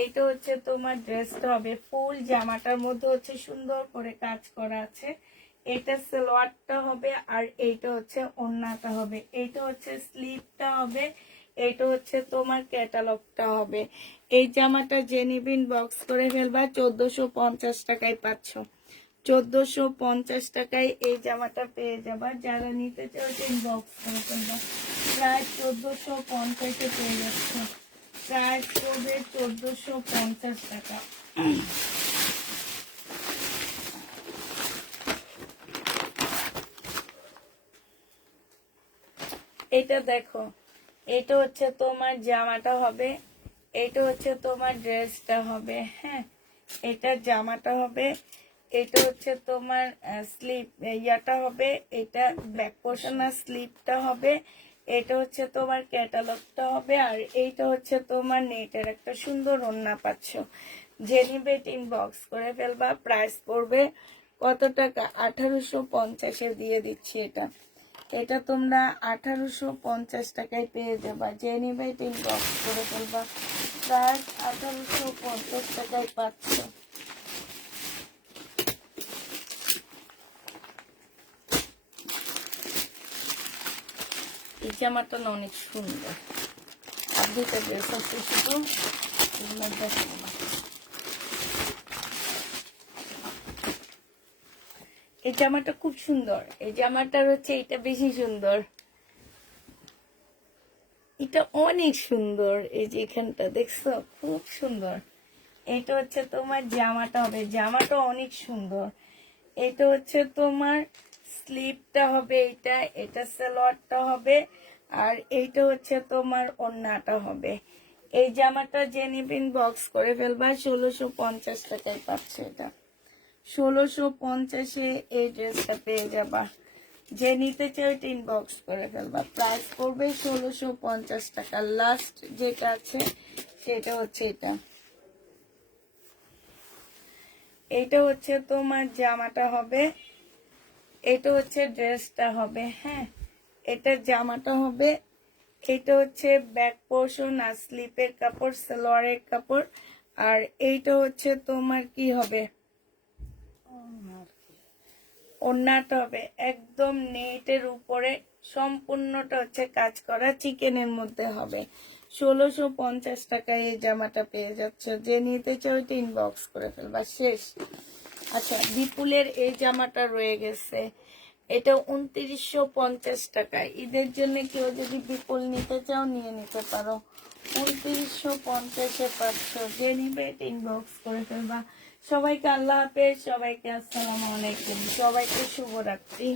এইটা হচ্ছে তোমার ড্রেসটা হবে। ফুল জামাটার মধ্যে হচ্ছে সুন্দর করে কাজ করা আছে। এটা সালোয়ারটা হবে, আর এইটা হচ্ছে ওন্নাটা হবে। এইটা হচ্ছে স্লিভটা হবে। এইটা হচ্ছে তোমার ক্যাটালগটা হবে। এই জামাটা যে নিবিন বক্স করে ফেলবা। 1450 টাকায় পাচ্ছ। 1450 টাকায় এই জামাটা পেয়ে যাবা। যারা নিতে চাও ইনবক্স করে ফেলবা। প্রায় 1450-এ পেয়ে যাচ্ছে। প্রায় পড়বে 1450 টাকা। এটা দেখো, এটা হচ্ছে তোমার জামাটা হবে, এটা হচ্ছে তোমার ড্রেসটা হবে। হ্যাঁ, এটা জামাটা হবে, এটা হচ্ছে তোমার স্লিভ ইয়াটা হবে, এটা ব্যাক পোর্শন আর স্লিভটা হবে। এটা হচ্ছে তোমার ক্যাটালগটা হবে, আর এইটা হচ্ছে তোমার নেটের একটা সুন্দর ওড়না পাচ্ছ। যে নিবে ইনবক্স করে ফেলবা। প্রাইস পড়বে কত টাকা? 1850-এ দিয়ে দিচ্ছি এটা। এটা তোমরা 1850 টাকায় পেয়ে যাবা, যে নিবে এটা ইনবক্স করে ফেলবা। প্রায় 1850 টাকায় পাচ্ছ। এই জামাটা না অনেক সুন্দর। আর দুইটা ড্রেস আছে শুধু, এগুলো দেখো না। এই জামাটা খুব সুন্দর, এই জামাটার হচ্ছে এটা বেশি সুন্দর, এটা অনেক সুন্দর। এই যে এখানটা দেখছো, খুব সুন্দর। এটা হচ্ছে তোমার জামাটা হবে, জামাটা অনেক সুন্দর। এটা হচ্ছে তোমার স্লিপটা হবে, এটা এটা সালোয়ারটা হবে, আর এইটা হচ্ছে তোমার ওড়নাটা হবে। এই জামাটা যে নিবেন বক্স করে ফেলবা, 1650 টাকায় পাচ্ছে। এটা 1650-এ এই ড্রেসটা পেয়ে যাবা। যে নিতে চাও এটা ইনবক্স করে ফেলবা। প্রাইস পড়বে 1650 টাকা। লাস্ট যেটা আছে সেটা হচ্ছে এটা। এটা হচ্ছে তোমার জামাটা হবে, এটা হচ্ছে ড্রেসটা হবে। হ্যাঁ, এটা জামাটা হবে, এটা হচ্ছে ব্যাক পোর্শন আর স্লিপের কাপড়, সালোয়ারের কাপড়। আর এইটা হচ্ছে তোমার কি হবে, ওড়নাটা হবে একদম নেটের উপরে, সম্পূর্ণটা হচ্ছে কাজ করা, চিকেনের মধ্যে হবে। 1650 টাকায় এই জামাটা পেয়ে যাচ্ছে। যে নিতে চাও এটা ইনবক্স করে ফেলবা। শেষ। আচ্ছা, বিপুলের এই জামাটা রয়ে গেছে, এটা 2950 টাকায়। ঈদের জন্য কেউ যদি বিপুল নিতে চাও নিয়ে নিতে পারো, 2950-এ পাচ্ছ। যে নিবে এটা ইনবক্স করে ফেলবা। সবাইকে আল্লাহ হাফেজ, সবাইকে আসসালামু আলাইকুম, সবাইকে শুভরাত্রি।